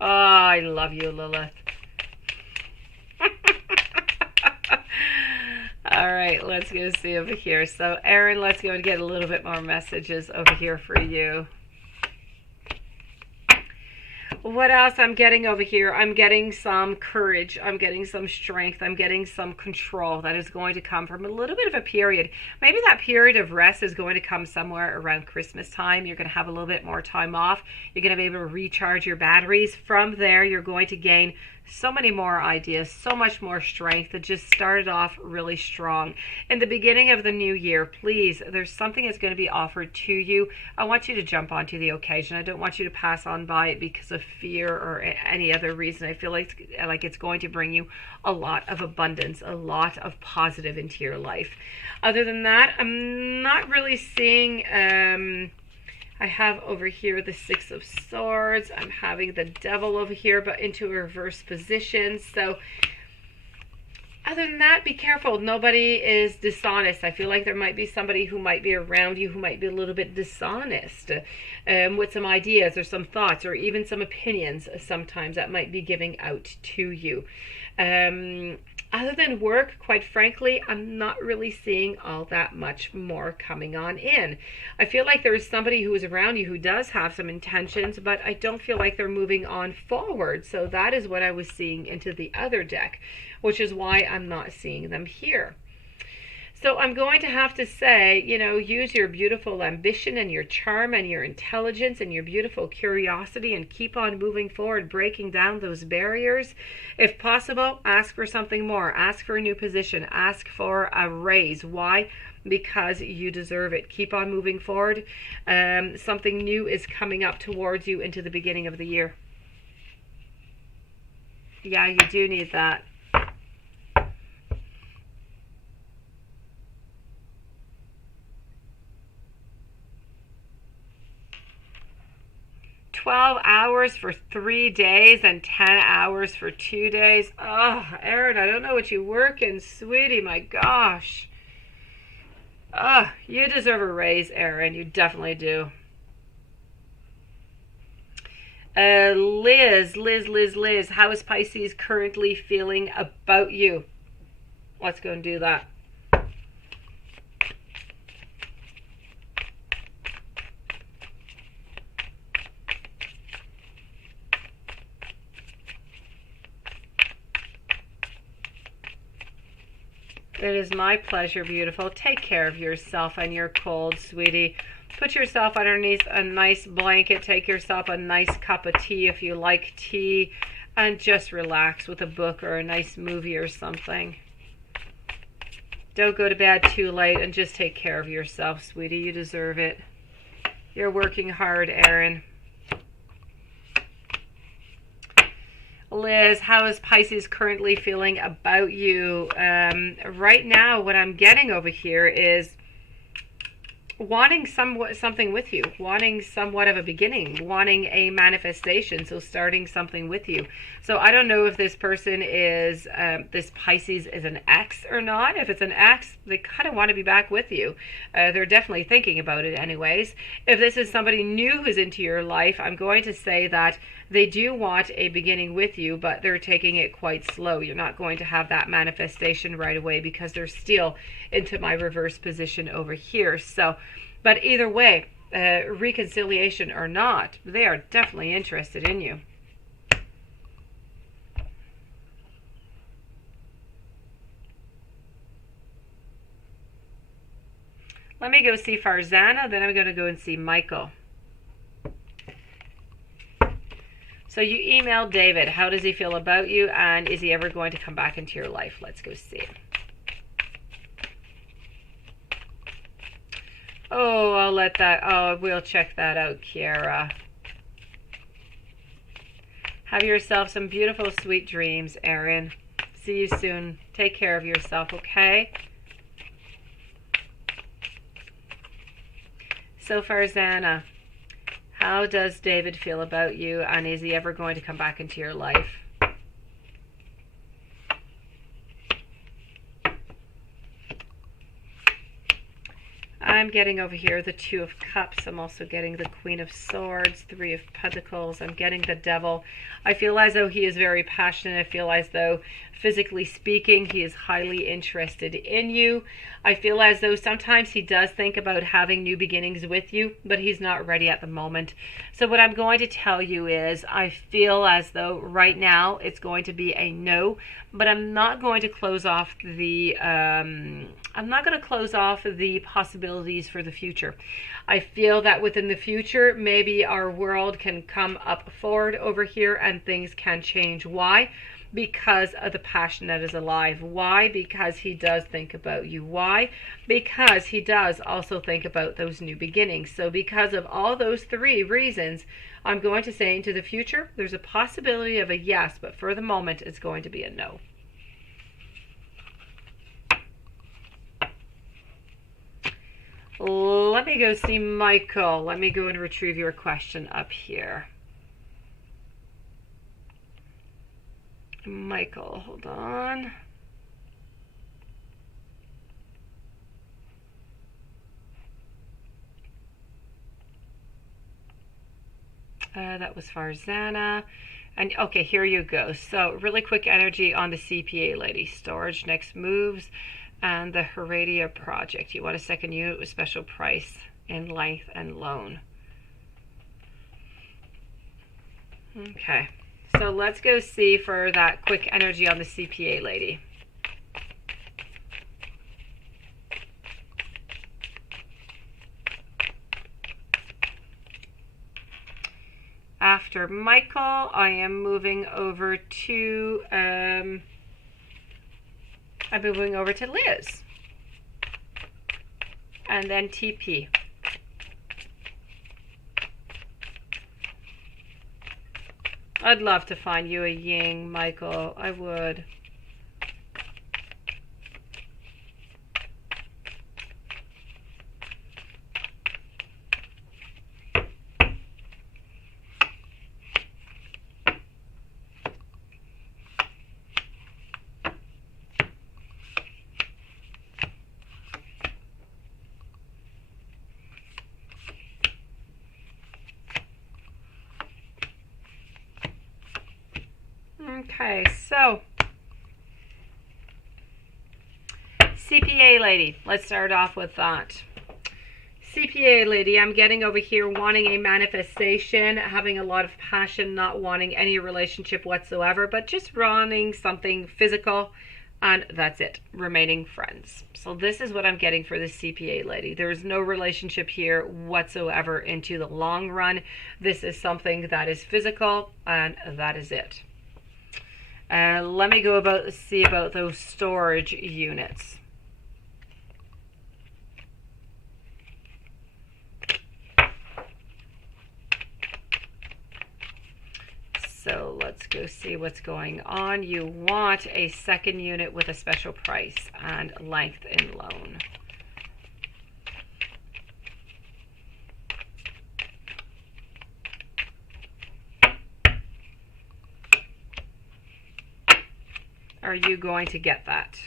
Oh, I love you, Lilith. All right, let's go see over here. So, Aaron, let's go and get a little bit more messages over here for you. What else I'm getting over here? I'm getting some courage. I'm getting some strength. I'm getting some control that is going to come from a little bit of a period. Maybe that period of rest is going to come somewhere around Christmas time. You're going to have a little bit more time off. You're going to be able to recharge your batteries. From there, you're going to gain so many more ideas, so much more strength. That just started off really strong. In the beginning of the new year, please, there's something that's going to be offered to you. I want you to jump onto the occasion. I don't want you to pass on by it because of fear or any other reason. I feel like it's going to bring you a lot of abundance, a lot of positive into your life. Other than that, I'm not really seeing I have over here the Six of Swords. I'm having the Devil over here, but into a reverse position. So other than that, be careful. Nobody is dishonest. I feel like there might be somebody who might be around you who might be a little bit dishonest with some ideas or some thoughts or even some opinions sometimes that might be giving out to you. Other than work, quite frankly, I'm not really seeing all that much more coming on in. I feel like there is somebody who is around you who does have some intentions, but I don't feel like they're moving on forward. So that is what I was seeing into the other deck, which is why I'm not seeing them here. So I'm going to have to say, use your beautiful ambition and your charm and your intelligence and your beautiful curiosity and keep on moving forward, breaking down those barriers. If possible, ask for something more. Ask for a new position. Ask for a raise. Why? Because you deserve it. Keep on moving forward. Something new is coming up towards you into the beginning of the year. Yeah, you do need that. 12 hours for 3 days and 10 hours for 2 days. Oh, Aaron, I don't know what you work in, sweetie. My gosh. Oh, you deserve a raise, Aaron. You definitely do. Liz, how is Pisces currently feeling about you? Let's go and do that. It is my pleasure, beautiful. Take care of yourself and your cold, sweetie. Put yourself underneath a nice blanket. Take yourself a nice cup of tea if you like tea. And just relax with a book or a nice movie or something. Don't go to bed too late and just take care of yourself, sweetie. You deserve it. You're working hard, Erin. Liz, how is Pisces currently feeling about you? Right now, what I'm getting over here is wanting something with you, wanting somewhat of a beginning, wanting a manifestation, so starting something with you. So I don't know if this person is, this Pisces is an ex or not. If it's an ex, they kind of want to be back with you. They're definitely thinking about it anyways. If this is somebody new who's into your life, I'm going to say that they do want a beginning with you, but they're taking it quite slow. You're not going to have that manifestation right away because they're still into my reverse position over here. So, but either way, reconciliation or not, they are definitely interested in you. Let me go see Farzana, then I'm going to go and see Michael. So you emailed David. How does he feel about you? And is he ever going to come back into your life? Let's go see. Oh, I'll let that. Oh, we'll check that out, Kiara. Have yourself some beautiful, sweet dreams, Erin. See you soon. Take care of yourself, okay? So Farzana, how does David feel about you, and is he ever going to come back into your life? I'm getting over here the Two of Cups. I'm also getting the Queen of Swords, Three of Pentacles. I'm getting the Devil. I feel as though he is very passionate. I feel as though, physically speaking, he is highly interested in you. I feel as though sometimes he does think about having new beginnings with you, but he's not ready at the moment. So what I'm going to tell you is I feel as though right now it's going to be a no, but I'm not going to close off the possibilities for the future. I feel that within the future, maybe our world can come up forward over here and things can change. Why? Because of the passion that is alive. Why? Because he does think about you. Why? Because he does also think about those new beginnings. So because of all those three reasons, I'm going to say into the future, there's a possibility of a yes, but for the moment, it's going to be a no. Let me go see Michael. Let me go and retrieve your question up here. Michael, hold on. That was Farzana. And okay, here you go. So really quick energy on the CPA lady. Storage, next moves, and the Heredia project. You want a second unit with special price in length and loan. Okay. So let's go see for that quick energy on the CPA lady. After Michael, I am moving over to Liz. And then TP. I'd love to find you a yin, Michael. I would. Okay, so CPA lady, let's start off with that. CPA lady, I'm getting over here wanting a manifestation, having a lot of passion, not wanting any relationship whatsoever, but just wanting something physical, and that's it, remaining friends. So this is what I'm getting for this CPA lady. There's no relationship here whatsoever into the long run. This is something that is physical, and that is it. Let me go see about those storage units. So let's go see what's going on. You want a second unit with a special price and length in loan. Are you going to get that?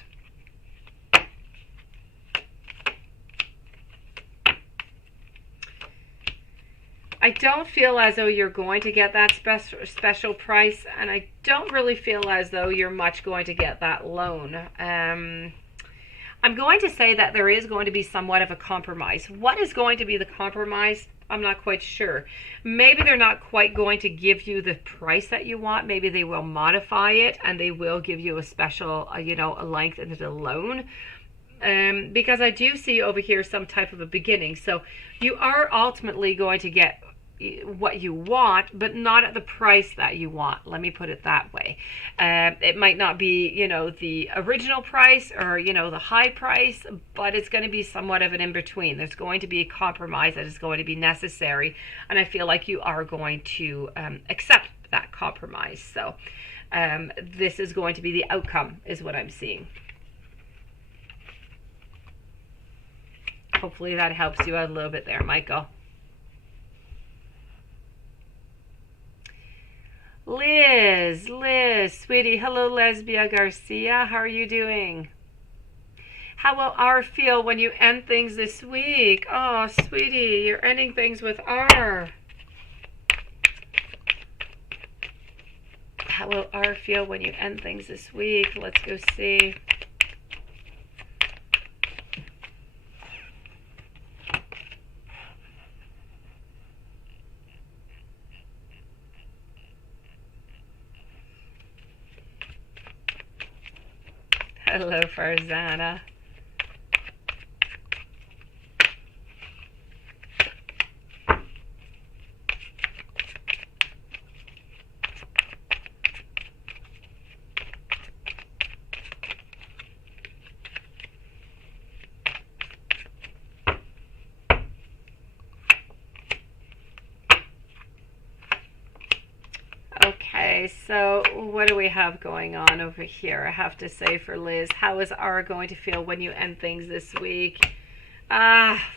I don't feel as though you're going to get that special price, and I don't really feel as though you're much going to get that loan. I'm going to say that there is going to be somewhat of a compromise. What is going to be the compromise? I'm not quite sure. Maybe they're not quite going to give you the price that you want. Maybe they will modify it and they will give you a special, a length into the loan. Because I do see over here some type of a beginning. So you are ultimately going to get what you want, but not at the price that you want. Let me put it that way. It might not be, the original price or, the high price, but it's going to be somewhat of an in-between. There's going to be a compromise that is going to be necessary, and I feel like you are going to accept that compromise. So this is going to be the outcome, is what I'm seeing. Hopefully that helps you out a little bit there, Michael. Liz, sweetie. Hello, Lesbia Garcia. How are you doing? How will R feel when you end things this week? Oh, sweetie, you're ending things with R. How will R feel when you end things this week? Let's go see. Hello, Farzana. Okay, so what do we have going on over here? I have to say for Liz, how is R going to feel when you end things this week?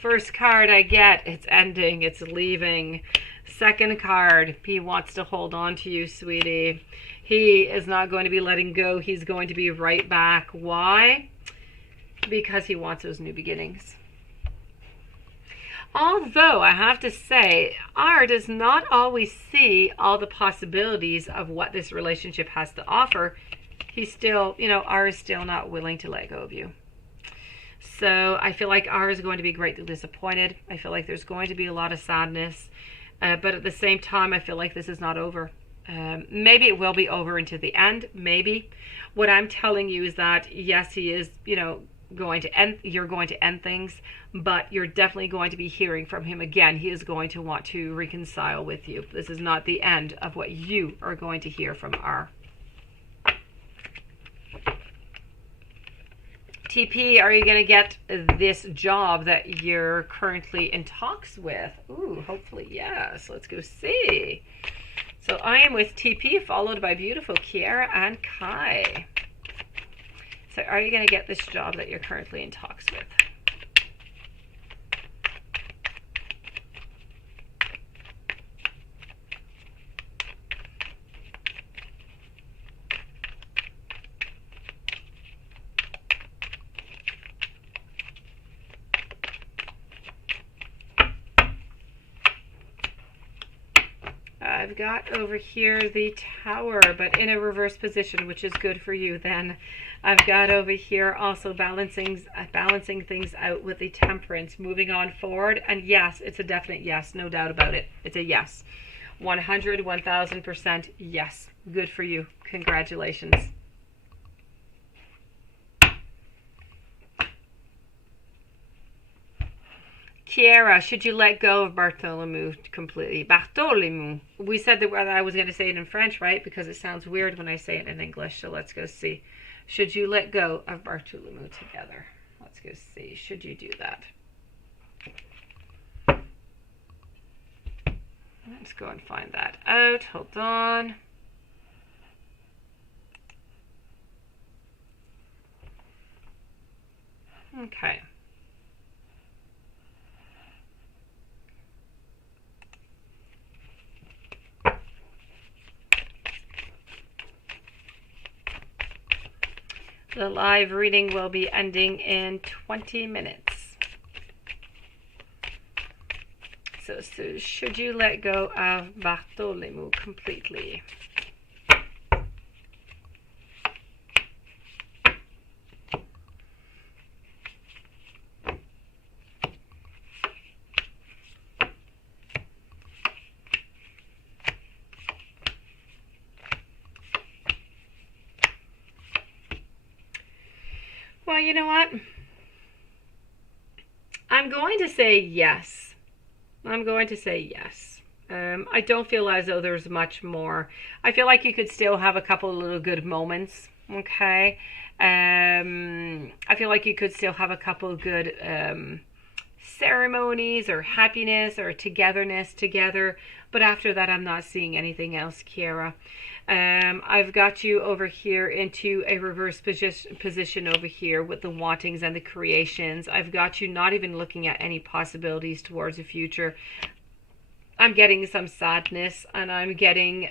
First card I get, it's ending, it's leaving. Second card, he wants to hold on to you, sweetie. He is not going to be letting go. He's going to be right back. Why? Because he wants those new beginnings. Although I have to say, R does not always see all the possibilities of what this relationship has to offer. He's still, R is still not willing to let go of you. So I feel like R is going to be greatly disappointed. I feel like there's going to be a lot of sadness. But at the same time, I feel like this is not over. Maybe it will be over into the end. Maybe. What I'm telling you is that, yes, he is, you're going to end things, but you're definitely going to be hearing from him again. He is going to want to reconcile with you. This is not the end of what you are going to hear from R. TP, are you going to get this job that you're currently in talks with? Ooh, hopefully yes. Let's go see. So I am with TP, followed by beautiful Kiara and Kai. So are you going to get this job that you're currently in talks with? I've got over here the Tower, but in a reverse position, which is good for you then. I've got over here also balancing things out with the Temperance, moving on forward. And yes, it's a definite yes, no doubt about it. It's a yes. 100, 1000% yes. Good for you. Congratulations. Chiara, should you let go of Bartholomew completely? Bartholomew. We said that I was going to say it in French, right? Because it sounds weird when I say it in English. So let's go see. Should you let go of Bartholomew together? Let's go see. Should you do that? Let's go and find that out. Hold on. Okay. The live reading will be ending in 20 minutes. So should you let go of Bartholomew completely? Well, you know what? I'm going to say yes. I'm going to say yes. I don't feel as though there's much more. I feel like you could still have a couple of little good moments, okay? I feel like you could still have a couple of good ceremonies or happiness or togetherness together. But after that, I'm not seeing anything else, Kiara. I've got you over here into a reverse position over here with the wantings and the creations. I've got you not even looking at any possibilities towards the future. I'm getting some sadness, and I'm getting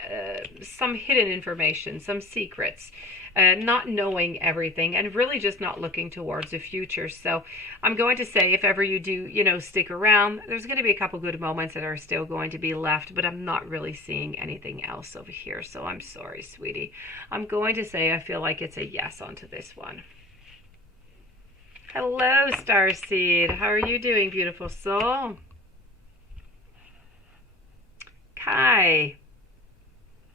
some hidden information, some secrets, not knowing everything, and really just not looking towards the future. So I'm going to say, if ever you do, stick around, there's going to be a couple good moments that are still going to be left, but I'm not really seeing anything else over here. So I'm sorry, sweetie. I'm going to say I feel like it's a yes onto this one. Hello, Starseed. How are you doing, beautiful soul? Kai,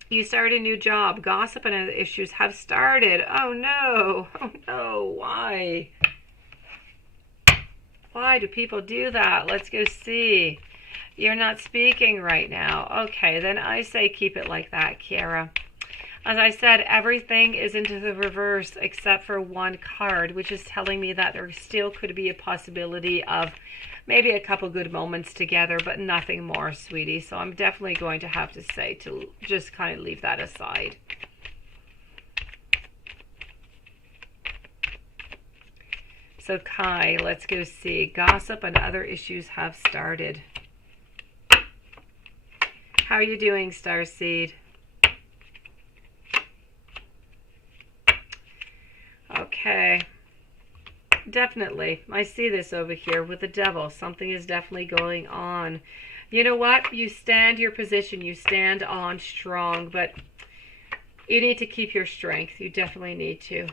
you started a new job. Gossip and other issues have started. Oh no. Oh no. Why? Why do people do that? Let's go see. You're not speaking right now. Okay, then I say keep it like that, Kiara. As I said, everything is into the reverse except for one card, which is telling me that there still could be a possibility of maybe a couple good moments together, but nothing more, sweetie. So I'm definitely going to have to say to just kind of leave that aside. So Kai, let's go see. Gossip and other issues have started. How are you doing, Starseed? Okay. Definitely. I see this over here with the devil. Something is definitely going on. You know what? You stand your position. You stand on strong, but you need to keep your strength. You definitely need to.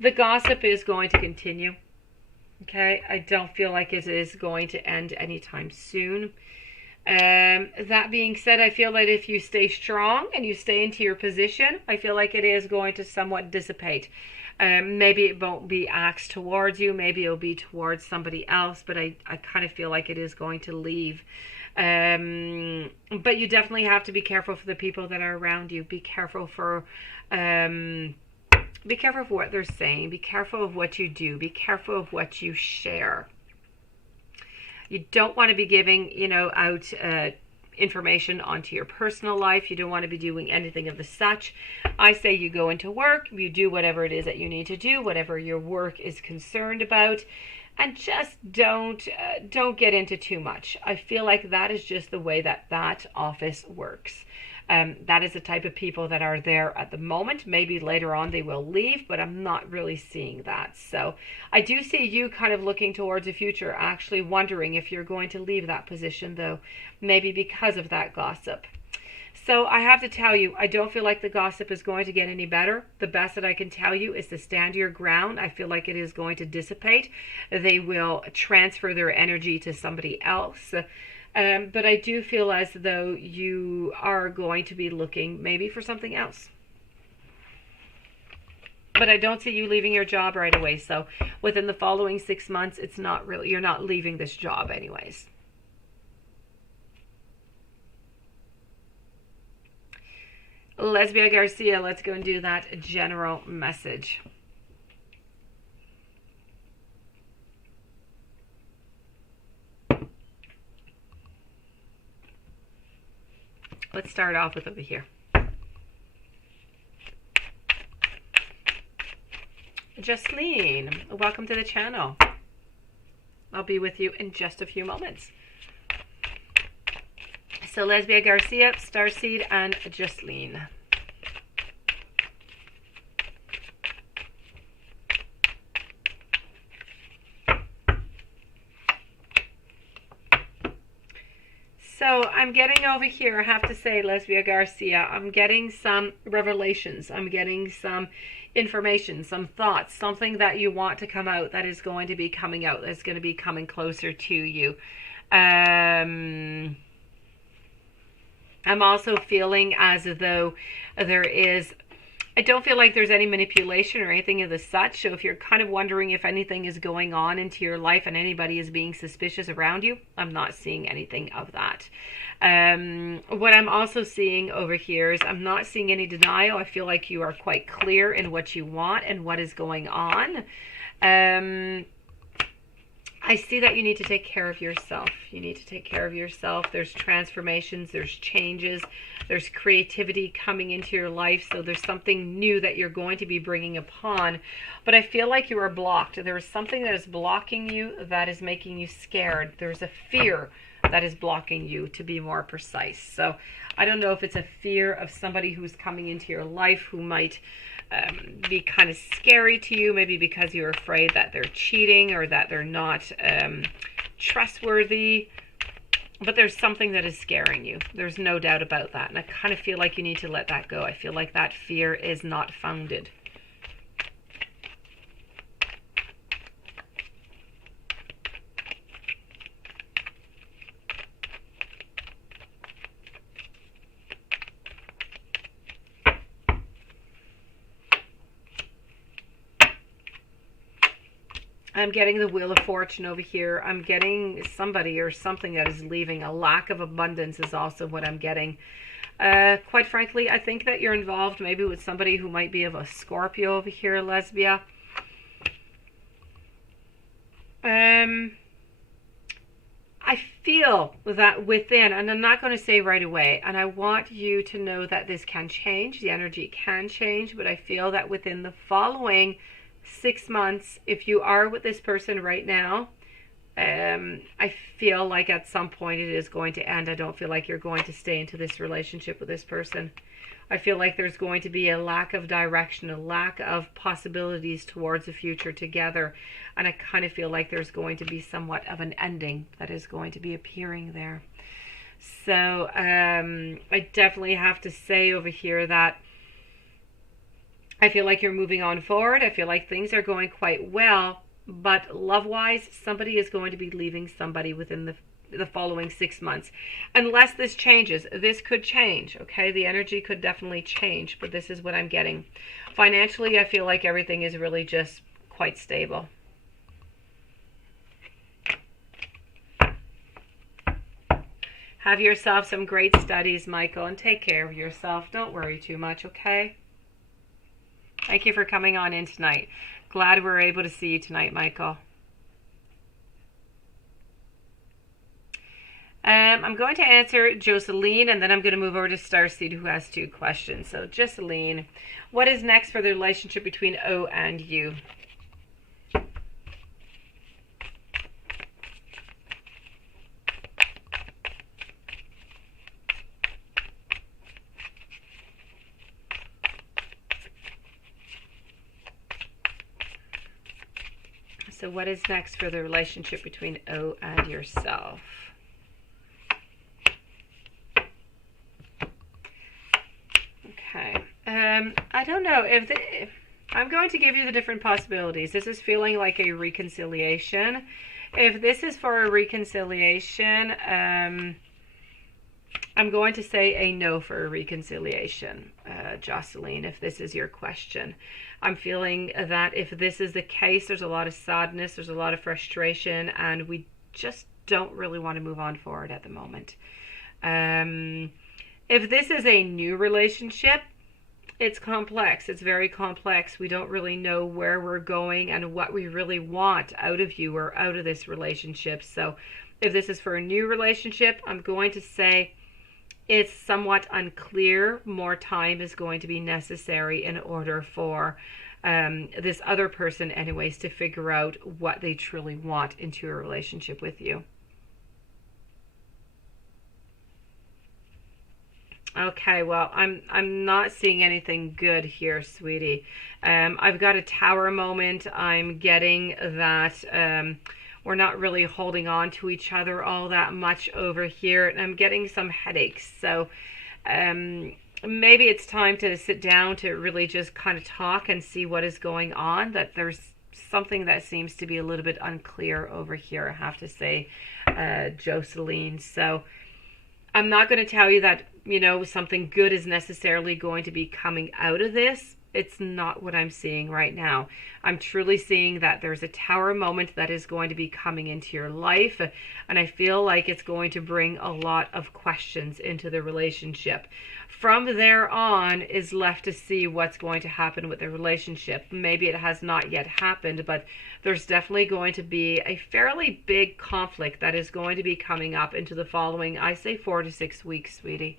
The gossip is going to continue. Okay? I don't feel like it is going to end anytime soon. That being said, I feel that if you stay strong and you stay into your position, I feel like it is going to somewhat dissipate. Maybe it won't be axed towards you. Maybe it'll be towards somebody else. But I kind of feel like it is going to leave. But you definitely have to be careful for the people that are around you. Be careful for what they're saying. Be careful of what you do. Be careful of what you share. You don't want to be giving, out information onto your personal life. You don't want to be doing anything of the such. I say you go into work, you do whatever it is that you need to do, whatever your work is concerned about, and just don't get into too much. I feel like that is just the way that office works. That is the type of people that are there at the moment. Maybe later on they will leave, but I'm not really seeing that. So I do see you kind of looking towards the future, actually wondering if you're going to leave that position, though, maybe because of that gossip. So I have to tell you, I don't feel like the gossip is going to get any better. The best that I can tell you is to stand your ground. I feel like it is going to dissipate. They will transfer their energy to somebody else. But I do feel as though you are going to be looking maybe for something else. But I don't see you leaving your job right away. So within the following 6 months, it's not really, you're not leaving this job anyways. Lesbia Garcia, let's go and do that general message. Let's start off with over here. Jasmine, welcome to the channel. I'll be with you in just a few moments. So Lesbia Garcia, Starseed, and Jasmine. So I'm getting over here, I have to say, Lesbia Garcia, I'm getting some revelations. I'm getting some information, some thoughts, something that you want to come out that is going to be coming out, that's going to be coming closer to you. I'm also feeling as though there is, I don't feel like there's any manipulation or anything of the such. So if you're kind of wondering if anything is going on into your life and anybody is being suspicious around you, I'm not seeing anything of that. What I'm also seeing over here is I'm not seeing any denial. I feel like you are quite clear in what you want and what is going on. I see that you need to take care of yourself. You need to take care of yourself. There's transformations, there's changes, there's creativity coming into your life. So there's something new that you're going to be bringing upon. But I feel like you are blocked. There is something that is blocking you that is making you scared. There's a fear that is blocking you, to be more precise. So I don't know if it's a fear of somebody who's coming into your life who might be kind of scary to you, maybe because you're afraid that they're cheating or that they're not trustworthy. But there's something that is scaring you. There's no doubt about that. And I kind of feel like you need to let that go. I feel like that fear is not founded. I'm getting the Wheel of Fortune over here. I'm getting somebody or something that is leaving. A lack of abundance is also what I'm getting. Quite frankly, I think that you're involved maybe with somebody who might be of a Scorpio over here, Lesbia. I feel that within, and I'm not going to say right away, and I want you to know that this can change. The energy can change, but I feel that within the following 6 months, if you are with this person right now, I feel like at some point it is going to end. I don't feel like you're going to stay into this relationship with this person. I feel like there's going to be a lack of direction, a lack of possibilities towards the future together. And I kind of feel like there's going to be somewhat of an ending that is going to be appearing there. So I definitely have to say over here that I feel like you're moving on forward. I feel like things are going quite well, but love-wise, somebody is going to be leaving somebody within the following 6 months. Unless this changes. This could change, okay? The energy could definitely change, but this is what I'm getting. Financially, I feel like everything is really just quite stable. Have yourself some great studies, Michael, and take care of yourself. Don't worry too much, okay? Thank you for coming on in tonight. Glad we're able to see you tonight, Michael. I'm going to answer Jocelyn, and then I'm going to move over to Starseed, who has 2 questions. So, Jocelyn, what is next for the relationship between O and you? So what is next for the relationship between O and yourself? I don't know if I'm going to give you the different possibilities. This is feeling like a reconciliation. If this is for a reconciliation, I'm going to say a no for a reconciliation, Jocelyn, if this is your question. I'm feeling that if this is the case, there's a lot of sadness, there's a lot of frustration, and we just don't really want to move on forward at the moment. If this is a new relationship, it's complex. It's very complex. We don't really know where we're going and what we really want out of you or out of this relationship. So if this is for a new relationship, I'm going to say it's somewhat unclear. More time is going to be necessary in order for this other person anyways to figure out what they truly want into a relationship with you. Okay, well, I'm not seeing anything good here, sweetie. I've got a tower moment. I'm getting that we're not really holding on to each other all that much over here, and I'm getting some headaches. So maybe it's time to sit down to really just kind of talk and see what is going on. That there's something that seems to be a little bit unclear over here, I have to say, Jocelyn. So I'm not going to tell you that, you know, something good is necessarily going to be coming out of this. It's not what I'm seeing right now. I'm truly seeing that there's a tower moment that is going to be coming into your life, and I feel like it's going to bring a lot of questions into the relationship. From there on is left to see what's going to happen with the relationship. Maybe it has not yet happened, but there's definitely going to be a fairly big conflict that is going to be coming up into the following, I say, 4 to 6 weeks, sweetie.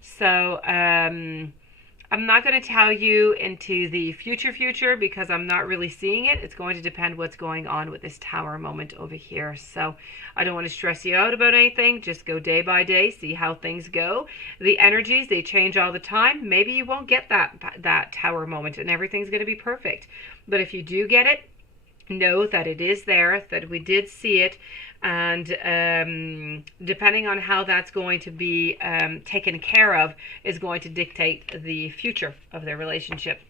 So I'm not going to tell you into the future because I'm not really seeing it. It's going to depend what's going on with this tower moment over here. So I don't want to stress you out about anything. Just go day by day, see how things go. The energies, they change all the time. Maybe you won't get that tower moment and everything's going to be perfect. But if you do get it, know that it is there, that we did see it. And depending on how that's going to be taken care of is going to dictate the future of their relationship.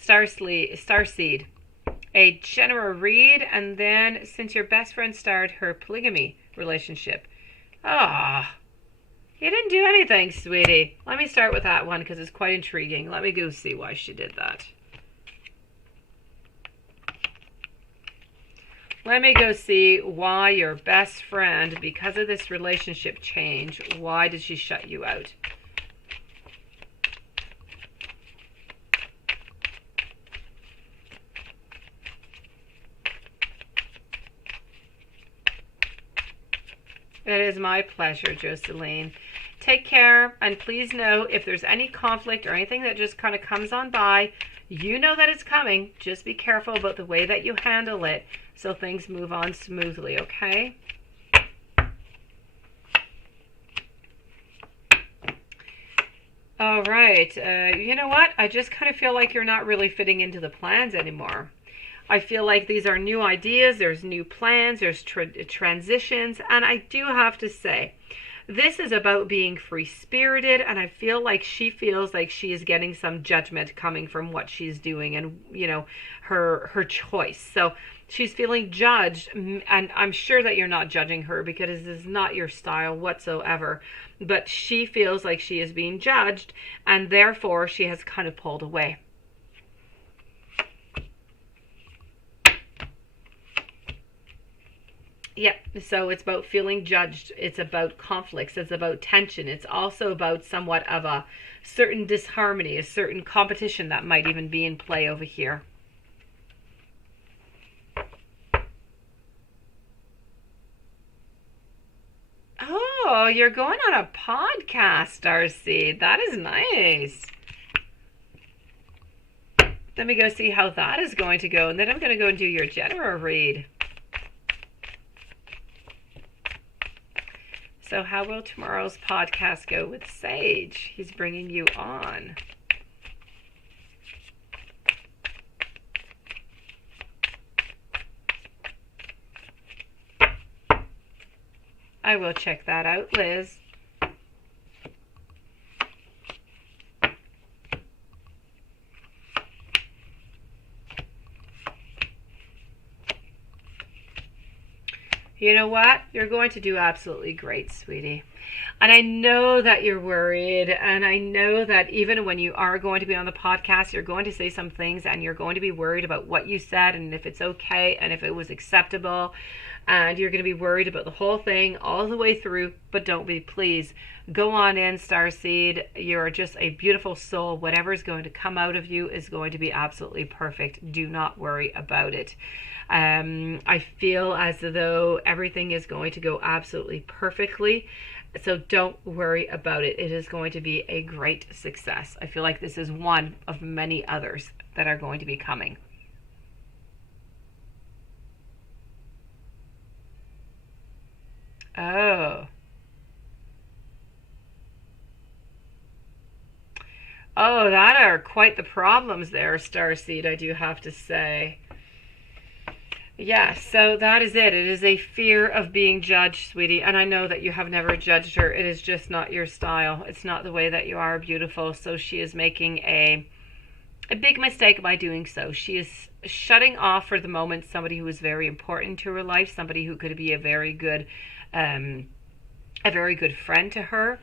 Starseed, a general read, and then since your best friend started her polygamy relationship. You didn't do anything, sweetie. Let me start with that one because it's quite intriguing. Let me go see why she did that. Let me go see why your best friend, because of this relationship change, why did she shut you out? It is my pleasure, Jocelyn. Take care, and please know if there's any conflict or anything that just kind of comes on by, you know that it's coming. Just be careful about the way that you handle it so things move on smoothly, okay? All right. You know what? I just kind of feel like you're not really fitting into the plans anymore. I feel like these are new ideas, there's new plans, there's transitions, and I do have to say, this is about being free-spirited, and I feel like she feels like she is getting some judgment coming from what she's doing and, you know, her choice. So she's feeling judged, and I'm sure that you're not judging her because this is not your style whatsoever, but she feels like she is being judged, and therefore she has kind of pulled away. Yep, so it's about feeling judged, it's about conflicts, it's about tension, it's also about somewhat of a certain disharmony, a certain competition that might even be in play over here. Oh, you're going on a podcast, Darcy. That is nice. Let me go see how that is going to go, and then I'm going to go and do your general read. So how will tomorrow's podcast go with Sage? He's bringing you on. I will check that out, Liz. You know what? You're going to do absolutely great, sweetie. And I know that you're worried. And I know that even when you are going to be on the podcast, you're going to say some things and you're going to be worried about what you said and if it's okay and if it was acceptable. And you're going to be worried about the whole thing all the way through. But don't be, please. Go on in, Starseed. You're just a beautiful soul. Whatever is going to come out of you is going to be absolutely perfect. Do not worry about it. I feel as though everything is going to go absolutely perfectly. So don't worry about it. It is going to be a great success. I feel like this is one of many others that are going to be coming. Oh. Oh, that are quite the problems there, Starseed, I do have to say. Yeah, so that is it. It is a fear of being judged, sweetie. And I know that you have never judged her. It is just not your style. It's not the way that you are beautiful. So she is making a big mistake by doing so. She is shutting off for the moment somebody who is very important to her life, somebody who could be a very good friend to her.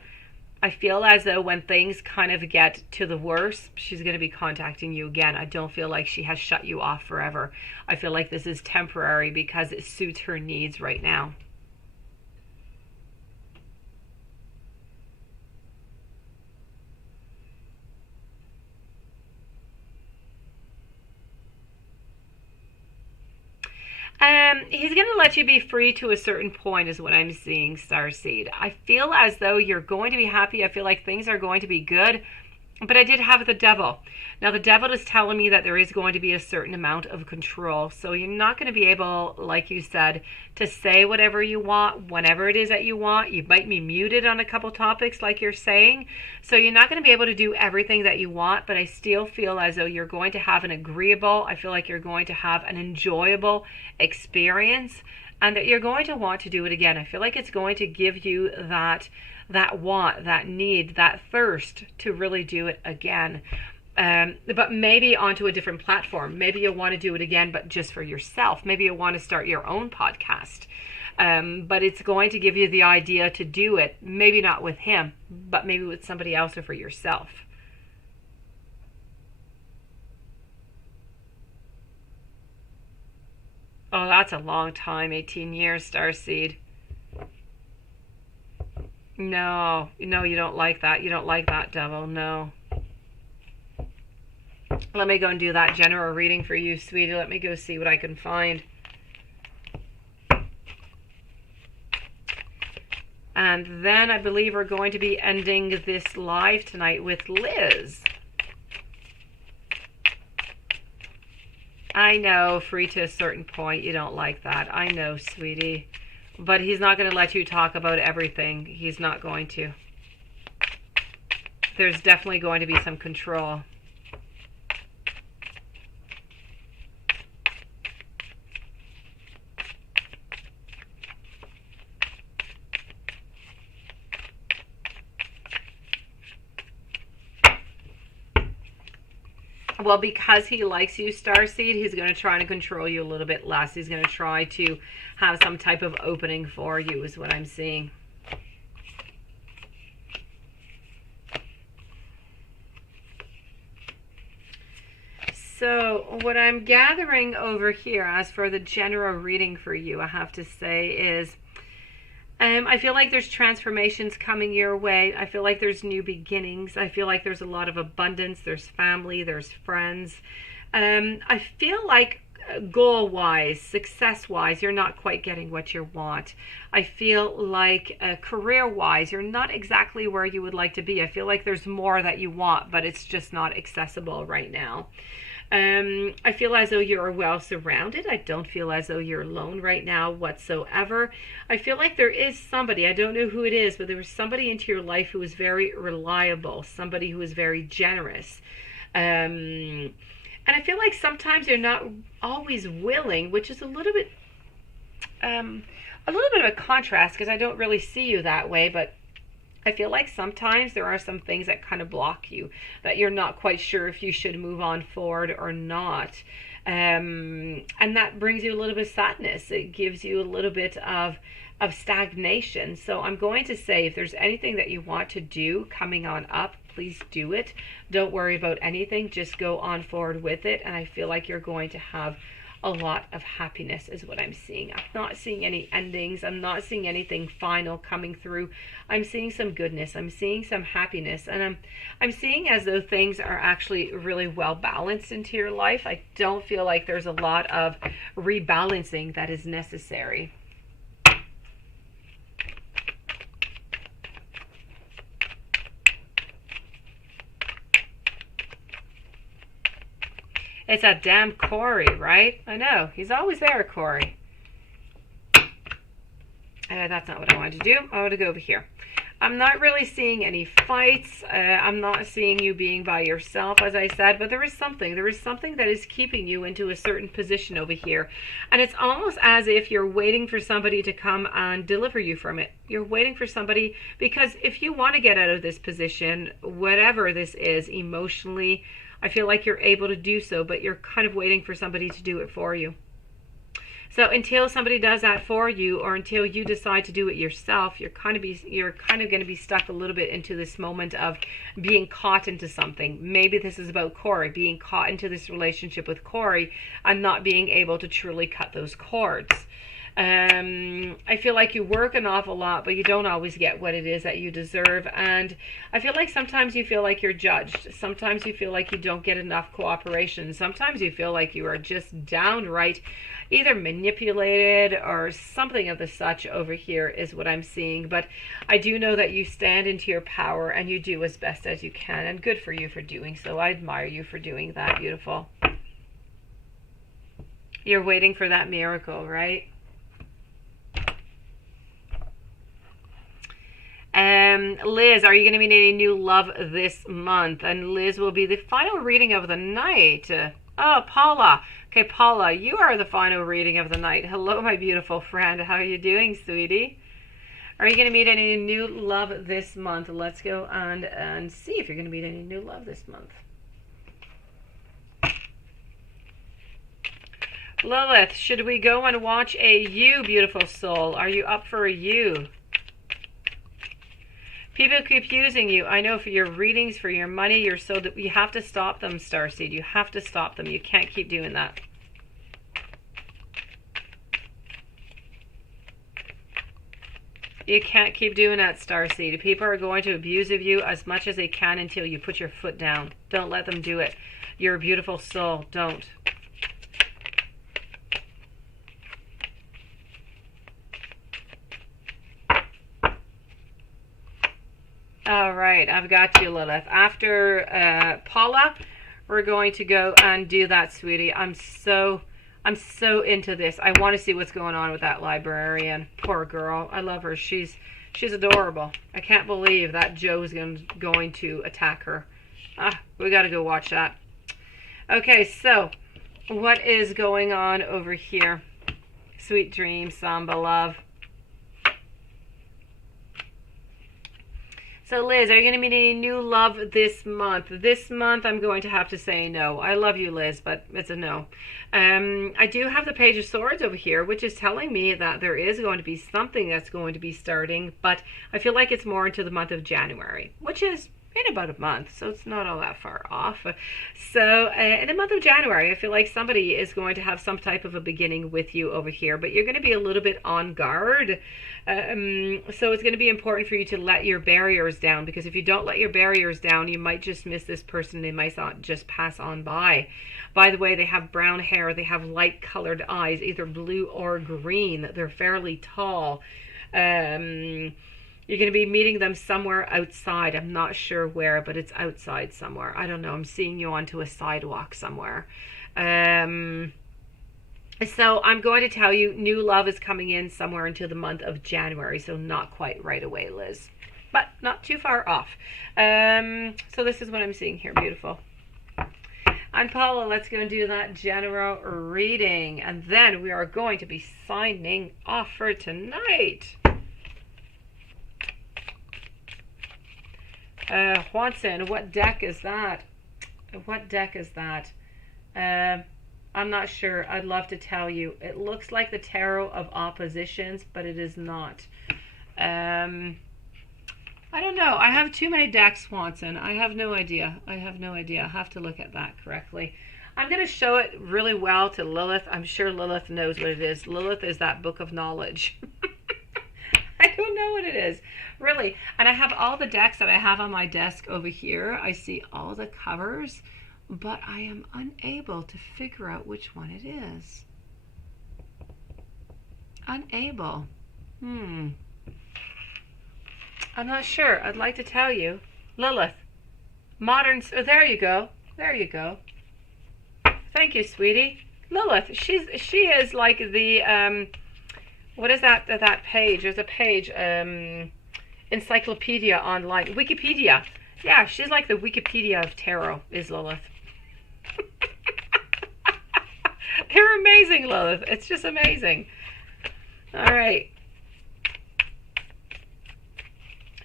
I feel as though when things kind of get to the worst, she's going to be contacting you again. I don't feel like she has shut you off forever. I feel like this is temporary because it suits her needs right now. He's going to let you be free to a certain point is what I'm seeing, Starseed. I feel as though you're going to be happy. I feel like things are going to be good. But I did have the devil. Now, the devil is telling me that there is going to be a certain amount of control. So you're not going to be able, like you said, to say whatever you want, whenever it is that you want. You might be muted on a couple topics, like you're saying. So you're not going to be able to do everything that you want. But I still feel as though you're going to have an agreeable, I feel like you're going to have an enjoyable experience. And that you're going to want to do it again. I feel like it's going to give you that want, that need, that thirst to really do it again. But maybe onto a different platform. Maybe you'll want to do it again, but just for yourself. Maybe you'll want to start your own podcast. But it's going to give you the idea to do it. Maybe not with him, but maybe with somebody else or for yourself. Oh, that's a long time, 18 years, Starseed. No, you don't like that. You don't like that, devil. No. Let me go and do that general reading for you, sweetie. Let me go see what I can find. And then I believe we're going to be ending this live tonight with Liz. I know, free to a certain point. You don't like that. I know, sweetie. But he's not going to let you talk about everything. He's not going to. There's definitely going to be some control. Well, because he likes you, Starseed, he's going to try to control you a little bit less. He's going to try to have some type of opening for you is what I'm seeing. So what I'm gathering over here as for the general reading for you, I have to say is I feel like there's transformations coming your way. I feel like there's new beginnings. I feel like there's a lot of abundance. There's family. There's friends. I feel like goal-wise, success-wise, you're not quite getting what you want. I feel like career-wise, you're not exactly where you would like to be. I feel like there's more that you want, but it's just not accessible right now. I feel as though you're well surrounded. I don't feel as though you're alone right now whatsoever. I feel like there is somebody, I don't know who it is, but there was somebody into your life who was very reliable, somebody who was very generous. And I feel like sometimes you're not always willing, which is a little bit a little bit of a contrast because I don't really see you that way, but I feel like sometimes there are some things that kind of block you, that you're not quite sure if you should move on forward or not. And that brings you a little bit of sadness. It gives you a little bit of stagnation. So I'm going to say, if there's anything that you want to do coming on up, please do it. Don't worry about anything. Just go on forward with it. And I feel like you're going to have a lot of happiness is what I'm seeing. I'm not seeing any endings. I'm not seeing anything final coming through. I'm seeing some goodness. I'm seeing some happiness. And I'm seeing as though things are actually really well balanced into your life. I don't feel like there's a lot of rebalancing that is necessary. It's that damn Corey, right? I know. He's always there, Corey. That's not what I wanted to do. I want to go over here. I'm not really seeing any fights. I'm not seeing you being by yourself, as I said, but there is something. There is something that is keeping you into a certain position over here. And it's almost as if you're waiting for somebody to come and deliver you from it. You're waiting for somebody, because if you want to get out of this position, whatever this is, emotionally, I feel like you're able to do so, but you're kind of waiting for somebody to do it for you. So until somebody does that for you, or until you decide to do it yourself, you're kind of going to be stuck a little bit into this moment of being caught into something. Maybe this is about Corey, being caught into this relationship with Corey and not being able to truly cut those cords. I feel like you work an awful lot, but you don't always get what it is that you deserve. And I feel like sometimes you feel like you're judged. Sometimes you feel like you don't get enough cooperation. Sometimes you feel like you are just downright either manipulated or something of the such over here is what I'm seeing. But I do know that you stand into your power and you do as best as you can. And good for you for doing so. I admire you for doing that. Beautiful. You're waiting for that miracle, right? Liz, are you going to meet any new love this month? And Liz will be the final reading of the night. Oh, Paula. Okay, Paula, you are the final reading of the night. Hello, my beautiful friend. How are you doing, sweetie? Are you going to meet any new love this month? Let's go and see if you're going to meet any new love this month. Lilith, should we go and watch a You, beautiful soul? Are you up for a You? People keep using you. I know, for your readings, for your money. You're so that you have to stop them, Starseed. You have to stop them. You can't keep doing that. You can't keep doing that, Starseed. People are going to abuse of you as much as they can until you put your foot down. Don't let them do it. You're a beautiful soul. Don't. All right, I've got you, Lilith. After Paula, we're going to go and do that, sweetie. I'm so into this. I want to see what's going on with that librarian. Poor girl. I love her. She's adorable. I can't believe that Joe's going to attack her. We got to go watch that. Okay, so what is going on over here? Sweet dreams, Samba love. So Liz, are you going to meet any new love this month? This month, I'm going to have to say no. I love you, Liz, but it's a no. I do have the Page of Swords over here, which is telling me that there is going to be something that's going to be starting, but I feel like it's more into the month of January, which is in about a month, so it's not all that far off. So in the month of January, I feel like somebody is going to have some type of a beginning with you over here, but you're going to be a little bit on guard. So it's going to be important for you to let your barriers down, because if you don't let your barriers down, you might just miss this person. They might not just pass on by. By the way, they have brown hair. They have light colored eyes, either blue or green. They're fairly tall. You're going to be meeting them somewhere outside. I'm not sure where, but it's outside somewhere. I don't know. I'm seeing you onto a sidewalk somewhere. So I'm going to tell you new love is coming in somewhere into the month of January. So not quite right away, Liz, but not too far off. So this is what I'm seeing here. Beautiful. And Paula, let's go and do that general reading. And then we are going to be signing off for tonight. Juanson, what deck is that? What deck is that? I'm not sure. I'd love to tell you. It looks like the Tarot of Oppositions, but it is not. I don't know. I have too many decks, Swanson. I have no idea. I have no idea. I have to look at that correctly. I'm going to show it really well to Lilith. I'm sure Lilith knows what it is. Lilith is that book of knowledge. I don't know what it is, really. And I have all the decks that I have on my desk over here. I see all the covers, but I am unable to figure out which one it is. Unable. I'm not sure. I'd like to tell you. Lilith. Modern. Oh, there you go. There you go. Thank you, sweetie. Lilith. She is like the what is that page? There's a page, encyclopedia online, Wikipedia. Yeah, she's like the Wikipedia of tarot, is Lilith. You're amazing, Lilith. It's just amazing. All right.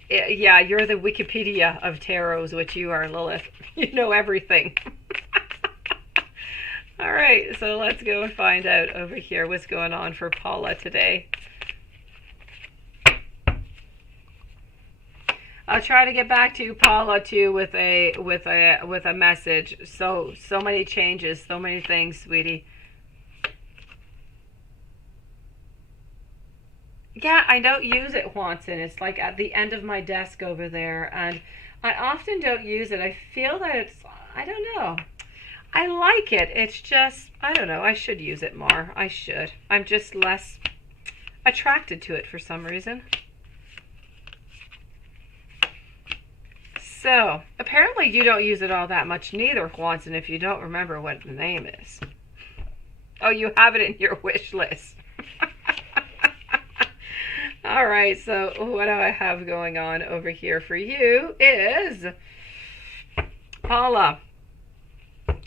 Yeah, you're the Wikipedia of tarots, which you are, Lilith. You know everything. All right, so let's go and find out over here what's going on for Paula today. I'll try to get back to you, Paula, too, with a message. So many changes, so many things, sweetie. Yeah, I don't use it, Juanson. It's like at the end of my desk over there, and I often don't use it. I feel that it's, I don't know. I like it. It's just, I don't know. I should use it more. I should. I'm just less attracted to it for some reason. So, apparently you don't use it all that much neither, Juanson, if you don't remember what the name is. Oh, you have it in your wish list. All right, so what do I have going on over here for you is, Paula,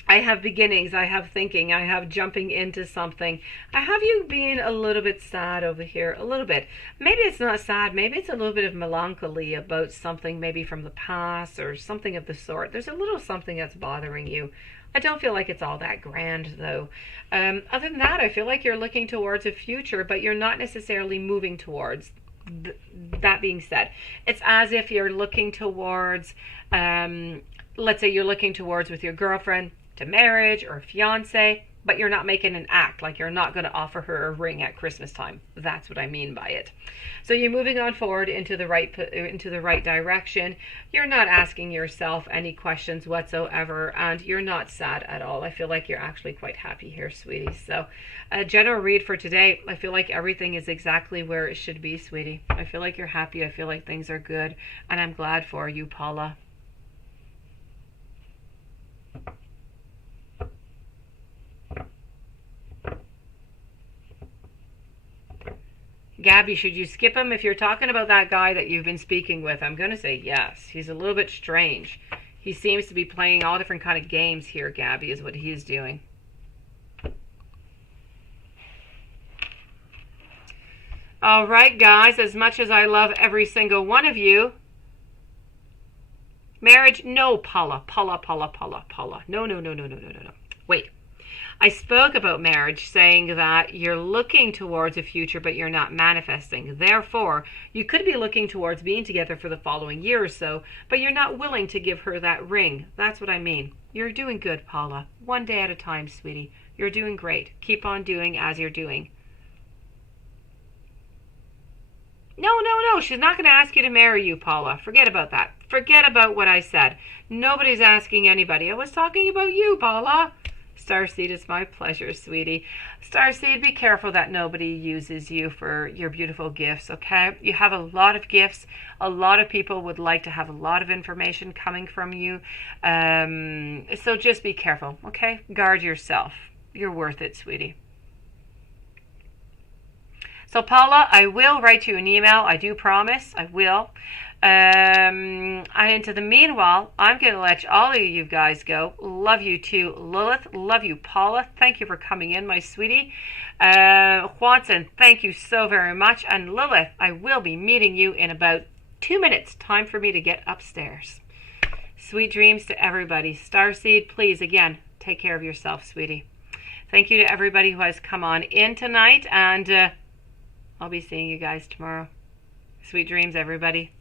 I have beginnings, I have thinking, I have jumping into something. I have you being a little bit sad over here, a little bit. Maybe it's not sad, maybe it's a little bit of melancholy about something maybe from the past or something of the sort. There's a little something that's bothering you. I don't feel like it's all that grand though. Other than that, I feel like you're looking towards a future, but you're not necessarily moving towards. That being said, it's as if you're looking towards, let's say you're looking towards with your girlfriend to marriage or a fiance, but you're not making an act, like you're not going to offer her a ring at Christmas time. That's what I mean by it. So you're moving on forward into the right direction. You're not asking yourself any questions whatsoever, and you're not sad at all. I feel like you're actually quite happy here, sweetie. So a general read for today, I feel like everything is exactly where it should be, sweetie. I feel like you're happy. I feel like things are good, and I'm glad for you, Paula. Gabby, should you skip him? If you're talking about that guy that you've been speaking with, I'm going to say yes. He's a little bit strange. He seems to be playing all different kind of games here, Gabby, is what he's doing. All right, guys, as much as I love every single one of you, marriage, no, Paula. No. Wait. I spoke about marriage, saying that you're looking towards a future, but you're not manifesting. Therefore, you could be looking towards being together for the following year or so, but you're not willing to give her that ring. That's what I mean. You're doing good, Paula. One day at a time, sweetie. You're doing great. Keep on doing as you're doing. No. She's not going to ask you to marry you, Paula. Forget about that. Forget about what I said. Nobody's asking anybody. I was talking about you, Paula. Starseed, it's my pleasure, sweetie. Starseed, be careful that nobody uses you for your beautiful gifts, okay? You have a lot of gifts. A lot of people would like to have a lot of information coming from you. So just be careful, okay? Guard yourself. You're worth it, sweetie. So Paula, I will write you an email. I do promise. I will. And into the meanwhile, I'm going to let all of you guys go. Love you too, Lilith. Love you, Paula. Thank you for coming in, my sweetie. Juanson, thank you so very much. And Lilith, I will be meeting you in about 2 minutes. Time for me to get upstairs. Sweet dreams to everybody. Starseed, please, again, take care of yourself, sweetie. Thank you to everybody who has come on in tonight. And I'll be seeing you guys tomorrow. Sweet dreams, everybody.